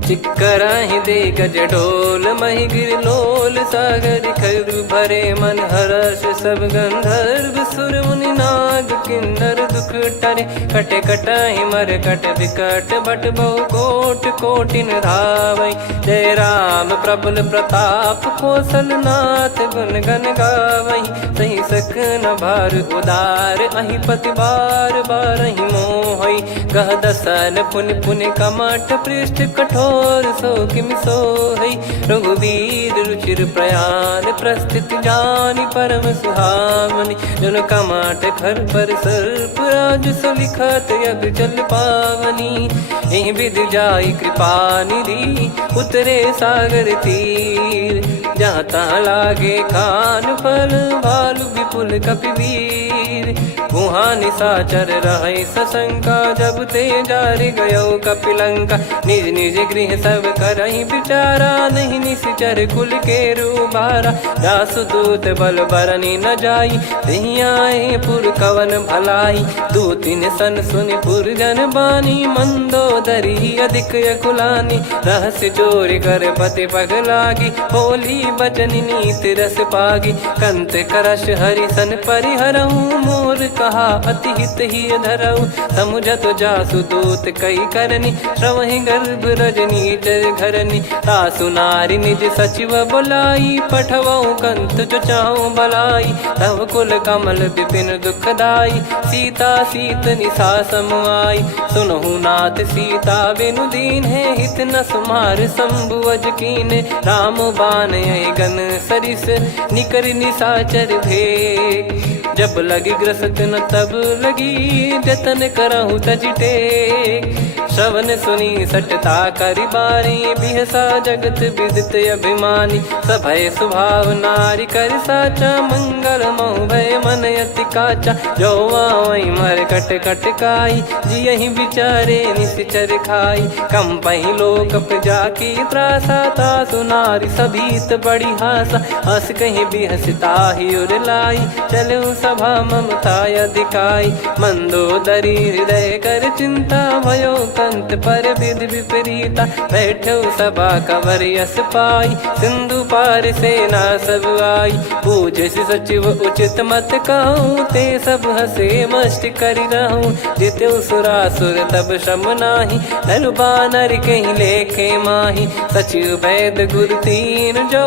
चिक्कराहि दे गज ढोल, महि गिर लोल। सागर खर भरे मन हर्ष, सब गंधर्व सुर मुनि नाग किन्नर दुख टरे। कटे कटाहि मर कट विकट, बट बहु कोट कोटिन धावै। जय राम प्रबल प्रताप, कौशल नाथ गुण गन गावै। सही सकन भार उदार, अहि पति बार बारहि मोहै। गह दसन पुन पुन कमठ, पृष्ठ कठोर सो किमि सोहै। रघुवीर रुचिर प्रयाण, प्रस्थित जानि परम सुहावनि। जन कमाट खर पर सर्प, राज सलिखत यग जल पावनी। एहि विधि जाई कृपा निधि, उतरे सागर तीर। जहाँ तहाँ लागे खान फल, भालु विपुल कपिवीर। गुहा निशाचर रहै सशंका, जब ते जारि गयो कपिलंका। निज निज गृह सब करहि विचारा, नहीं निश्चर कुल के रूबारा। जासुदूत बल बरनि न जाई, तेहि आए पुर कवन भलाई। दूतिन सन सुनि पुर जन बानी, मंदोदरी अधिक यकुलानी। रहस्य चोरी कर पति पग लागी, होली बचन नीत रस पागी। कंत करश हरिसन परिहरहु, मोर कहा अति हित ही धरऊ। समुझत जासुदूत कई करनी, श्रवहि गर्भ रजनी चर घरनी। तासु नारी निज सचिव बोलाई, पठवऊ कंत जो चाहूं बलाई। तव कुल कमल विपिन दुखदाई, सीता सीत निशा समाई। सुनहु नाथ सीता बिनु दीन है, हित न सुमार शंभु अज कीने। राम बान गन सरिस, निकर निशाचर भेग। जब लगी ग्रसत न तब लगी, जतन करहु तज टेक। श्रवण सुनी सटता करि बारी, बिहसा जगत विदित अभिमानी। सभय स्वभाव नारी कर साचा, मंगल महु भय मन अति काचा। जो आवै मर कट कट काई, जियहि विचारे निश्चर खाई। कम पहि लोक जाकी त्रासा, तासु नारी सभीत बड़ी हासा। हस कहीं बिहसता ही उर लाई, चलऊ सभा ममता अधिकाई। मंदोदरी हृदय कर चिंता, भयो कंत पर विधि विपरीता। बैठो सभा कवर यस पाई, सिंधु पार सेना सब आई। पूज्य सचिव उचित मत कहूँ, ते सब हसे मस्त करि रहूं। जित्यु सुरासुर तब श्रम नाही, नर बानर कहीं लेखे माही। सचिव वैद गुरु तीन जो,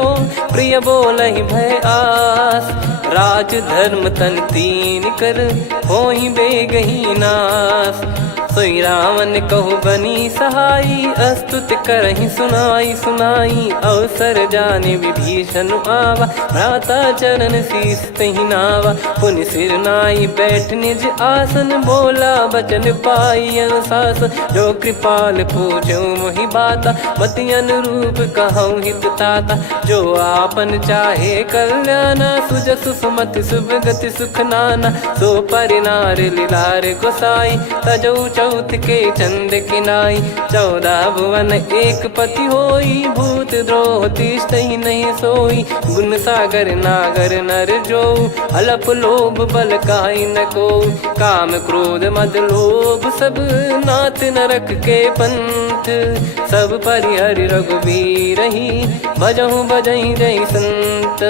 प्रिय बोलहि भय आस। राज धर्म तन तीन कर, होहि बेगहि नास। सोई रावण कहु बनी सहाई, अस्तुत करहि सुनाई सुनाई। अवसर जाने विभीषण आवा, भ्राता चरण शीस तहि नावा। पुनि सिर नाई बैठ निज आसन, बोला बचन पाई अनुशासन। जो कृपाल पूछो मोहि बाता, मति अनुरूप कहूँ हित ताता। जो आपन चाहे कल्याणा, सुजसु सुमति शुभ गति सुख नाना। सो परिनार लीलार गोसाई, तजौ चौथ के चंद किनाई 14 भुवन एक पति होई भूत द्रोह तिष्ठ ही नहीं सोई गुण सागर नागर नर जो अलप लोभ बल काई न को काम क्रोध मद लोभ सब नाथ नरक के पंथ सब परिहरि रघुबीर ही भजहु भजहि जय संत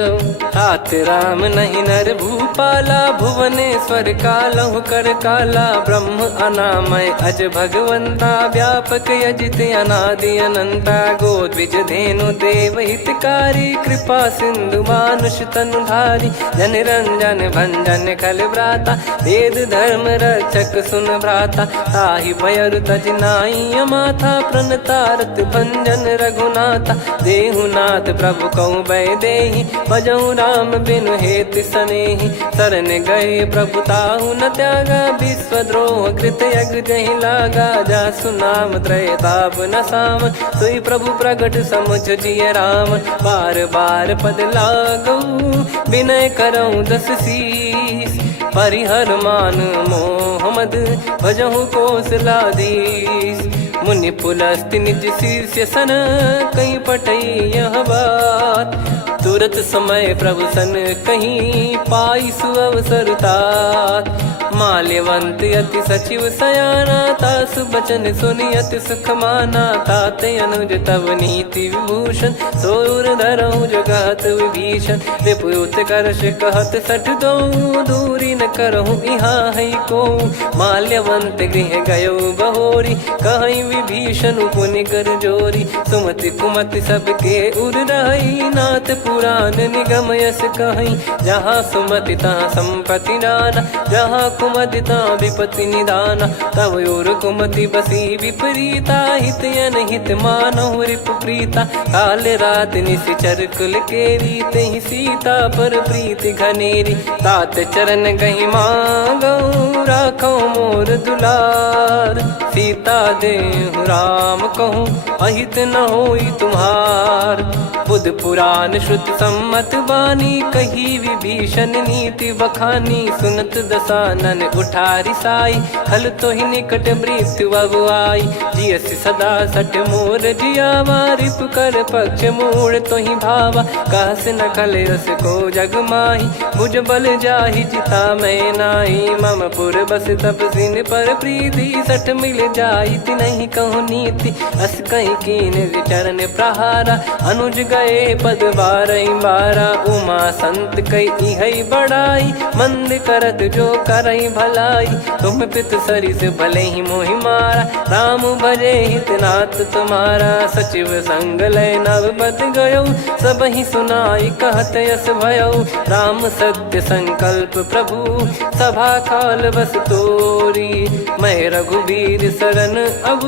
तात राम नहीं नर भूपाला भुवनेश्वर कालहु कर काला ब्रह्म अनामय अज भगवंता व्यापक यजित अनादि अनंता गोद्विज धेनु देव हितकारी कृपा सिंधु मानुष तनुधारी जन रंजन भंजन खल भ्राता वेद धर्म रक्षक सुन भ्राता ताहि भयर तज नाई माथा प्रणतारत भंजन रघुनाथा देहुनाथ प्रभु कहु बै देहि भजहु राम बिनु हेत सनेहि शरण गए प्रभु ताहु न त्यागा विश्वद्रोह कृत यज्ञ जहि लागा जासु नाम त्रय ताप न साम सोई प्रभु प्रगट समुझ जिय राम बार बार पद लागऊ विनय करऊँ दस शीस परिहर मान मोह मद भजहु कौशलाधीश मुनि पुलस्ति निज शीर्ष सन कहीं पटई यह बात तुरत समय प्रभु सन कहीं पाई सुअवसर तात माल्यवंत अति सचिव सयाना तासु बचन सुनि अति सुख माना ताते अनुज तव नीति विभूषण सोर धरहु जगत विभीषण रिपुत करश कहत सठ दो दूरी न करहु इहाँ है को माल्यवंत गृह गयो बहोरी कहीं विभीषण पुनि कर जोरी सुमति कुमति सबके उर रही नाथ पुराण निगम यस कहीं जहाँ सुमति तहाँ संपत्ति नाना जहाँ कुमति तहाँ विपत्ति निदाना तव और कुमति बसी विपरीता हित अनहित मानहु रिप प्रीता काल रात निशिचर कुल केरी तेहि सीता पर प्रीति घनेरी तात चरण गहि मांगऊ राखो मोर दुलार सीता देहु राम कहूँ अहित न होई तुम्हार बुध पुराण श्रुत सम्मत वाणी कही विभीषण नीति बखानी सुनत दसानन उठारी साई खल तो ही निकट मृत्यु अब आई जियसि सदा सट मोर जियावा रिप कर पक्ष मूड़ तो ही भावा कहस न खल रस को जग माही मुझ बल जाहि जिता मैं नाही मम पुर बस तपसिन पर प्रीति सठ मिल जाई नहीं कहूँ नीति अस कहीं कीन विचरण प्रहारा अनुज गए पद बारा उमा संत कई है बड़ाई मंद करत जो करई भलाई तुम पित सरिस भले ही मोहि मारा राम भजे हितनाथ तुम्हारा सचिव संग लय नवपत गयो सब ही सुनाई कहत यस भयो राम सत्य संकल्प प्रभु सभा काल बस तोरी मैं रघुबीर शरण अब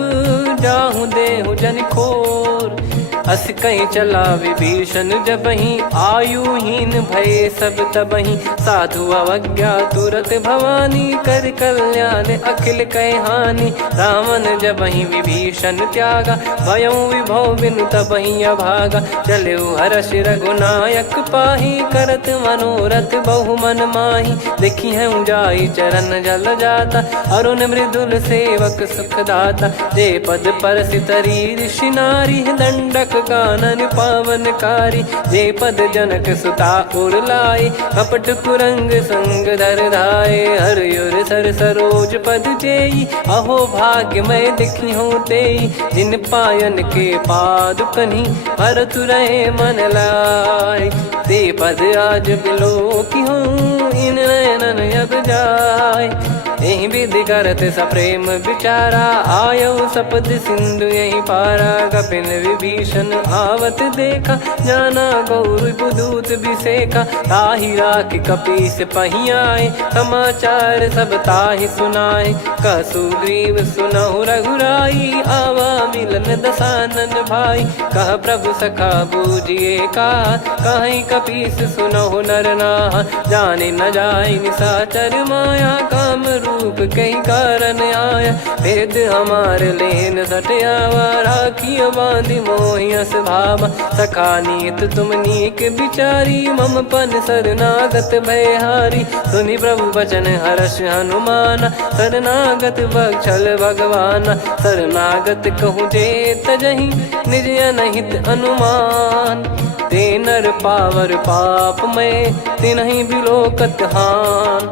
जाहूँ देहु जन खोर अस कहीं चला विभीषण जबहि आयुहीन भय सब तबहि साधु अवज्ञा तुरत भवानी कर कल्याण अखिल कह हानि रावण जबहि विभीषण त्यागा भयउ विभव बिनु तबहि अभागा चलऊ हर्ष रघुनायक पाही करत मनोरथ बहु मन माही देखी है जाई चरण जल जाता अरुण मृदुल सेवक सुख दाता जे पद पर सितरी ऋषि नारी दंडक कानन पावनकारी जे पद जनक सुता उर लाई कपट कुरंग संग धर धाये हरियुर सर सरोज पद जेई अहो भाग्य मैं दिखी हूँ तेई जिन पायन के पाद कन्ही भरत रहे मन लाय ते पद आज बिलो की हूँ इन नयनन अब जाय यही विधि करत सप्रेम विचारा आयो सपद सिंधु यही पारा कपिन विभीषण आवत देखा जाना गौर बुदूत बिसेखा ताहि राख कपीस पहियाए समाचार सब ताहि सुनाए कसु ग्रीव सुनहु रघुराई आवा मिलन दसानन भाई कह प्रभु सखा बूझिए का कहीं कपीस सुनहु नर नाह जाने न जाय निशाचर माया काम रूप कई कारण आया, भेद हमारे लेन सटयावा, राखिया बांधी मोहियस भावा, सखा नीत तुम नीक बिचारी, मम पन शरणागत भयहारी, सुनि प्रभु वचन हर्ष हनुमाना, शरणागत बक्षल भगवाना, शरणागत कहूँ जे तजहि निज अनहित अनुमान, ते नर पावर पाप में तिन्हि बिलोकत हान,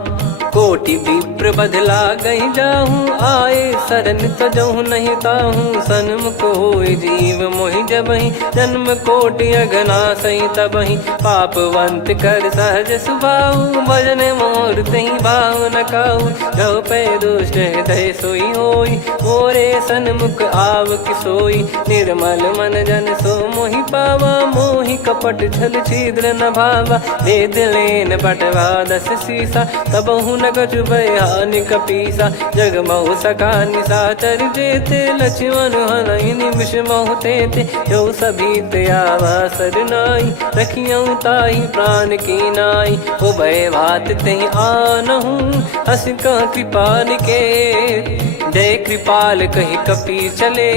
कोटि विप्र बदला गई जाहूँ, आए शरण तजहु नहीं ताहूँ, सन्मुख होय जीव मोहि जबहि, जन्म कोटि अगना सही तबहि, पापवंत कर सहज सुभाऊ, भजन मोर तहि भाव न काहू, जो पै दुष्ट हृदय सोई होई, मोरे सन्मुख आव किसोई, निर्मल मन जन सो मोहि पावा, मोहि कपट छल छिद्र न भावा, वेद लेन बटवा दस सीसा, तबहु न कछु बयान कपीसा, जग महु सका निशाचर जेते, लक्ष्मण हनहि निमिष महु तेते, जो सभी त्यावा सरनाई, रखियऊ ताहि प्राण की नाई, उभय भात तेहि आनहु, हस कह कृपाल के, जय कृपाल कहि कपि चले,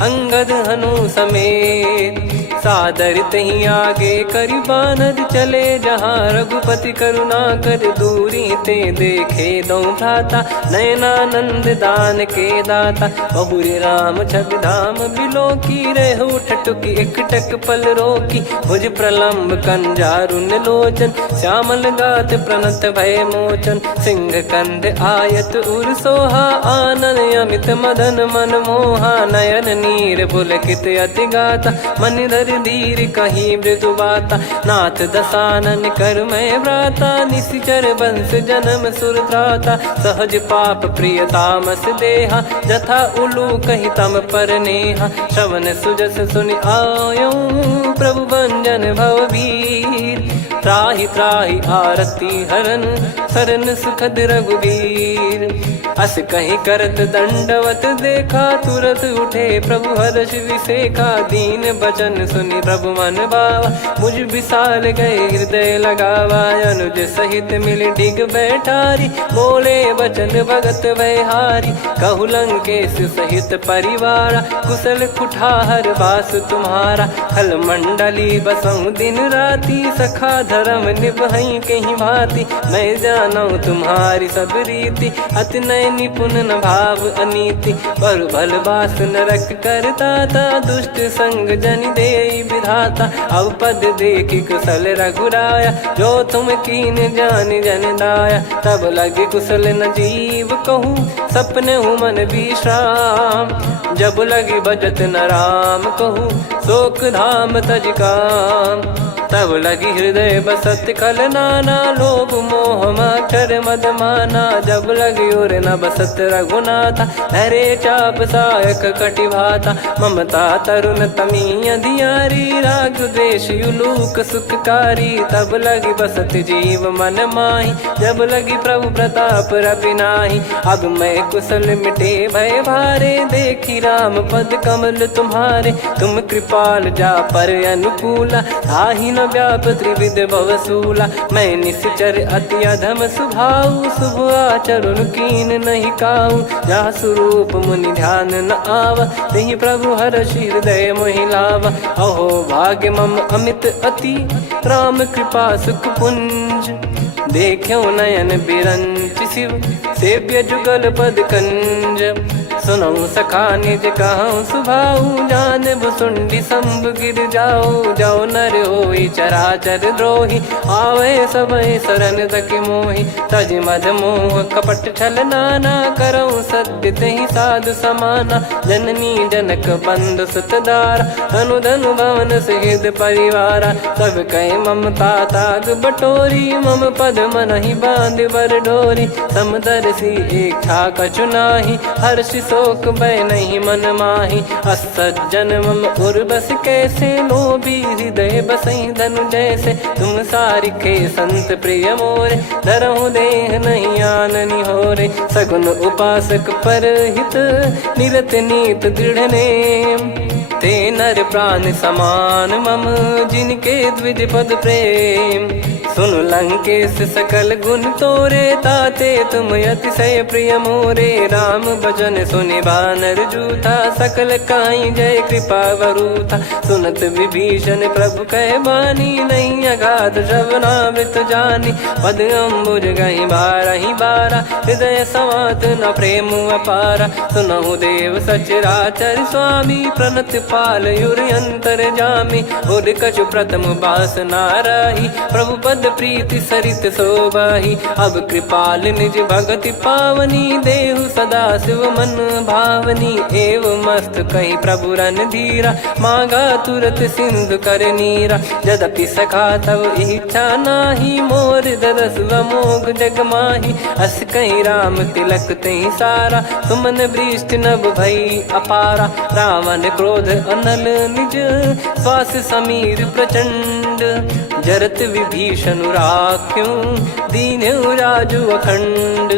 अंगद हनु समेत, सादर तही आगे करि बानर चले, जहाँ रघुपति करुणा कर दूरी ते देखे दो भ्राता, नयनानंद दान के दाता, बहुरी राम छवि धाम बिलो की, रेहु ठटुकी एकटक पल रोकी, भुज प्रलम्ब कंजारुन लोचन, श्यामल गात प्रणत भय मोचन, सिंह कंद आयत उर सोहा, आनन अमित मदन मन मोहा, नयन नीर पुलकित अति गाता, मन धर धीर कहीं मृदु बाता, नाथ दसानन कर मैं भ्राता, निशिचर वंश जन्म सुर त्राता, सहज पाप प्रिय तामस देहा, जथा उलू कहि तम पर नेहा, श्रवण सुजस सुनि आयो, प्रभु भंजन भवभीर, त्राहि त्राहि आरती हरन, शरण सुखद रघुबीर, अस कहीं करत दंडवत देखा, तुरत उठे प्रभु हर्ष विसेखा, दीन बचन सुनि प्रभु मन भावा, मुझ विशाल गए हृदय लगावा, अनुज सहित मिल डिग बैठारी, बोले बचन भगत वैहारी, कहु लंकेश सहित परिवारा, कुशल कुठार बास तुम्हारा, खल मंडली बसऊं दिन राती, सखा धर्म निभई कहीं भांति, मैं जानू तुम्हारी सब रीति, अति नय निपुण न भाव अनीति, पर भल बास नरक करता था, दुष्ट संग जन दे विधाता, अब पद देखी कुशल रघुराया, जो तुम कीन जान जन दाया, तब लगे कुशल न जीव कहूँ, सपने हूँ मन विश्राम, जब लगी बजत न राम कहूँ, शोक धाम तज काम, तब लगी हृदय बसत खल नाना, लोभ मोह मक्षर मद माना, जब लगी उर न बसत रघुनाथा, हरे चाप सायक कटि भाता, ममता तरुण तमी अधियारी, राग द्वेष युलूक सुखकारी, तब लगी बसत जीव मन माही, जब लगी प्रभु प्रताप रवि नाही, अब मैं कुशल मिटे भय भारे, देखी राम पद कमल तुम्हारे, तुम कृपाल जा पर अनुकूला, आही न व्याप त्रिविध भवसूला, मैं निश्चर अति अधम सुभाऊ, शुभ आचरण कीन नहीं काऊ, जहाँ स्वरूप मुनि ध्यान न आवा, तहि प्रभु हर्ष हृदय मोहि लावा, अहो भाग्य मम अमित अति, राम कृपा सुख पुंज, देखो नयन बिरंच शिव, सेव्य जुगल पद कंज, सुनऊ सखा निज कहूँ सुभाऊ, जान भुसुंडी शंभ गिर जाओ, जाओ नर होई चराचर द्रोही, आवे सबय शरण तक मोहि, तज मद मोह कपट छल नाना, करऊँ सत्य तहि साधु समाना, जननी जनक बंधु सुतदारा, धनु धनु भवन सहित परिवारा, सब कहे ममता ताग बटोरी, मम पद मनहि बांध बर डोरी, समदर्शी इच्छा कछु नाही, हर्ष शोक भय नहीं मन माही, असज्जन मम उर्वश कैसे, लोभी हृदय बसई धनु जैसे, तुम सारिखे संत प्रिय मोरे, धरहु देह नहीं आननि होरे, सगुन उपासक पर हित, निरत नीत दृढ़ नेम, ते नर प्राण समान मम, जिनके द्विज पद प्रेम, सुन लंकेश सकल गुण तोरे, ताते तुम अतिशय प्रिय मोरे। राम भजन सुनि बानर जूथा, सकल काई जय कृपा वरूथा। सुनत विभीषण प्रभु कह बानी, नहीं अगाध श्रवणामृत जानी। पद अम्बुज गहि बारहि बारा, हृदय समात न प्रेम अपारा। सुनहु देव सचराचर स्वामी, प्रणत पाल युर अंतर जामी। उर कछु प्रथम बास नाराही, प्रभु पद प्रीति सरित शोभाही। अब कृपाल निज भगति पावनी, देहु सदा शिव मन भावनी। एव मस्त कही प्रभु रन धीरा, मांगा तुरत सिंधु कर नीरा। यद्यपि सखा तब इच्छा नाही, मोर दरस मोग जग माही। अस कहीं राम तिलक तही सारा, सुमन वृष्टि नभ भई अपारा। रावण क्रोध अनल निज, श्वास समीर प्रचंड। जरत विभीषण राख्यों, दीन्हु राजु अखंड।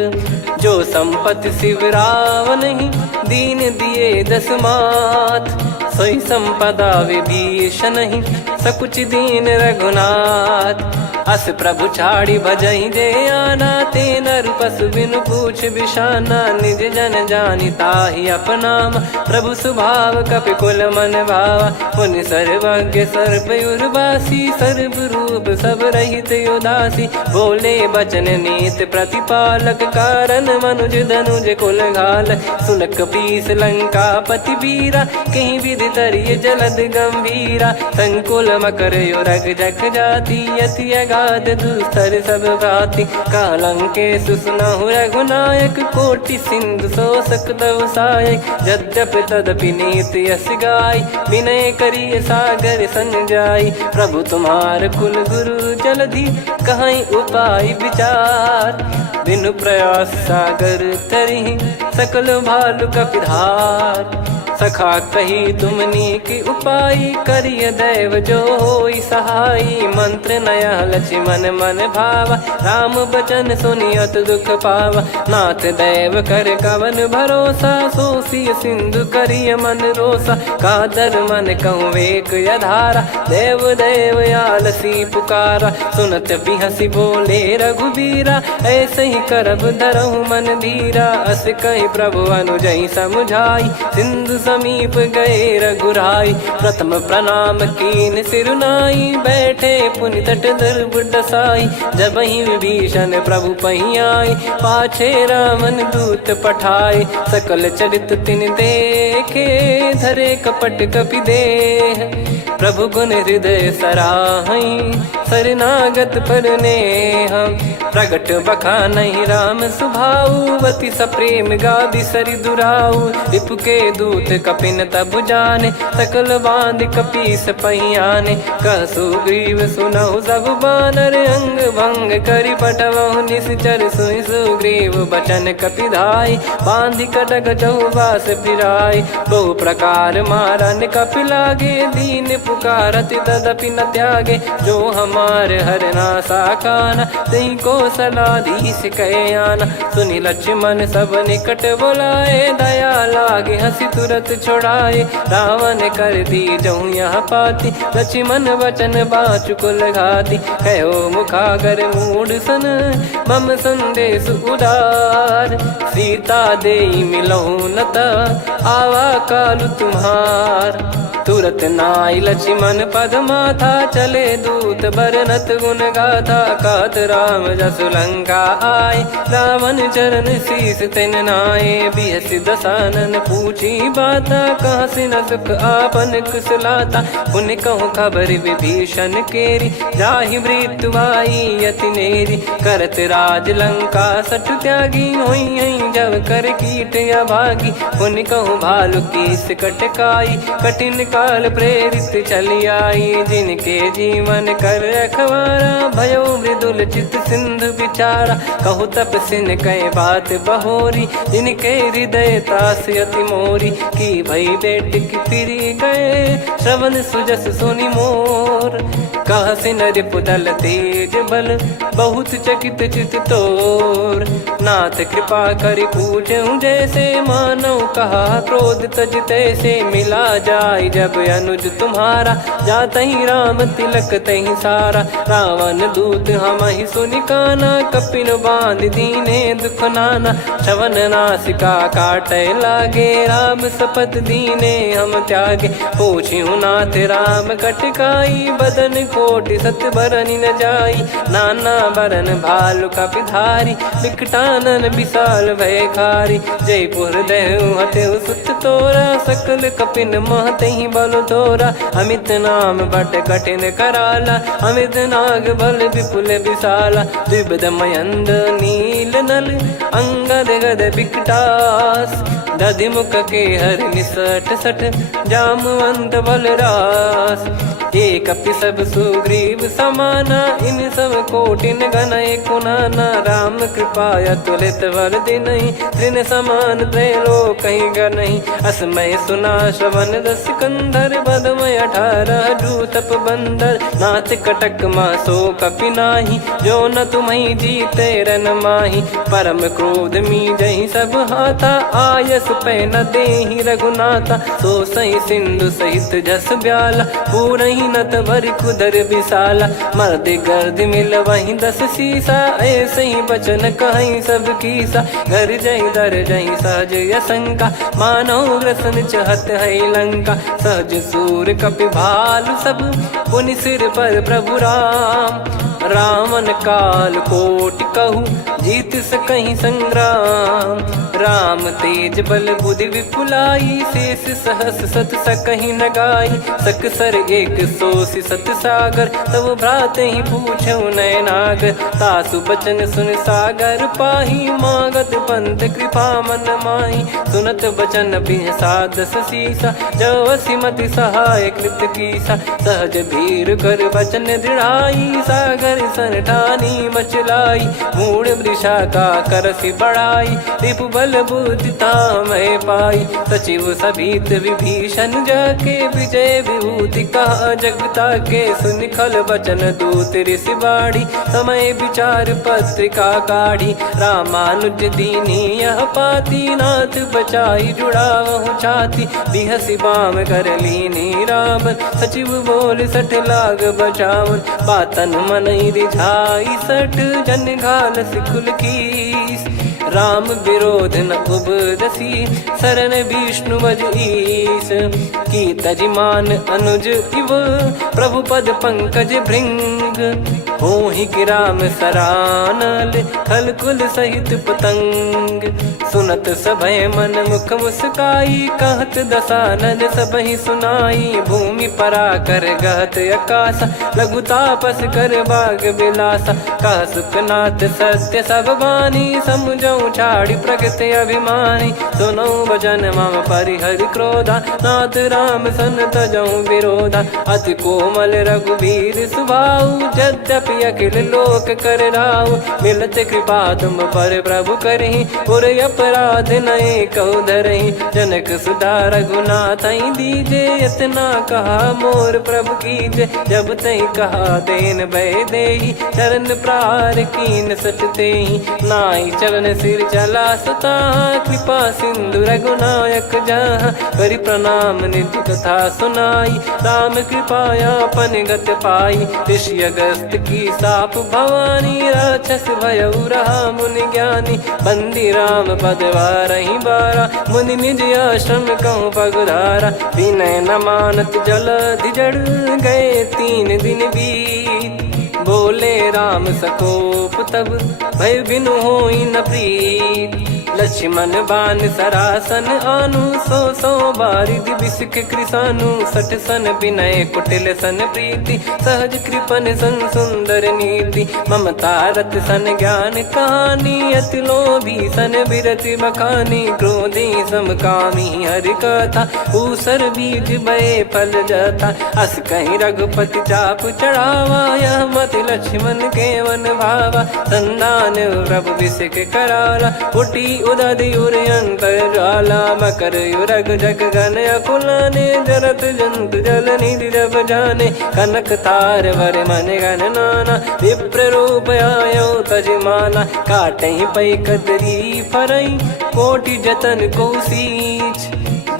जो संपत्ति शिव रावण ही, दीन दिए दस मात। सोई संपदा विभीषण ही, सकुच दीन रघुनाथ। अस प्रभु छाड़ी भजई जे आना, ते नर पशु बिनु पूछ बिशाना। निज जन जानि ताहि अपनाम, प्रभु स्वभाव कपि कुल मन भावा। मुनि सर्वज्ञ सर्वयुर्वासी, सर्व रूप सब रहित उदासी। बोले बचन नीत प्रतिपालक, कारण मनुज धनुज कुल घाल। सुन कपीस लंका पति वीरा, कहीं विधि तरिय जलद गंभीरा। संकुल मकर युरग जख जाति, यति अगाध दुस्तर सब भाति। कालंकेश सुनहु रघुनायक, कोटि सिंधु शोषक तव सहायक। यद्यपि तदपि नीति यस गाय, विनय करिय सागर सन जाई। प्रभु तुम्हार कुल गुरु जलधि, कहीं उपाय विचार। बिनु प्रयास सागर तरिहि, सकल भालु कपिधार। सखा कही तुमनी की उपाय, करिय दैव जो होई सहाई। मंत्र नया लक्ष्मण मन भावा, राम बचन सुनियत दुख पावा। नाथ दैव कर कवन भरोसा, सोसिय सिंधु करिय मन रोसा। कादर मन कहूँ वेक यधारा, देव देव आलसी पुकारा। सुनत बिहसी बोले रघुबीरा, ऐसे ही करब धरहु मन धीरा। अस कही प्रभु अनुजई समुझाई, सिंधु समीप गए रघुराई। प्रथम प्रणाम कीन सिरुनाई, बैठे पुनि तट दर्भ डसाई। जब ही विभीषण प्रभु पही आई, पाछे रावण दूत पठाए। सकल चरित तिन देखे, धरे कपट कपि देह। प्रभु गुण हृदय सराहई, शरणागत पर नेह। प्रगट बखानहि राम सुभाऊ, अति सप्रेम गादि सरि दुराऊ। रिपु के दूत कपिन तब जाने, सकल बांध कपीस पहियाने। कह सुग्रीव सुनहु सब बानर, अंग भंग करि पठवहु निश्चर। सुनि सुग्रीव बचन कपिधाई, बांधि कटक चहुबास फिराई। बहु प्रकार मारन कपि लागे, दीन पुकारत तदपि न त्यागे। जो हमार हरना साकाना, तई को सलाधीश कहे आना। सुनि लक्ष्मण सब निकट बुलाए, दया लागे हंसी तुरत छुड़ाए। रावण कर दी जऊँ यहाँ पाती, लक्ष्मण वचन बाचु कुल घाती। कहो मुखागर मूढ़ सन, मम संदेश उदार। सीता देई मिलहु नता, आवा कालु तुम्हार। तुरत नाई लक्ष्मण पद माथा, चले दूत बरनत गुण गाथा। कात राम जसु लंका आए, रावण चरण शीस तिन नाये। बिहसि दसानन पूछी बाता, कहाँ से न सुख आपन कुशलाता। पुन कहूँ खबर विभीषण केरी, जाहि मृत्यु आई अति नेरी। करत राज लंका सठ त्यागी, होई जब कर कीट अभागी। पुन कहूँ भालु कीस कटकाई, कठिन काल प्रेरित चली आई। जिनके जीवन कर रखवारा, भयो मृदुल चित सिंधु विचारा। कहु तपसिन कई बात बहोरी, जिनके हृदय तास अति मोरी। की भई बेट की फिरी गए, श्रवण सुजस सुनि मोर। कह से नर पुदल तेज बल बहुत चकित चित तोर। नाथ कृपा कर पूछूं जैसे मानव कहा क्रोध तज तैसे मिला जाय जब अनुज तुम्हारा जात ही राम तिलक तही सारा। रावण दूत हम ही सुनि काना कपिन बांध दीने दुख नाना। श्रवण नासिका काटे लागे राम शपथ दीने हम त्यागे। पूछ्यू नाथ राम कटकाई बदन कोटि सत बरनि न जाई। नाना बरन भालु कपिधारी विकटानन विशाल भयखारी। जयपुर देहु हतेउ सुत तोरा सकल कपिन महतहि बल तोरा। अमित नाम बट कठिन कराला अमित नाग बल विपुल विशाला। द्विबद मयंद नील नल अंगद गद विकटास। दधि मुख के हर निसठ सठ जामवंत बलरास। एक कपि सब सुग्रीव समाना इन सब कोटिन गनय कुनाना। राम कृपा अतुलित बल दिनहि तृण समान त्रैलोक गनहि। असमय सुना श्रवण दस कंधर बदमय 18 जूतप बंदर। नाथ कटक मासो कपि नाही जो न तुम्हि जीते रन माही। परम क्रोध मी जहि सब हाथा आयस पै न देहि रघुनाथा। सो सही सिंधु सहित जस ब्याला पूरहि नत भर कुदर विशाला। मर्द गर्द मिल वहीं 10 सीसा ऐसे ही बचन कहीं सब कीसा। घर जय दर जय सहज यसंका मानव ग्रसन चहत है लंका। सहज सूर कपि भालु सब पुनि सिर पर प्रभु राम। रामन काल कोटि कहु जीत सकहि संग्राम। राम तेज बल बुद्धि विपुलाई शेष सहस सत सकहि न गाई। सकसर एक सोसि सत सागर तब भ्रात ही पूछौ नयनागर। तासु बचन सुन सागर पाही मागत पंथ कृपा मन माही। सुनत बचन बिहसा 10 सीसा जवसि मति सहाय कृत कीसा। सहज भीर कर बचन दृढ़ाई सागर सन ठानी मचलाई। मूढ़ वृषा का करसि बढ़ाई रिपु बल बुद्धि तामय पाई। सचिव सभीत विभीषण जाके विजय विभूति कहा जगता के। सुनि खल बचन दूत ऋषि बाड़ी समय विचार पत्रिका काढ़ी। रामानुज दीनी यह पाती नाथ बचाई जुड़ावहु छाती। बिहसि बाम कर लीनी राम सचिव बोल 60 लाग बचावन। बातन मन रिझाई 60 जन घाल सिकुल कीस। राम विरोध न उपदसी शरण विष्णु बज ईस। की तजिमान अनुज इव प्रभु पद पंकज भृंग। होहि कि राम सरानल खल कुल सहित पतंग। सुनत सभय मन मुख मुस्काई कहत दसानन सबहि सुनाई। भूमि परा कर गहत आकाशा लघु तापस कर बाग बिलासा। कह सुखनाथ सत्य सब बानी समुझौ छाड़ी प्रकृति अभिमानी। सुनो भजन मम परिहरि क्रोधा नाथ राम सन तजौ विरोधा। अति कोमल रघुवीर सुभाऊ यद्यपि अखिल लोक कर राऊ। मिलत कृपा तुम पर प्रभु करहि पुर अपराध नए कहु धरहि। जनक सुधा रघुनाथ दीजे इतना कहा मोर प्रभु कीजे। जब तई कहा देन भय देहि चरण प्रार कीन सटतेहि। नाई चरण सिर चला सता कृपा सिंधु रघुनायक जहाँ। करि प्रणाम नित्य कथा सुनाई राम कृपाया पन गत पाई। ऋषि अगस्त की साप भवानी राक्षस भयउ रहा मुनि ज्ञानी। बंदी राम पद वारहि बारा मुनि निज आश्रम कहूँ पगुधारा। विनय न मानत जल जड़ गए 3 दिन बीत। बोले राम सकोप तब भय बिनु होई न प्रीत। लक्ष्मण बान सरासन आनु 100 बारिधि बिसिख कृसानु। 60 सन विनय कुटिल सन प्रीति सहज कृपन सन सुंदर नीति। ममता रत सन ज्ञान कहानी अति लोभी सन बिरति बखानी। क्रोधी समकामी हरि कथा ऊसर बीज भय फल जाता। अस कहीं रघुपति चाप चढ़ावा यह मत लक्ष्मण के वन भावा। संदान प्रभु बिसिख कराला उठी उदधियुर अंतर्ज्वाला मकर युरग जग गण अकुलाने जरत जंत जल निधि जब जाने कनक तार वर मन गण नाना विप्र रूप आयो तजमाना काटहि पै कदरी फरई कोटि जतन को सींच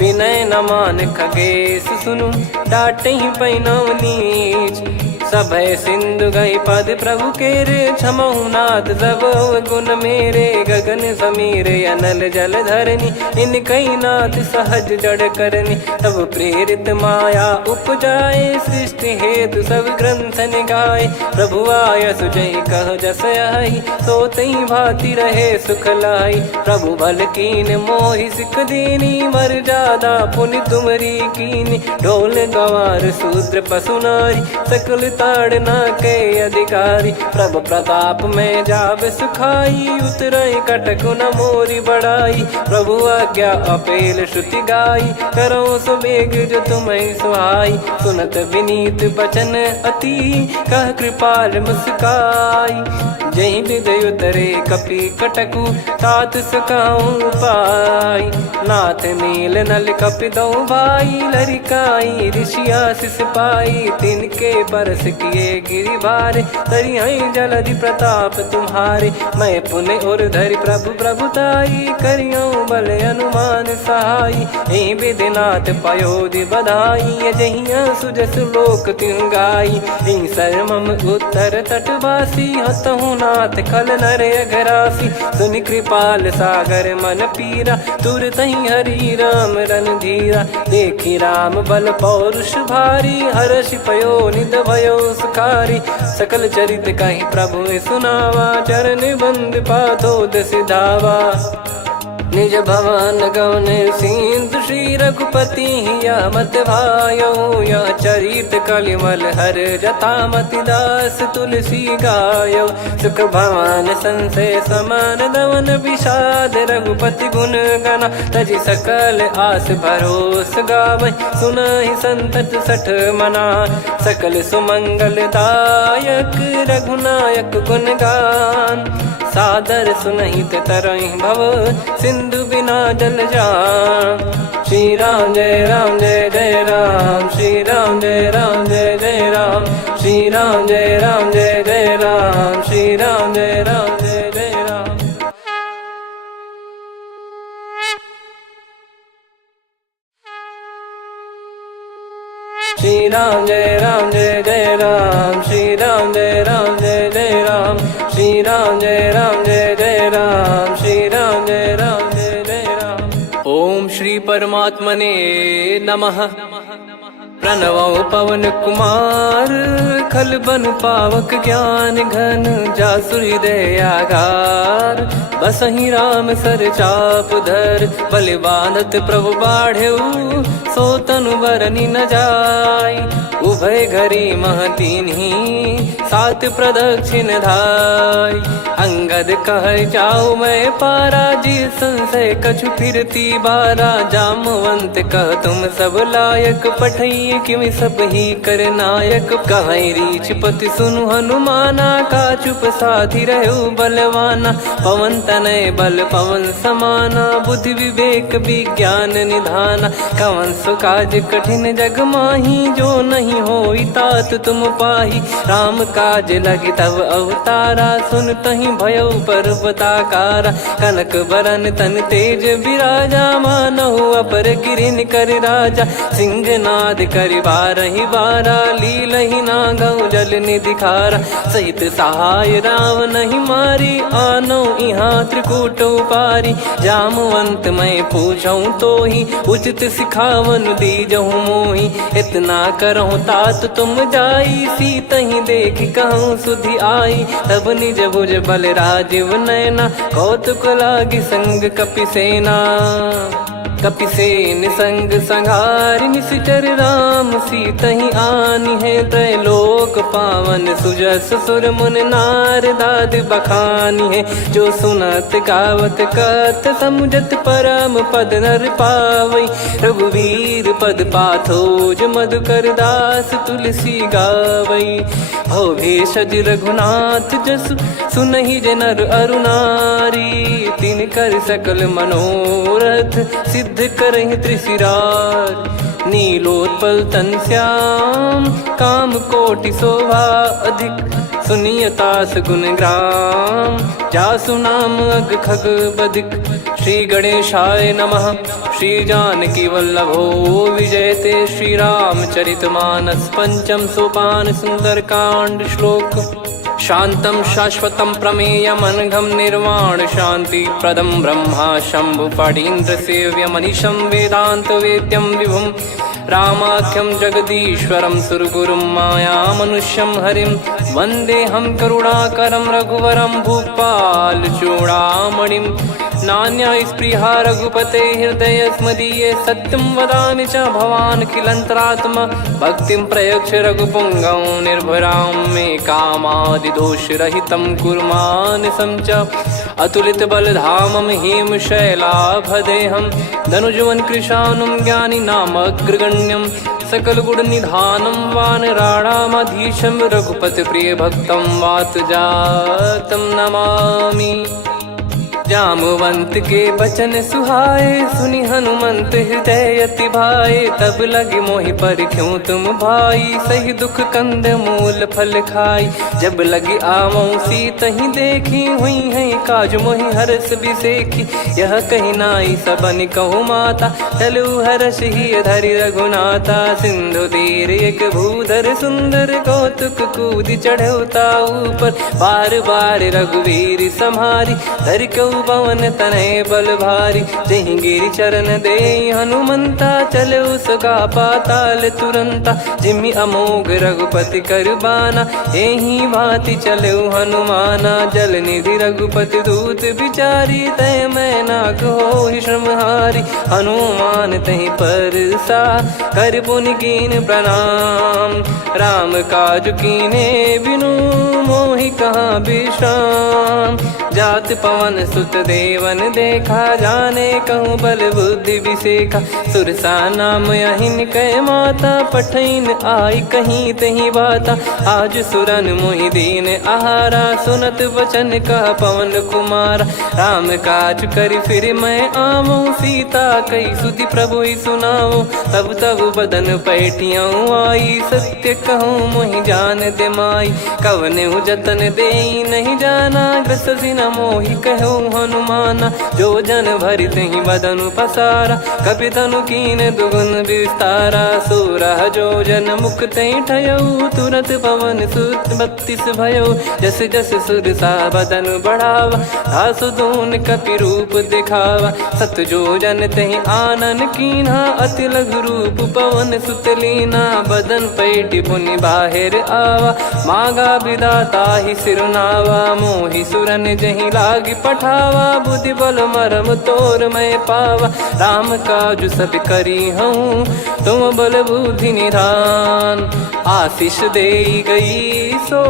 विनय न मान खगेश सुनु डाटहि पै नव नीच सभय सिंधु गई पद प्रभु केरे क्षमहु नाथ सब गुण मेरे गगन समीरे अनल जल धरनी इन कई नाथ सहज जड़ करनी तब प्रेरित माया उपजाए सृष्टि हेतु सब ग्रंथ निगाए प्रभु आय सुजय कह जस आई सो तई भांति रहे सुख लाई प्रभु बल कीन मोहि सिख दीनी मर जादा पुनि तुमरी कीनी ढोल गवार शूद्र पशु नारी सकल ताड़ना के अधिकारी प्रभु प्रताप में जाब सुखाई उतरई कटक न मोरी बढ़ाई प्रभु आज्ञा अपेल श्रुति गाई करो सुबेग जो तुम्हें सुहाई सुनत विनीत बचन अति कह कृपाल मुस्काई जही विदय उतरे कपि कटकु तात सकाऊं पाई नाथ नील नल कपि दो भाई लरिकाई ऋषिया शिष पाई तिनके परस किए गिरि भारे तरियाई जलधि प्रताप तुम्हारे मैं पुण्य और धरि प्रभु प्रभुताई करियो बल अनुमान सहाई यही विधिनाथ पयोधि बधाई जहिया सुजस लोक तिहु गाई यही सरमम उत्तर तटवासी हतहु नाथ खल नर अघरासी सुनि कृपाल सागर मन पीरा तुरत ही हरि राम रणधीरा देखी राम बल पौरुष भारी हर्षि पयो निध भयो सुखारी सकल चरित कहीं प्रभु सुनावा चरण बंद पाथोद सिधावा निज भवन गौन सिंधु श्री रघुपति या मत भायो या चरित कलिमल हर जता मति दास तुलसी गायो सुख भवन संशय समान दवन विषाद रघुपति गुण गना तजि सकल आस भरोस गावै सुनहि संतत सठ मना सकल सुमंगल दायक रघुनायक गुण गान सादर सुनहित तरहि भव सिंधु बिना जल जान श्री राम जय जय राम श्री राम जय जय राम श्री राम जय जय राम श्री राम जय जय राम श्री राम जय जय राम श्री राम जय जय राम श्री राम जय जय राम श्री राम जय जय राम। ओम श्री परमात्मने नमः। प्रणवो पवन कुमार खल बन पावक ज्ञान घन जासु हृदय आगार बसहि राम सर चाप धर बलि बांधत प्रभु बाढ़ेऊ सो तनु बरनि न जाय उभय घरी महतीन्ही सात प्रदक्षिण धाय अंगद कह जाऊ मैं पारा जी संशय कछु फिरती बारा जामवंत कह तुम सब लायक पठई किमि सब ही कर नायक कहीं रीछ पति सुनु हनुमाना का चुप साधि रहो बलवाना पवन तनय बल पवन समाना बुद्धि विवेक विज्ञान निधाना कवन सो काज कठिन जग माही जो नहीं होई तात तुम पाही राम काज लगी तब अवतारा सुन तहि भयो पर्वताकारा कनक बरन तन तेज विराजा मानहु अपर गिरिन कर राजा सिंहनाद कर बारहि बारा लीलहि नागौ जल निधि खारा सहित सहाय राम नहीं मारी आनो इहाँ त्रिकूट पारी जामवंत मैं पूछऊं तो ही उचित सिखावन दीजहु मोही इतना करहु तात तुम जाई सीत ही देख कहूँ सुधि आई तब निज भुज बल राजीव नैना कौतुक लागी संग कपिसेना कपिसेन संग संहारि निशिचर राम सीतहि आनि है त्रैलोक पावन सुजस सुर मुन नार दाद बखानी है जो सुनत गावत कत समुझत परम पद नर पावई रघुवीर पद पाथोज मधुकर दास तुलसी गावई हो भेषज रघुनाथ जसु सुनहि जे नर अरु नारी। तिन कर सकल मनोरथ सिद्ध करहि त्रिशिरार। नीलोत्पल तन श्याम काम कोटि शोभा अधिक। सुनियतास गुण ग्राम जासु नाम अग खग बधिक। श्री गणेशाय नमः। श्री जानकी वल्लभो विजयते। श्री रामचरितमानस पंचम सोपान सुंदरकांड श्लोक। शांतं शाश्वतं प्रमेयम् अनघं निर्वाण शांति प्रदं ब्रह्मा शंभु फणीन्द्र सेव्य मनीषं वेदांत वेद्यं विभुं। रामाख्यं जगदीश्वरं सुरगुरुं माया मनुष्यं हरिं। वन्देऽहं करुणाकरं रघुवरं भूपाल चूडामणिं। नान्या स्पृहा रघुपते हृदय स्मदीये। सत्यं वदामि च भवान् खिलन्तरात्मा। भक्तिं प्रयच्छ रघुपुङ्गं निर्भरां मे कामादिदोषरहितं कुर्मानसं च। अतुलित बलधामं हेमशैलाभदेहं। धनुजवन कृशानुं ज्ञानी नामग्रगण्यं। सकल गुण निधानं वानराणामधीशं। रघुपति प्रिय भक्तं वात जातं नमामि। जामवंत के बचन सुहाए सुनि हनुमंत हृदय अति भाए। तब लगे मोहि पर क्यों तुम भाई सही दुख कंद मूल फल खाई। जब लगी आवों सीत ही देखी हुई है काज मोहि हरस बिसेखी। यह कही नाई सबन कहु माता चलु हरष ही धरि रघुनाथा। सिंधु तीर एक भूधर सुंदर कौतुक कूद चढ़ौता ऊपर। बार बार रघुवीर सम्हारी धरि कऊ पवन तनय बल भारी। जहि गिरि चरण दे हनुमंता चले उसका पाताल तुरंता। जिमि अमोघ रघुपति कर बाना एहि भांति चले हनुमाना। जल निधि रघुपति दूत बिचारी तय मैं नाक होहि श्रमहारी। हनुमान तहि परसा कर पुनि कीन प्रणाम। राम काज कीने बिनु मोहि कहाँ विश्राम। जात पवन सुत देवन देखा जाने कहूँ बल बुद्धि विसेखा। सुरसा नाम यहिन कै माता पठैन आई कहीं तही बाता। आज सुरन मोहि दीन आहारा सुनत वचन कह पवन कुमारा। राम काज करि फिर मैं आवूं सीता कई सुधि प्रभु ही सुनाऊं। तब तब बदन पैठियाँ आई सत्य कहूँ मोहि जान दे माई। कवने जतन दे नहीं जाना ग्रसिन मोहि कहूँ हनुमाना। जो जन भरि तहि बदनु पसारा कपि तनु कीन दुगुन विस्तारा। सोरह जो जन मुख तहि ठयऊ तुरत पवन सुत 32 भयऊ। जस जस सुरसा बदनु बढ़ावा आसु दून कपि रूप दिखावा। सत जो जन तहि आनन कीन्हा अति लघु रूप पवन सुत लीना। बदन पैठि पुनि बाहिर आवा मांगा विधाता ही सिरुनावा। मोहि सुरन जहि लागी पठावा बुद्धि बल मरम तोर मैं पावा। राम काज सब करी हूँ तुम बल बुद्धि निधान। आशीष दे गई सो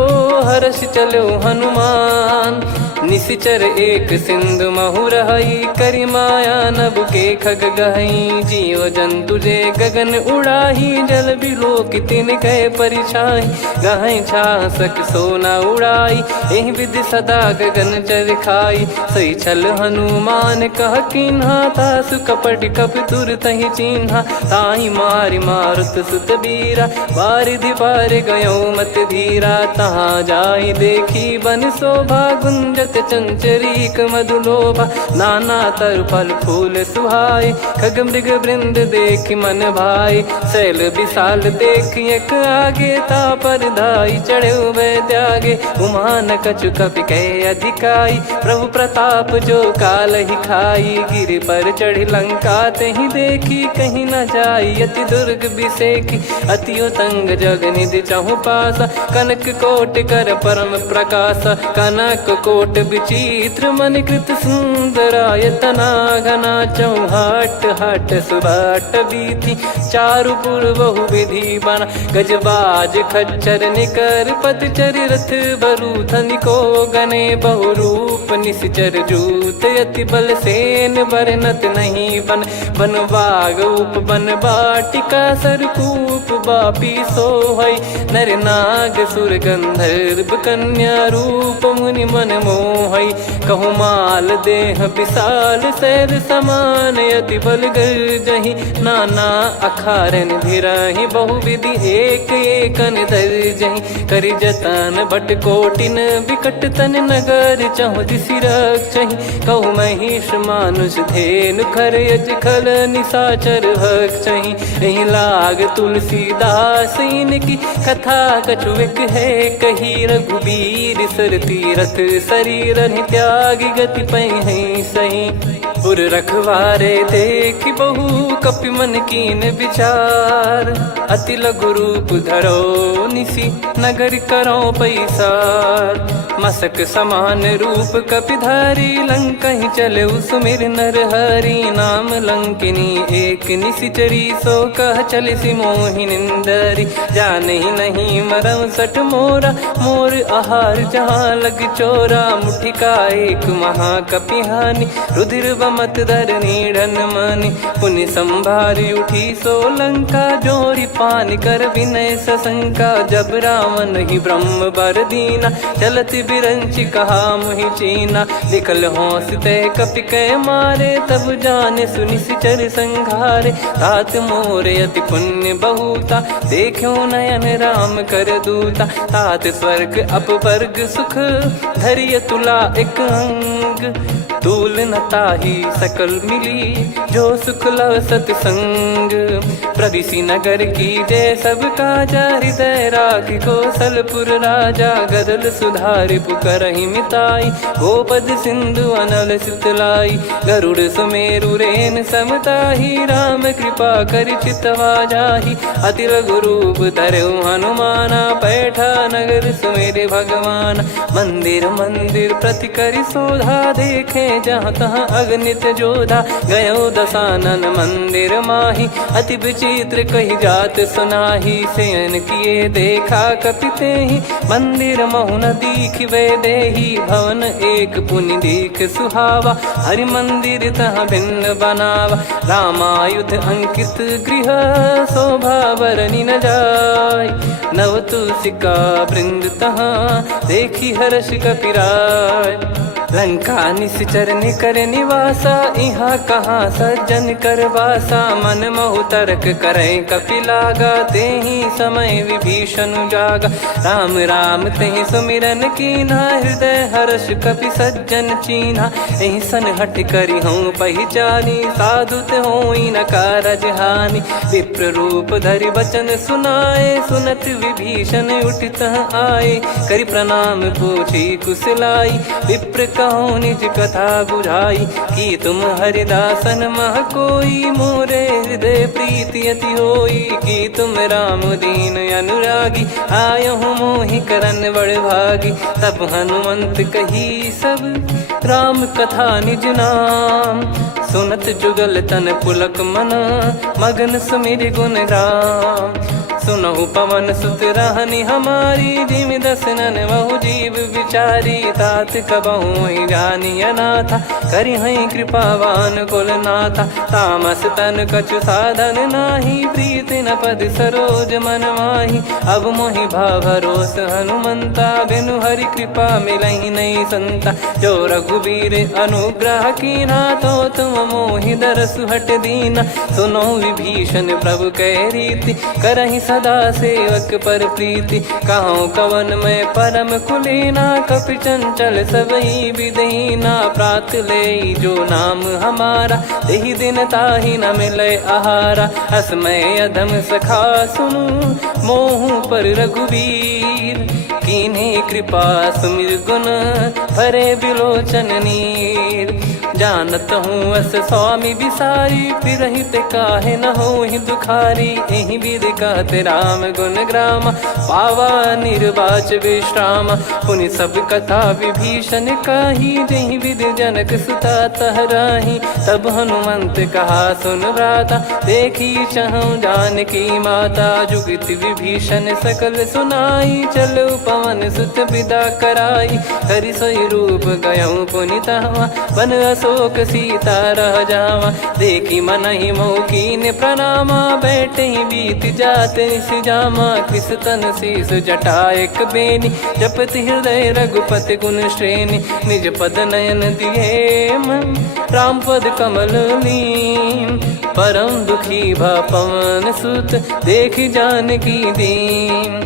हर्ष चलो हनुमान। निशिचर एक सिंधु महु रहई करी माया नभ के खग गहई। जीव जंतु जे गगन उड़ाही जल बिलो कितिन गए परिछाई। गहई छासक सोना उड़ाई एहि विधि सदा गगन चर खाई। सही छल हनुमान कह कीन्हा तासु कपट कप तुर तहि चिन्हा। ताहि मारि मारुत सुत बीरा बारिधि पार गयो मत धीरा। तहाँ जाई देखी बन शोभा गुंजत चंचरीक मधुलोभा। नाना तरु फल फूल सुहाई खग मृग वृंद देख मन भाई। शैल विशाल देख एक आगे तापर धाई चढ़े वै त्यागे। उमा न कछु कपि कह अधिकाई प्रभु प्रताप जो काल ही खाई। गिर पर चढ़ी लंका तहि देखी कहीं न जाई अति दुर्ग बिसेखी। अति उतंग जग निधि चहु पासा कनक कोट कर परम प्रकाशा। कनक कोट विचित्र मन कृत सुंदरायतना घना चौहाट हाट सुबाट बीथी चारु पुर बहु विधि बना गजबाज खच्चर निकर पतचर रथ बरु धनिको गने बहु रूप निश्चर जूत अति बल सेन बरनत नहीं बन बन बाग उप बन बाटिका सरकूप बापी सोहई नर नाग सुर गंधर्व कन्या रूप मुनि मन मोहई कहु माल देह विशाल शैल समान अति बल गर्जहि नाना अखारन भिराहि बहुविधि एक एकन दर्जहि करि जतन बट कोटिन विकट तन नगर चहु दिसि रक्षहि कहु महिष मानुष धेनु खर यज खल निशाचर भक्षहि एहि लाग तुलसीदास इनकी कथा कछुक है कही रघुबीर सर तीरथ शरीर त्यागी गति पै सही पुर रखवारे देख बहु कपि मन कीन विचार अति लघु रूप धरो निसी नगर करो पैसार मसक समान रूप कपिधारी लंकहि चले सुमिर नर हरि नाम लंकिनी एक निशिचरी सो कह चले सि मोहि निंदरी जानहि नहीं मरम सठ मोरा मोर आहार जहाँ लग चोरा मुठिका एक महाकपिहानि रुधिर बमत धरनी ढन मानि पुनि संभारी उठी सो लंका जोरी पान कर विनय सशंका जब रावण ही ब्रह्म बर दीना चलति बिरंचि कहा मुहि चीना निकल हौसते कपि कै मारे तब जाने सुनि सिचर संघारे तात मोरे अति पुण्य बहुता देखो नयन राम कर दूता तात स्वर्ग अपवर्ग सुख धरिय तुला एक अंग तूल न ताही सकल मिली जो सुख लव सतसंग प्रदिशि नगर की जय सब काजा हृदय राख कौशलपुर राजा गदल सुधारि पुकरहि मिताई गोपद सिंधु अनल सितलाई गरुड़ सुमेरु रेन समताही राम कृपा कर चितवा जाहि अति लघु रूप धरऊ हनुमाना बैठा नगर सुमेरे भगवान मंदिर मंदिर प्रति करि शोधा देखे जहाँ तहाँ अगणित जोधा गयो दशानन मंदिर माही अति विचित्र कही जात सुनाही सेन किए देखा कपिते ही मंदिर महु न दीख वे देही भवन एक पुनि दीख सुहावा हरि मंदिर तहाँ भिन्न बनावा रामायुध अंकित गृह शोभा बरनी न जाय नव तुलसिका वृंद तहाँ देखी हर्ष कपिराय लंका निश्चर निकर निवासा इहाँ कहाँ सज्जन कर वासा मन महु तर्क करे कपिलागा तेहि समय विभीषण जागा राम राम तेहि सुमिरन कीना हृदय हर्ष कपि सज्जन चीन्हा एहि सन हट करी हूँ पहचानी साधु ते होई न कारज हानि विप्र रूप धरि वचन सुनाए सुनत विभीषण उठित आए करि प्रणाम पूछी कुशलाई विप्र कहो निज कथा बुझाई कि तुम हरिदासन मह कोई मोरे हृदय प्रीति अति होई कि तुम राम दीन अनुरागी आयहु मोहि करन बड़ भागी तब हनुमंत कही सब राम कथा निज नाम सुनत जुगल तन पुलक मन मगन सुमिर गुण राम सुनहु पवन सुत रहनी हमारी जिमि दसनन बहु जीव विचारी तात कबहु जानी अनाथा करि हई कृपावान कुल नाथा तामस तन कछु साधन नाही प्रीति न पद सरोज मन माही अब मोहि भाव भरोस हनुमंता बिनु हरि कृपा मिलहि नहीं संता जो रघुबीर अनुग्रह कीना तो तुम मोहि दरसु हट दीना सुनो विभीषण प्रभु कह रीति करहि सदा सेवक पर प्रीति कहूँ कवन में परम कुलीना कपि चंचल सबई विदहीना प्रात ले जो नाम हमारा तेहि दिन ताहि न मिले आहारा असमय अधम सखा सुनु मोहु पर रघुवीर कीन्हे कृपा सुमिर गुण भरे बिलोचन नीर जानत हूँ अस स्वामी बिसारी, फिर ही ते काहे न हो ही दुखारी। यही विधि कहते राम गुण ग्राम, पावा निर्वाच विश्राम। पुनि सब कथा विभीषण काही, जही विधि जनक सुता तहराही। तब हनुमंत कहा सुन भ्राता, देखी चहु जानकी माता। जुगित विभीषण सकल सुनाई, चलो पवन सुत विदा कराई। हरि सोई रूप गयऊँ पुनि तहवा, बन अशोक सीता रह जावा। देखी मनहि मौकीन प्रणामा, बैठे ही बीत जात निस जामा। कृस तन शीस जटा एक बेनी, जपति हृदय रघुपति गुण श्रेणी। निज पद नयन दिए मन, राम पद कमल लीन। परम दुखी भा पवन सुत, देखी जानकी दीन।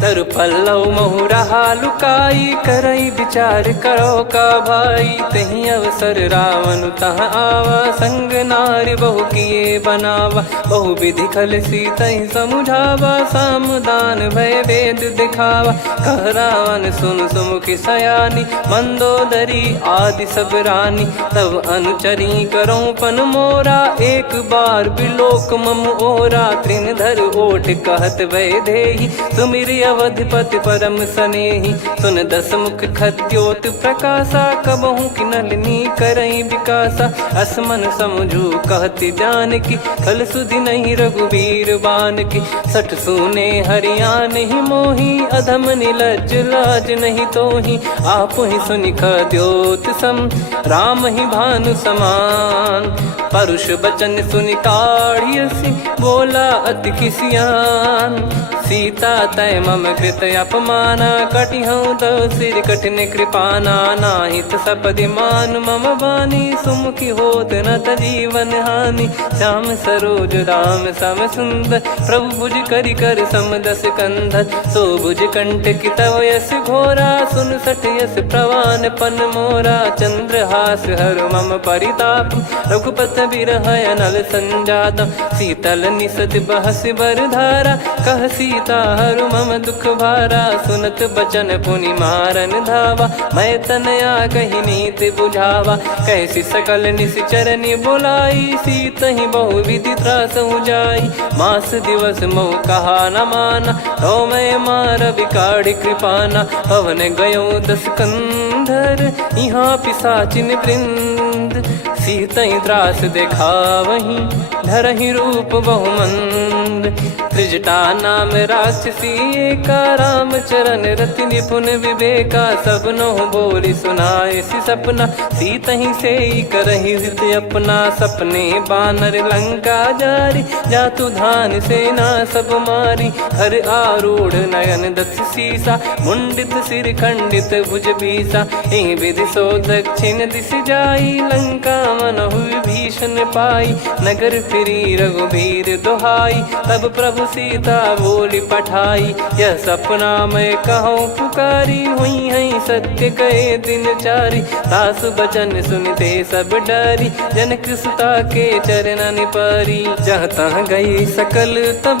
तरु पल्लव महु रहा लुकाई, करई विचार करो का भाई। तही अवसर रावण तहाँ आवा, संग नारी बहु किए बनावा। बहु विधि खल सीतहि समुझावा, सामदान भय वेद दिखावा। कह रावण सुन सुमुखी सयानी, मंदोदरी आदि सब रानी। तब अनुचरी करो पन मोरा, एक बार बिलोक मम ओरा। तृण धर ओठ कहत भय देहि, सुमिर अवधिपति परम सनेहि। सुन दस मुख खद्योत प्रकाशा, कबहु की नलिनी करई विकासा। असमन समझू कहति जानकी, खल सुधि नहीं रघुवीर बान की। सठ सुने हरियाण ही मोही, अधम निलज लाज नहीं तोही। आप ही सुनि खद्योत सम, राम ही भानु समान। परुष बचन सुनि काढ़ियसि, बोला अति किसियान। सीता तय मम कृत अपमाना, कटिहऊँ तो सिर कठिन कृपाना। नाहित सपदि मान मम बानी, सुमुखी होत न जीवन हानि। श्याम सरोज राम सम सुंदर, प्रभु भुज करि कर सम दस कंधर। सो भुज कंठ की तव यस घोरा, सुन सठ यस प्रवान पन मोरा। चंद्रहास हर मम परिताप, रघुपत बिरह अनल संजात। शीतल निसत बहस बर धारा, कह सीता हरु मम दुख भारा। सुनत बचन पुनि मारन धावा, मैं तनया कही नीति बुझावा। कैसी सकल निश्चरनि बुलाई, सीत ही बहु विधि त्रास जाई। मास दिवस मोह कहा न माना, तो मैं मार बिकाढ़ी कृपाना। पवन गयो दस कंधर, यहाँ पिशाचिन वृंद। सीतहि त्रास देखावहीं, धरहि रूप बहुमंद। त्रिजटा नाम राक्षसी एका, राम चरण रति निपुण विवेका। सबनो बोली सुनाए सि सपना, सीतहि से करहि हृद अपना। सपने बानर लंका जारी, जातु धान सेना सब मारी। हर आरूढ़ नयन दस सीसा, मुंडित सिर खंडित भुज बीसा। एहि विधि सो दक्षिण दिश जाई, लंका मनहु विभीषण पाई। नगर फिरी रघुबीर दुहाई, तब प्रभु सीता बोली पठाई। यह सपना मैं कहूँ पुकारी, हुई है सत्य कहे दिन चारी। सासु बचन सुनते सब डरी, जनक सुता के चरण परी। जहाँ तहाँ गई सकल तब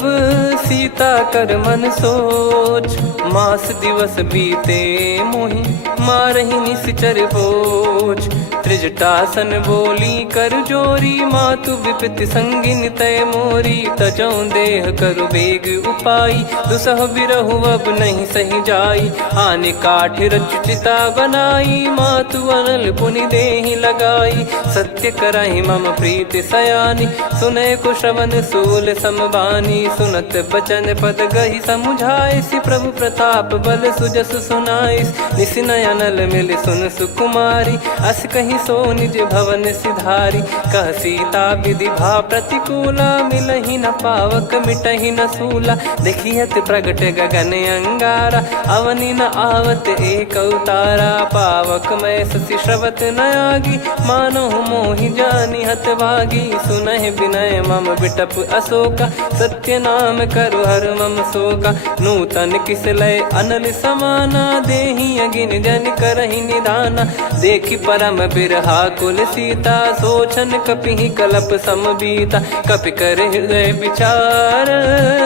सीता कर मन सोच। मास दिवस बीते मोहि, मारहि निश्चर बोझ। त्रिजटासन बोली कर जोरी, मातु विपति संगिन तय मोरी। तजौ देह करु बेग उपाई, दुसह बिरहु अब नहीं सही जाई। आने काठ रचिता बनाई, मातु अनल पुनि देहि लगाई। सत्य करहि मम प्रीति सयानी, सुनय को श्रवण सूल समबानी। सुनत बचन पद गहि समुझाए, सि प्रभु प्रताप बल सुजस सुनाइस। निस नयनल मिल सुन सुकुमारी, अस कहि सो निज भवन सिधारी। कह सीता विधि भा प्रतिकूला, मिलहि न पावक मिटहि न सूला। देखियत प्रगट गगन अंगारा, अवनि न आवत एक अवतारा। पावक मैं ससि श्रवत न आगी, मानो मोहि जानि हत भागी। सुनहि विनय मम बिटप अशोका, सत्य नाम करु हर मम शोका। नूतन किस लय अनल समाना, देहि अगिन जन करहि निधाना। देखि परम बिरहा कुल सीता, सोचन कपि कलप सम बीता। कपि कर हृदय विचार,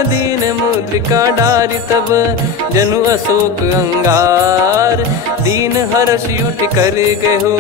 दीन मुद्रिका डारि तब जनु अशोक अंगार। दीन हर्ष युट कर गहु,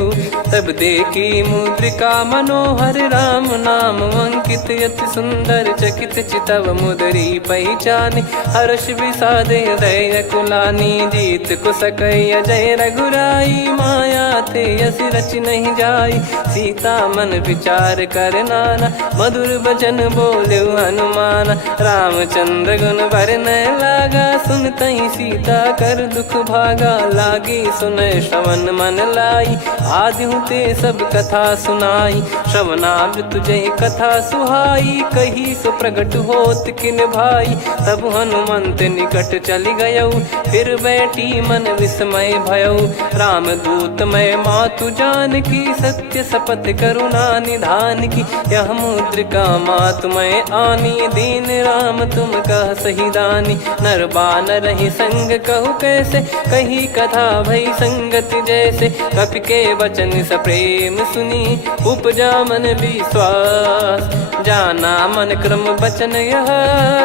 तब देखी मुद्रिका मनोहर। राम नाम अंकित अति सुंदर, चकित चितव मुदरी पहचानी। हर्ष विषाद हृदय कुलानी, जीत को सकय जय रघुराई। माया थे यस रच नहीं जाई, सीता मन विचार कर नाना। मधुर बचन बोले हनुमान, रामचंद्र गुण बरनय लागा। सुनतहि सीता कर दुख भागा, लागी सुनय श्रवण मन लाई। आदिहु ते सब कथा सुनाई, श्रवणाब तुझे कथा सुहाई। कही सो प्रगट होत किन भाई, तब हनुमंत निकट चली गयऊ। फिर बैठी मन विस्मय भयऊ, राम दूत मैं मातु जानकी। सत्य शपथ करुणा निधान की, यह मुद्रिका मातु मैं आनी। दीन राम तुम कह सही दानी, नर बानर ही संग कहु कैसे। कही कथा भई संगति जैसे, कपि के वचन सप्रेम सुनी। उपजा मन विश्वास, जाना मन क्रम बचन यह।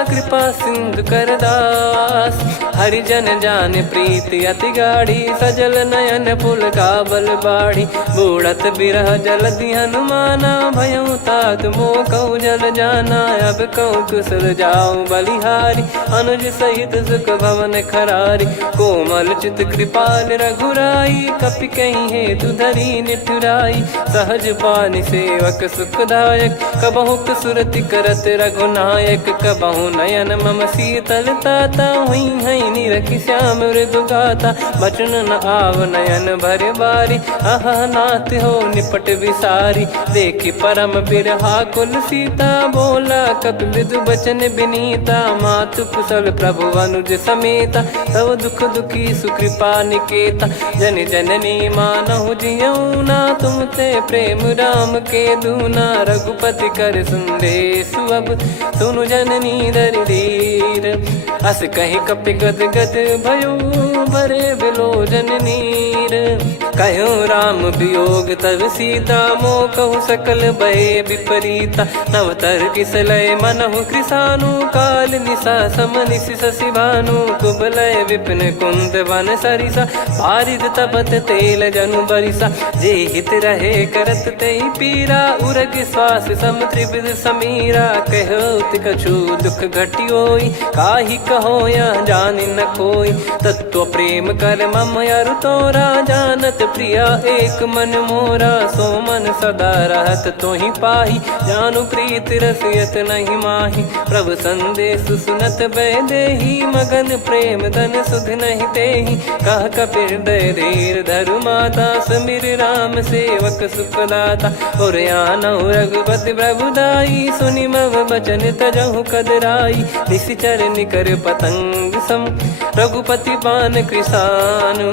कृपा सिंधु कर दास, हरिजन जान प्रीति अति गाढ़ी। सजल नयन पुल काबल बाढ़ी, बूढ़त बिरह जलधि हनुमाना। भयउ तात मोह कहु जल जाना, अब कहु कुशल जाऊं बलिहारी। अनुज सहित सुख भवन खरारी, कोमल चित कृपाल रघुराई। कपि कहीं हेतु धरी निठुराई, सहज पानि सेवक सुखदायक। कबहु सुरति करत रघुनायक, कबहु नयन मम शीतल ताता। हुई हई निरखि श्याम मृदु गाता, बचन न आव नयन भर बारी। अह नाथ हो निपट विसारी, देखि परम बिरहा कुल सीता। बोला कपि मृदु बचन बिनीता, मातु कुशल प्रभु अनुज समेता। तव दुख दुखी सुकृपा निकेता, जन जननी मानहु जियऊ ना। तुम ते प्रेम राम के दूना, रघुपति कर संदेशु अब सुनु जननी दरि धीर। अस कहि कपि गद गद भयो, भरे बिलोचन नीर। कहूँ राम वियोग तब सीता, मोह कहु सकल भय विपरीता। नव तर किसलय मनहु कृसानु, काल निशा सम निशि शशि भानु। कुबलय विपिन कुंद वन सरिसा, पारिद तपत तेल जनु बरिसा। जे हित रहे करत ते पीरा, उरग श्वास सम त्रिविध समीरा। कहो कछु दुख घटियोई, काहि कहो या जानि न कोई। तत्व प्रेम कर मम अरु तोरा, जानत प्रिया एक मन मोरा। सो मन सदा रहत तोहि पाही, जानु प्रीत रसियत नहीं माही। प्रभु संदेश सुनत भय देहि, मगन प्रेम धन सुध नहीं तेहि। कह कपिर दय धीर धरु माता, समीर राम सेवक सुखदाता। और आनहु रघुपति प्रभु दाई, सुनि मव बचन तजहु कदराई। निशिचर निकर पतंग सम, रघुपति पान कृसानु।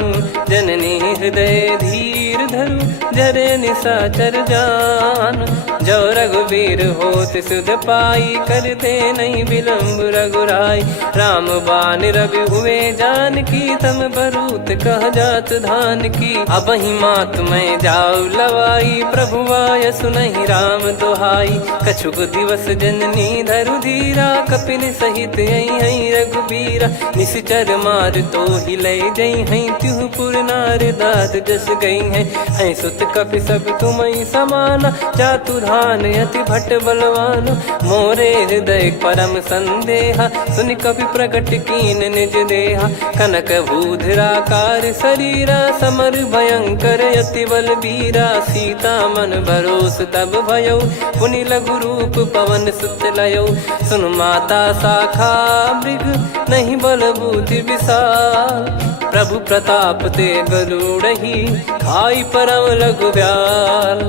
जननी हृदय धीर धरु, जरे निशाचर जान। जो रघुवीर होत सुध पाई, करते नहीं विलंब रघुराई। राम बान रवि हुए जानकी, तम बरूत कह जात धान की। अब ही मात मैं जाऊ लवाई, प्रभु आय सुनहि राम दोहाई। कछुक दिवस जननी धरु धीरा, कपिन सहित हई रघुबीरा। निश्चर मार तो ही लय जई हई, त्युह पुर नार दाद जस गई है। सुत कपि सब तुम समाना, जातु धान अति भट बलवान। मोरे हृदय परम संदेहा, सुनि कपि प्रकट कीन निज देहा। कनक भूधराकार शरीरा, समर भयंकर अति बलबीरा। सीता मन भरोस तब भयऊ, पुनि लघु रूप पवन सुत लयऊ। सुन माता शाखा मृग, नहीं बल बुद्धि विशाल। प्रभु प्रताप ते गरुड़हि, खाई परम लघु ब्याल।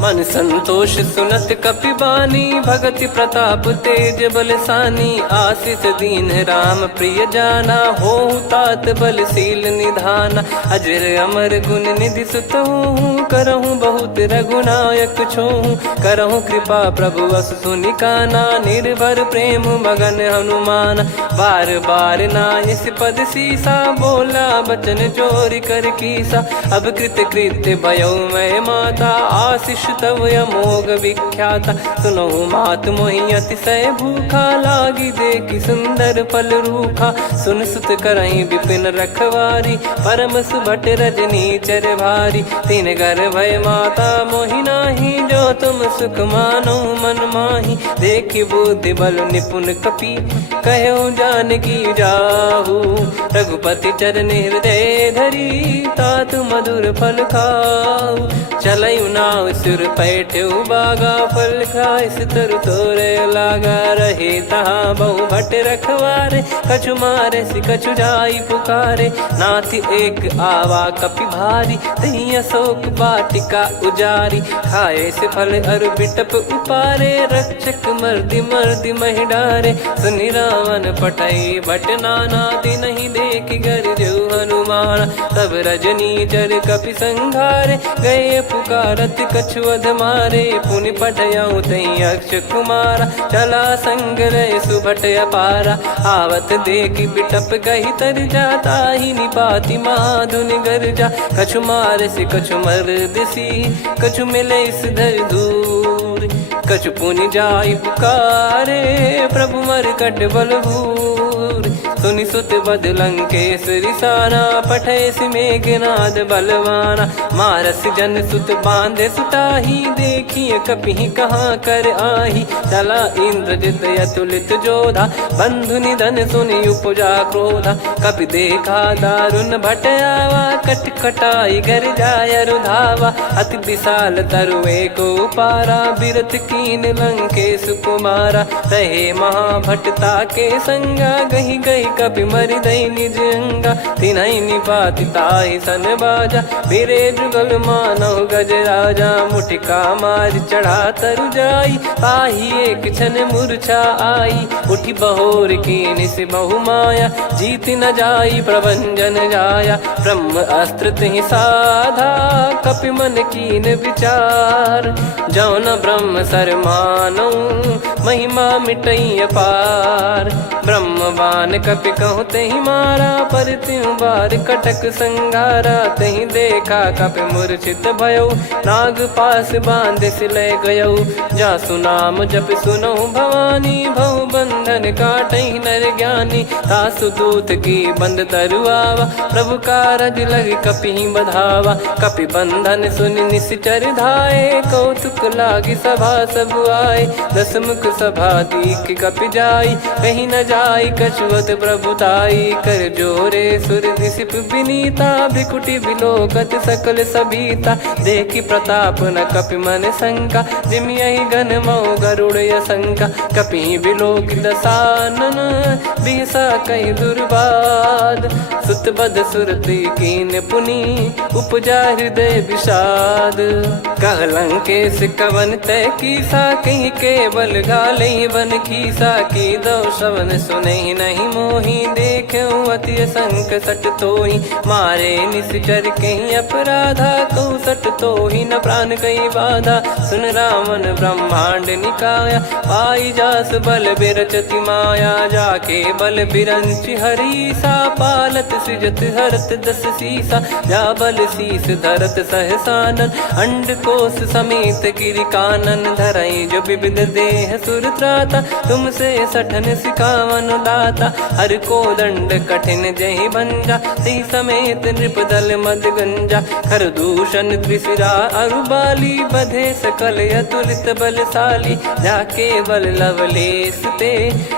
मन संतोष सुनत कपि बानी, भगति प्रताप तेज बलसानी। आशीष दीन राम प्रिय जाना, होहु तात बलशील निधाना। अजर अमर गुण निधि सुतहु, करहु बहुत रघुनायक छोहु। करहु कृपा प्रभु अस सुनि काना, निर्भर प्रेम मगन हनुमान। बार बार नायस पद सीसा, बोला बचन चोरी कर कीसा। अब कृत कृत्य भयो मैं माता, आशीष तव अमोघ विख्याता। सुनो मात मोहि अतिशय भूखा, लागी देखी सुंदर फल रूखा। सुन सुत करई विपिन रखवारी, परम सुभट रजनी चर भारी। तीन घर भय माता मोहि नाही, जो तुम सुख मानो मन माही। देखी बुद्धि बल निपुण कपि, कहो जानकी जाहू। रघुपति चरण हृदय धरी, तात मधुर फल खाऊ। चलऊ नाव सुर पैठऊ बागा, फल खाइस तरु तोरे लागा। रहे तहाँ बहु भट रखवारे, कछु मारे सि कछु जाई पुकारे। नाथ एक आवा कपि भारी, तही अशोक वाटिका उजारी। खाए से फल अरु बिटप उपारे, रक्षक मर्दि मर्दि महि डारे। सुनि रावण पटई भट नाना, नहीं देखि गरजु हनुमान। तब रजनी चर कपि संघारे, गए पुकारत कछु अध मारे। पुनि पटयऊ तई अक्ष कुमारा, चला संग रहे सुभट अपारा। आवत देखि बिटप कही तर जाता, ही निपाति माधुन गर्जा। कछु मार से कछु मर्द सी, कछु मिले इस धर दूर। कछु पुनि जाई पुकारे, प्रभु मरकट बलभूर। सुनि सुत बद लंकेश्वरी साना, पठे सि मेघनाद बलवाना। मारस जन सुत बांधे सुताही, देखिए कपि कहाँ कर आही। चला इंद्रजित अतुलित जोधा, बंधु निधन सुनि उपजा क्रोधा। कपि देखा दारुण भट आवा, कट कटाई गर जाय रुधावा। अति विशाल तरुए को पारा, बिरत कीन लंकेश कुमारा। रहे महाभटता के संगा, गही गही कपि मरि दई निज अंगा। तिन्हि निपाति ताहि सन बाजा, फिरे जुगल मानव गज राजा। मुटिका मार चढ़ा तरु जाई, ताहि एक क्षण मूर्छा आई। उठी बहोर कीन से बहु माया, जीत न जाई प्रभंजन जाया। ब्रह्म अस्त्र तिहि साधा, कपि मन कीन विचार। जौ न ब्रह्म सर मानौ, महिमा मिटई अपार। ब्रह्मवान कपि कहु तहि मारा, पर त्यों बार कटक संगारा। तहि देखा कपि मूर्छित भयउ, नाग पास बांध सिले गयउ। जासु नाम जप सुनौ भवानी, भव बंधन काटहि नर ज्ञानी। तासु दूत की बंद तरुआवा, प्रभु कारज लग कपि बधावा। कपि बंधन सुनि निश्चर धाये, कौतुक लागी सभा सब आए। दस मुख सभा दीख कपि जाई, कहीं न जाई कछुअत प्रभुताई। कर जोरे सुर दिसिप विनीता, भ्रिकुटि बिलोकत सकल सबीता। देखि प्रताप न कपि मन शंका, जिमियहि घन मऊ गरुड़ असंका। कपि बिलोक दसानन, बिहसा कहि दुर्बाद। सुत बद सुरति कीन पुनि, उपजा हृदय विषाद। कह लंकेश कवन तय कीसा, कहीं केवल गाले बन खीसा। की दो श्रवण सुनहि नहीं मोही, देखऊं अति संक सट तोहि। मारे निश्चर कहीं अपराधा, कहूँ सट तोहि न प्राण कहीं बाधा। सुन रावण ब्रह्मांड निकाया, पाई जास बल बिरचति माया। जाके बल बिरंच हरीसा, पालत सृजत हरत दस सीसा। जा बल शीस धरत सहसानन, अंड कोश समेत गिरि कानन। धरई जो विविध देह सुर त्राता, तुमसे सठन सिखावन दाता। हर को दंड कठिन जहि भंजा, ती समेत नृप दल मद गंजा। खर दूषण त्रिशिरा अरुबाली, बधे सकल अतुलित बलशाली। जाके बल लवलेस ते,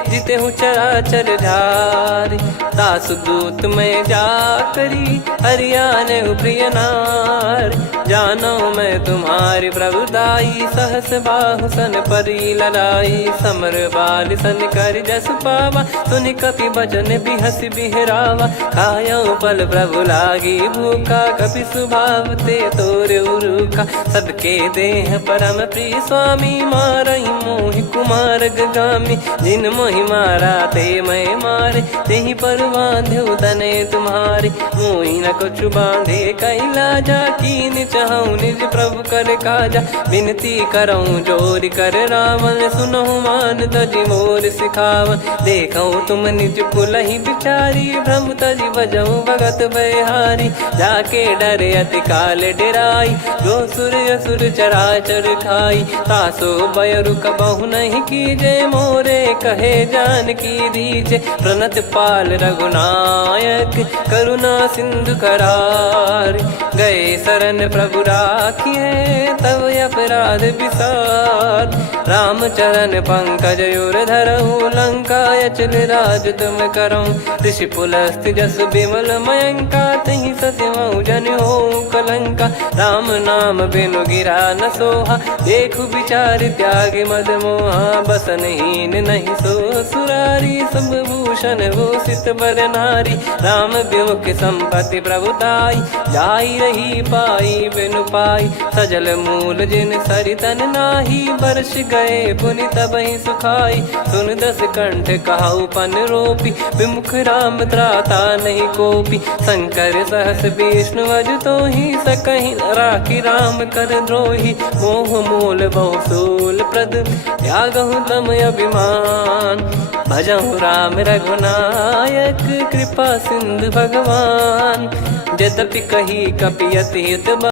जिते हूँ चराचर झारी। दास दूत में जा करी, हरियाने प्रिय नार। जानो मैं तुम्हारी प्रभुदाई, सहस बाहु सन परी लड़ाई। समर बाल सन कर जस पावा, सुनि कपि बचन बिहस बिहरावा। खायऊ पल प्रभु लागी भूखा, कपि स्वभाव ते तोर उरुखा। सबके देह परम प्रिय स्वामी, मारई मोहि कुमार गगामी। जिन मोहि मारा ते मैं मारे, तेहि पर बांधे तने तुम्हारे। मोहि न कुछ बांधे कैला, जा कीन पूछहूँ निज प्रभु कर काजा। विनती करऊँ जोरि कर रावण, सुनहु मान तजि मोर सिखावन। देखऊँ तुम निज कुलहि बिचारी, भ्रम तजि बजऊँ भगत बयहारी। जाके डरे अति काल डेराई, जो सुर असुर चराचर खाई। तासो बयरु कबहु नहीं कीजे, मोरे कहे जानकी दीजे। प्रणत पाल रघुनायक, करुणा सिंधु करार। गए शरण प्रभु राखिए, तब अपराध विसार। राम चरण पंकज उर धरहु, लंका अचल राज तुम करऊँ। ऋषि पुलस्त्य जस विमल मयंका, तहि ससिमऊ जन होऊँ कलंका। राम नाम बिनु गिरा न सोहा, देखु विचार त्याग मद मोहा। बसनहीन नहीं सो सुरारी, सब भूषण भूषित बर नारी। राम विमुख संपत्ति प्रभुताई, जाई रही पाई बिनु पाई। सजल मूल जिन सरितन नाही, बरस गए पुनि तबहि सुखाई। सुन दस कंठ कहाऊ पन रोपी, विमुख राम त्राता नहीं कोपी। शंकर सहस विष्णु अज तोहि, सकहि न राखी राम कर द्रोही। मोह मूल बहु सूल प्रद, त्यागहु तम अभिमान। भजहु राम रघुनायक, कृपा सिंधु भगवान। यद्यपि कही कपि अति हित